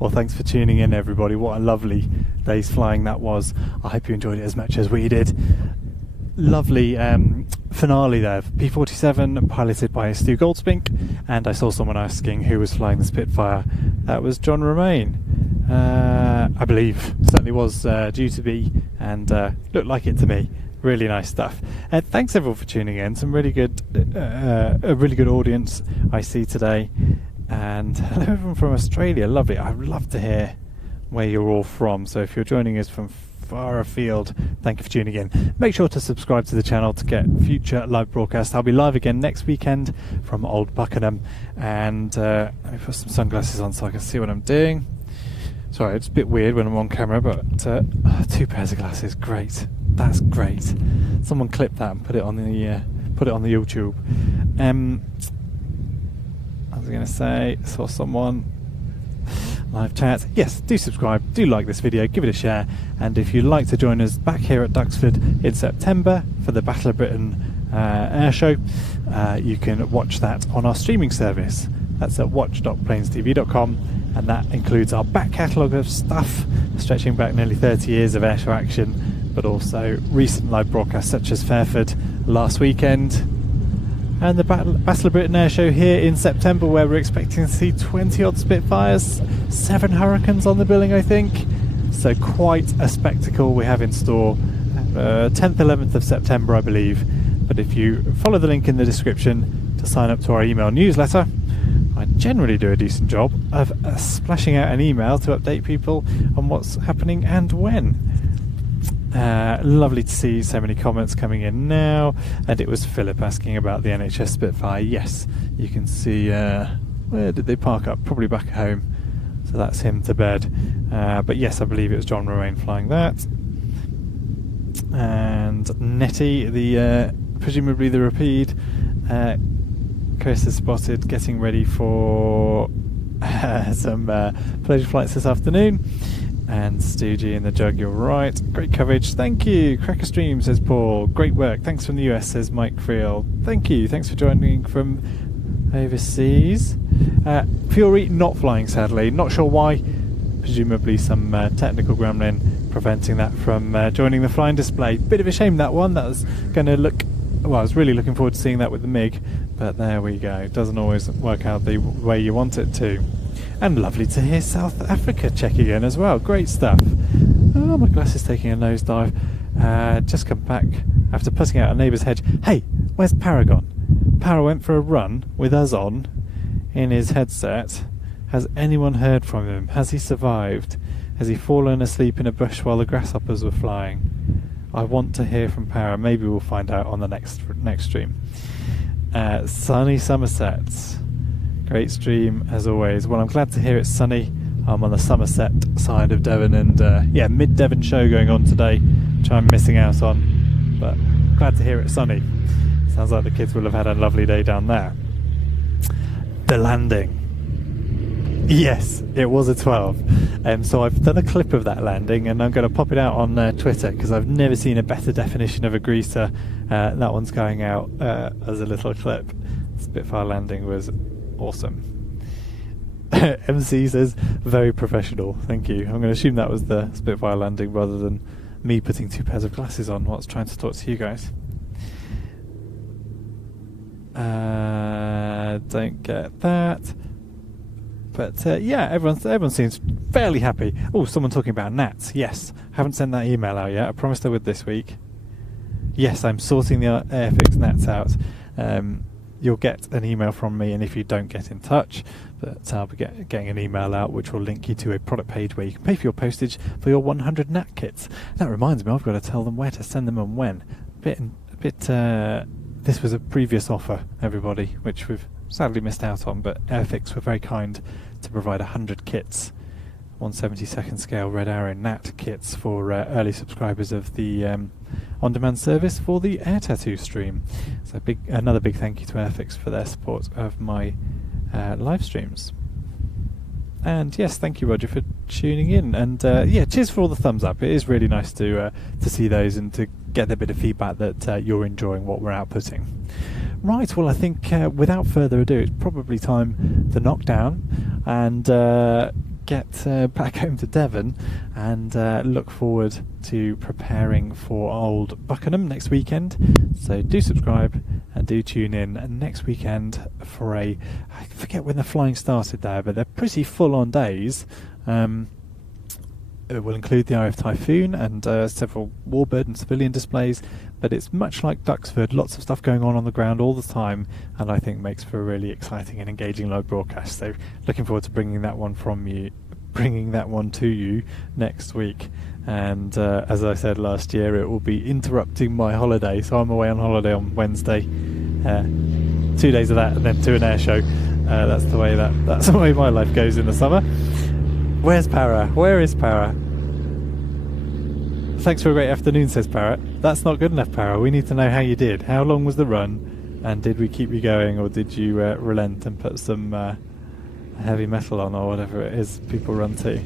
Well, thanks for tuning in, everybody. What a lovely day's flying that was. I hope you enjoyed it as much as we did. Lovely finale there. P-47 piloted by Stu Goldspink, and I saw someone asking who was flying the Spitfire. That was John Romain, I believe. Certainly was due to be, and looked like it to me. Really nice stuff. Thanks everyone for tuning in. Some really good, a really good audience I see today. And hello everyone from Australia. Lovely. I'd love to hear where you're all from. So if you're joining us from far afield. Thank you for tuning in. Make sure to subscribe to the channel to get future live broadcasts. I'll be live again next weekend from Old Buckingham, and let me put some sunglasses on so I can see what I'm doing. Sorry, it's a bit weird when I'm on camera, but 2 pairs of glasses, great. That's great. Someone clip that and put it on the YouTube. I was going to say, saw someone live chat. Yes, do subscribe, do like this video, give it a share, and if you'd like to join us back here at Duxford in September for the Battle of Britain air show, you can watch that on our streaming service. That's at watch.planestv.com, and that includes our back catalogue of stuff stretching back nearly 30 years of airshow action, but also recent live broadcasts such as Fairford last weekend, and the Battle of Britain air show here in September, where we're expecting to see 20 odd Spitfires, 7 Hurricanes on the billing, I think. So quite a spectacle we have in store. 10th, 11th of September, I believe. But if you follow the link in the description to sign up to our email newsletter, I generally do a decent job of splashing out an email to update people on what's happening and when. Lovely to see so many comments coming in now, and it was Philip asking about the NHS Spitfire. Yes, you can see where did they park up? Probably back at home, so that's him to bed. But yes, I believe it was John Romain flying that, and Nettie, the presumably the Rapide. Chris is spotted getting ready for some pleasure flights this afternoon. And Stoogie in the Jug, you're right. Great coverage, thank you. Cracker Stream, says Paul. Great work, thanks from the US, says Mike Friel. Thank you, thanks for joining from overseas. Fury not flying, sadly. Not sure why. Presumably some technical gremlin preventing that from joining the flying display. Bit of a shame, that one. That was going to look... Well, I was really looking forward to seeing that with the MiG, but there we go. It doesn't always work out the way you want it to. And lovely to hear South Africa checking in as well. Great stuff. Oh, my glass is taking a nosedive. Just come back after putting out a neighbour's hedge. Hey, where's Paragon? Para went for a run with us on in his headset. Has anyone heard from him? Has he survived? Has he fallen asleep in a bush while the grasshoppers were flying? I want to hear from Para. Maybe we'll find out on the next stream. Sunny Somerset. Great stream as always. Well, I'm glad to hear it's sunny. I'm on the Somerset side of Devon, and yeah, mid-Devon show going on today, which I'm missing out on, but glad to hear it's sunny. Sounds like the kids will have had a lovely day down there. The landing. Yes, it was a 12. So I've done a clip of that landing, and I'm going to pop it out on Twitter, because I've never seen a better definition of a greaser. That one's going out as a little clip. Spitfire landing was awesome. MC says very professional. Thank you. I'm going to assume that was the Spitfire landing rather than me putting 2 pairs of glasses on whilst trying to talk to you guys. Don't get that. But yeah, everyone seems fairly happy. Oh, someone talking about gnats. Yes, haven't sent that email out yet. I promised I would this week. Yes, I'm sorting the Airfix gnats out. You'll get an email from me, and if you don't get in touch, but I'll be getting an email out which will link you to a product page where you can pay for your postage for your 100 gnat kits. That reminds me, I've got to tell them where to send them and when. This was a previous offer, everybody, which we've sadly missed out on, but Airfix were very kind to provide 100 kits, 1/72nd scale Red Arrow Nat kits for early subscribers of the on-demand service for the Air Tattoo stream. So another big thank you to Airfix for their support of my live streams. And yes, thank you, Roger, for tuning in. And yeah, cheers for all the thumbs up. It is really nice to see those and to get a bit of feedback that you're enjoying what we're outputting. Right, well, I think without further ado, it's probably time to knock down and get back home to Devon and look forward to preparing for Old Buckingham next weekend. So do subscribe and do tune in next weekend for I forget when the flying started there, but they're pretty full-on days. It will include the RF Typhoon and several warbird and civilian displays, but it's much like Duxford, lots of stuff going on the ground all the time, and I think makes for a really exciting and engaging live broadcast. So looking forward to bringing that one to you next week. And as I said last year, it will be interrupting my holiday. So I'm away on holiday on Wednesday. 2 days of that, and then to an air show. That's the way my life goes in the summer. Where's Para? Where is Para? Thanks for a great afternoon, says Parrot. That's not good enough, Para. We need to know how you did. How long was the run? And did we keep you going, or did you relent and put some heavy metal on, or whatever it is people run to?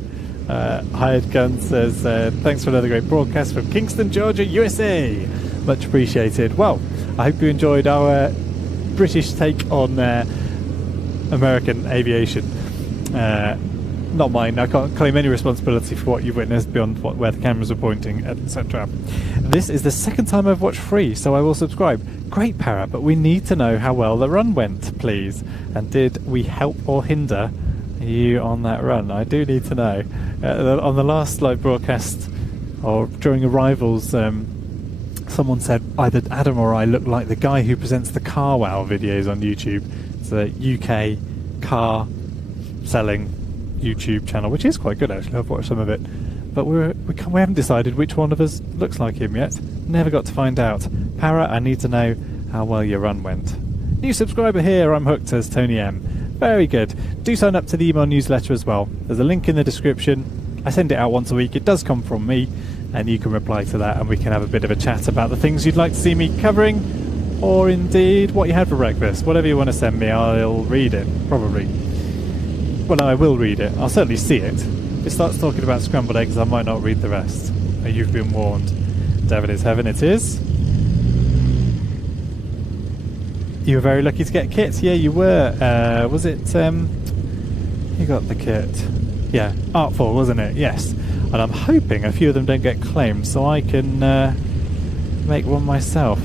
Hired Gun says, thanks for another great broadcast from Kingston, Georgia, USA. Much appreciated. Well, I hope you enjoyed our British take on American aviation. Not mine. I can't claim any responsibility for what you've witnessed beyond where the cameras are pointing, etc. This is the second time I've watched free, so I will subscribe. Great, Para, but we need to know how well the run went, please. And did we help or hinder you on that run? I do need to know. On the last live broadcast, or during arrivals, someone said either Adam or I look like the guy who presents the Car Wow videos on YouTube. It's a UK car selling YouTube channel, which is quite good actually. I've watched some of it, but we haven't decided which one of us looks like him yet. Never got to find out. Para, I need to know how well your run went. New subscriber here, I'm hooked, says Tony M. Very good. Do sign up to the email newsletter as well. There's a link in the description. I send it out once a week. It does come from me, and you can reply to that, and we can have a bit of a chat about the things you'd like to see me covering, or indeed what you had for breakfast. Whatever you want to send me, I'll read it, probably. Well, no, I will read it. I'll certainly see it. If it starts talking about scrambled eggs, I might not read the rest. You've been warned. Devon is heaven, it is. You were very lucky to get kits. Yeah, you were. Was it... you got the kit. Yeah, Artful, wasn't it? Yes. And I'm hoping a few of them don't get claimed, so I can make one myself.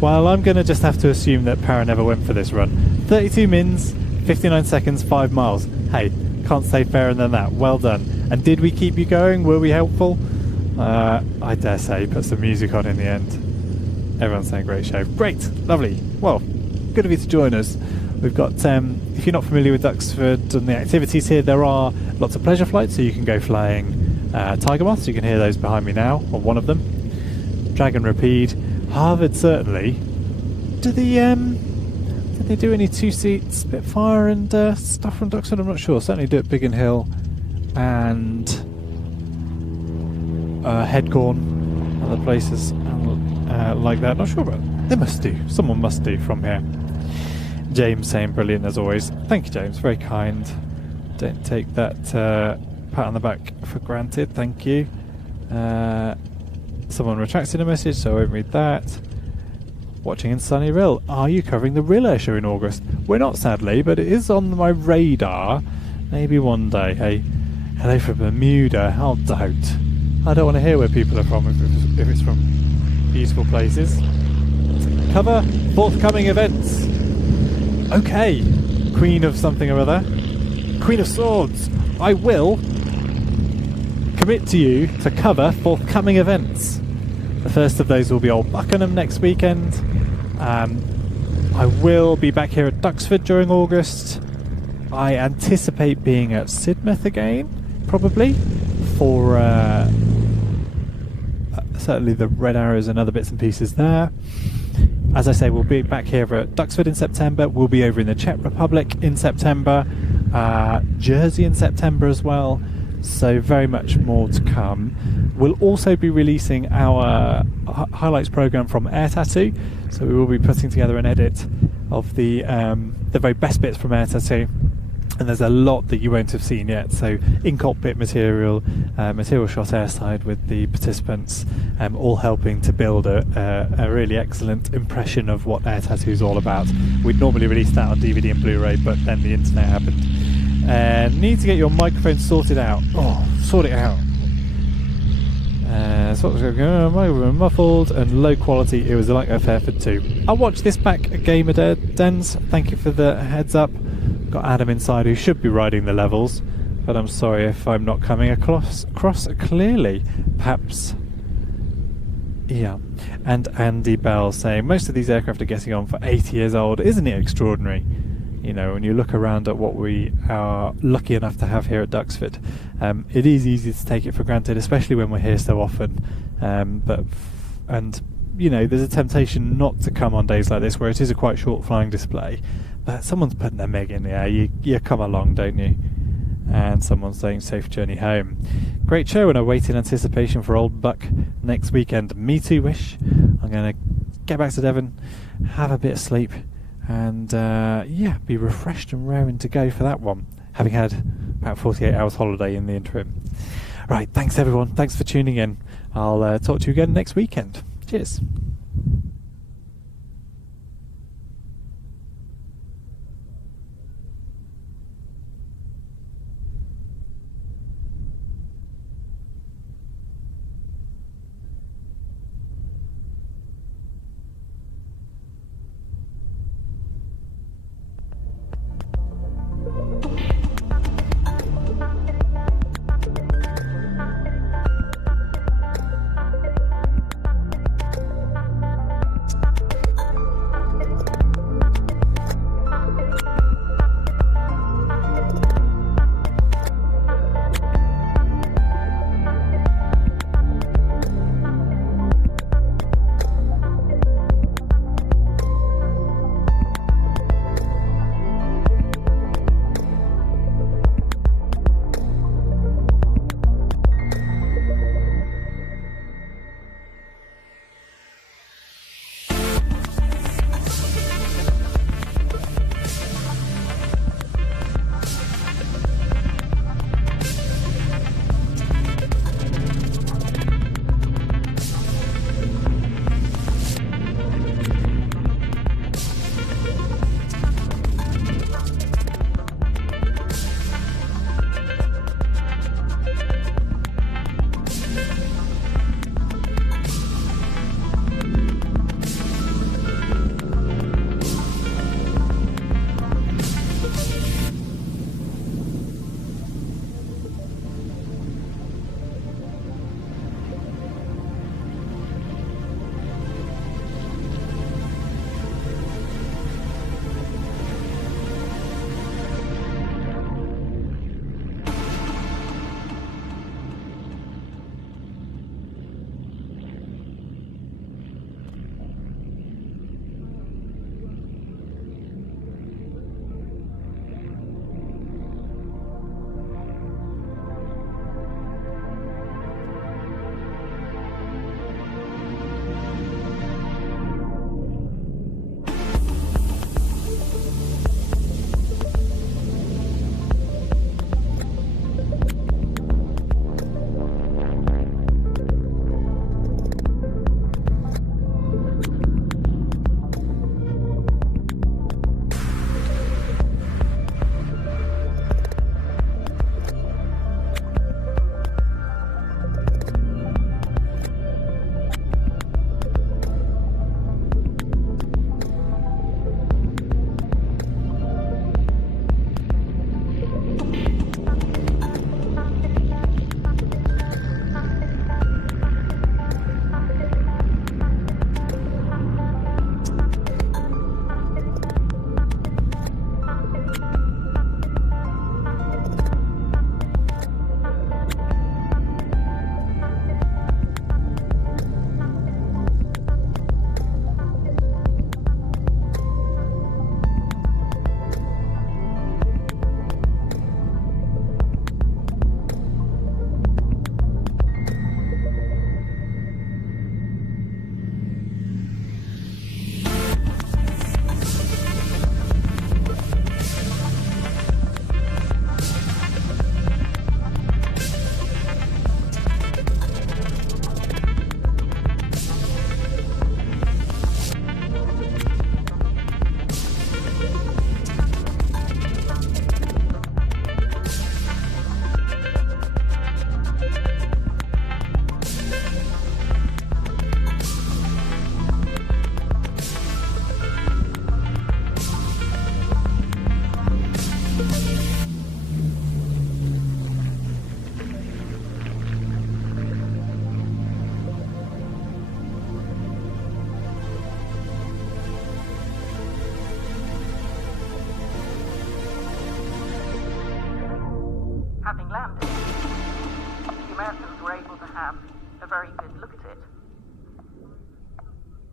Well, I'm going to just have to assume that Para never went for this run. 32 mins... 59 seconds, 5 miles. Hey, can't say fairer than that. Well done. And did we keep you going? Were we helpful? I dare say, put some music on in the end. Everyone's saying great show. Great, lovely. Well, good of you to join us. We've got, if you're not familiar with Duxford and the activities here, there are lots of pleasure flights, so you can go flying Tiger Moths. You can hear those behind me now, or one of them. Dragon Rapide. Harvard, certainly. Did they do any two-seat Spitfire and stuff from Duxford? I'm not sure. Certainly do it Biggin Hill and Headcorn, other places like that. Not sure, but they must do. Someone must do from here. James saying brilliant as always. Thank you, James. Very kind. Don't take that pat on the back for granted. Thank you. Someone retracted a message, so I won't read that. Watching in sunny Rill. Are you covering the Rill Air Show in August? We're not, sadly, but it is on my radar. Maybe one day. Hey, hello from Bermuda. Oh, don't. I don't want to hear where people are from if it's from beautiful places. Cover forthcoming events. Okay. Queen of something or other. Queen of Swords. I will commit to you to cover forthcoming events. The first of those will be Old Buckenham next weekend. I will be back here at Duxford during August. I anticipate being at Sidmouth again, probably, for certainly the Red Arrows and other bits and pieces there. As I say, we'll be back here at Duxford in September. We'll be over in the Czech Republic in September, Jersey in September as well. So very much more to come. We'll also be releasing our highlights program from Air Tattoo. So we will be putting together an edit of the very best bits from Air Tattoo. And there's a lot that you won't have seen yet. So in-cockpit material, material shot airside with the participants, all helping to build a really excellent impression of what Air Tattoo is all about. We'd normally release that on DVD and Blu-ray, but then the internet happened. Need to get your microphone sorted out. Oh, sort it out. So what's going on? Microphone muffled and low quality. It was like a Fairford 2. I'll watch this back, Gamer Dens. Thank you for the heads up. Got Adam inside who should be riding the levels, but I'm sorry if I'm not coming across clearly. Perhaps. Yeah. And Andy Bell saying most of these aircraft are getting on for 80 years old. Isn't it extraordinary? You know, when you look around at what we are lucky enough to have here at Duxford, it is easy to take it for granted, especially when we're here so often. And you know, there's a temptation not to come on days like this where it is a quite short flying display, but someone's putting their meg in the air. You come along, don't you? And someone's saying safe journey home. Great show, and I wait in anticipation for Old Buck next weekend. Me too, Wish. I'm going to get back to Devon, have a bit of sleep, and yeah, be refreshed and raring to go for that one, having had about 48 hours holiday in the interim. Right, thanks everyone, thanks for tuning in. I'll talk to you again next weekend. Cheers.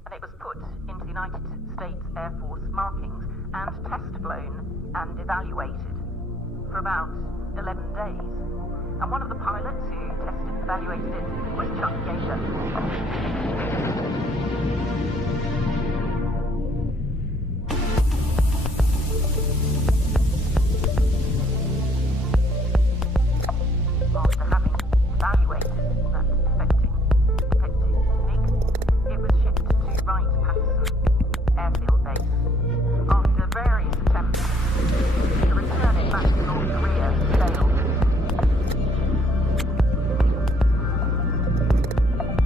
and it was put into the United States Air Force markings and test flown and evaluated for about 11 days. And one of the pilots who tested and evaluated it was Chuck Yeager. After having evaluated that defective MiG, it was shipped to Wright-Patterson Airfield Base. After various attempts to return it back to North Korea, failed.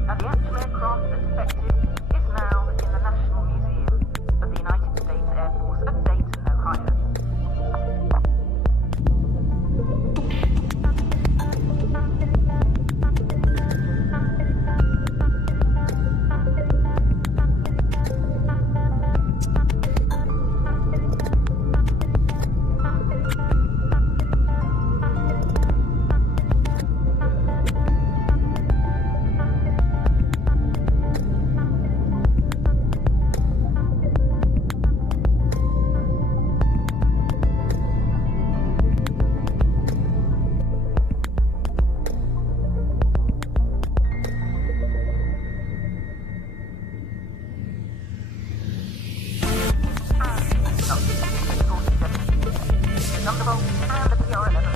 And the actual aircraft that defected is now in the National Museum of the United States Air Force at Dayton, Ohio. Thunderbolt and the PR-11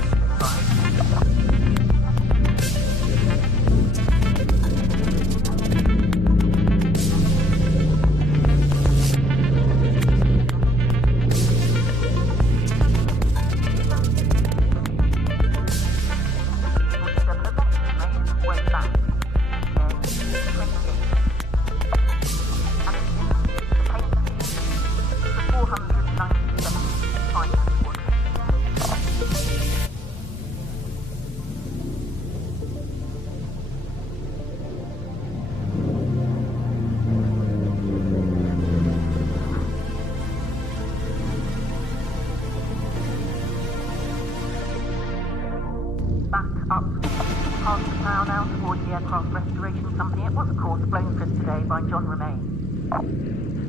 Aircraft Restoration Company. It was, of course, blown for us today by John Romain.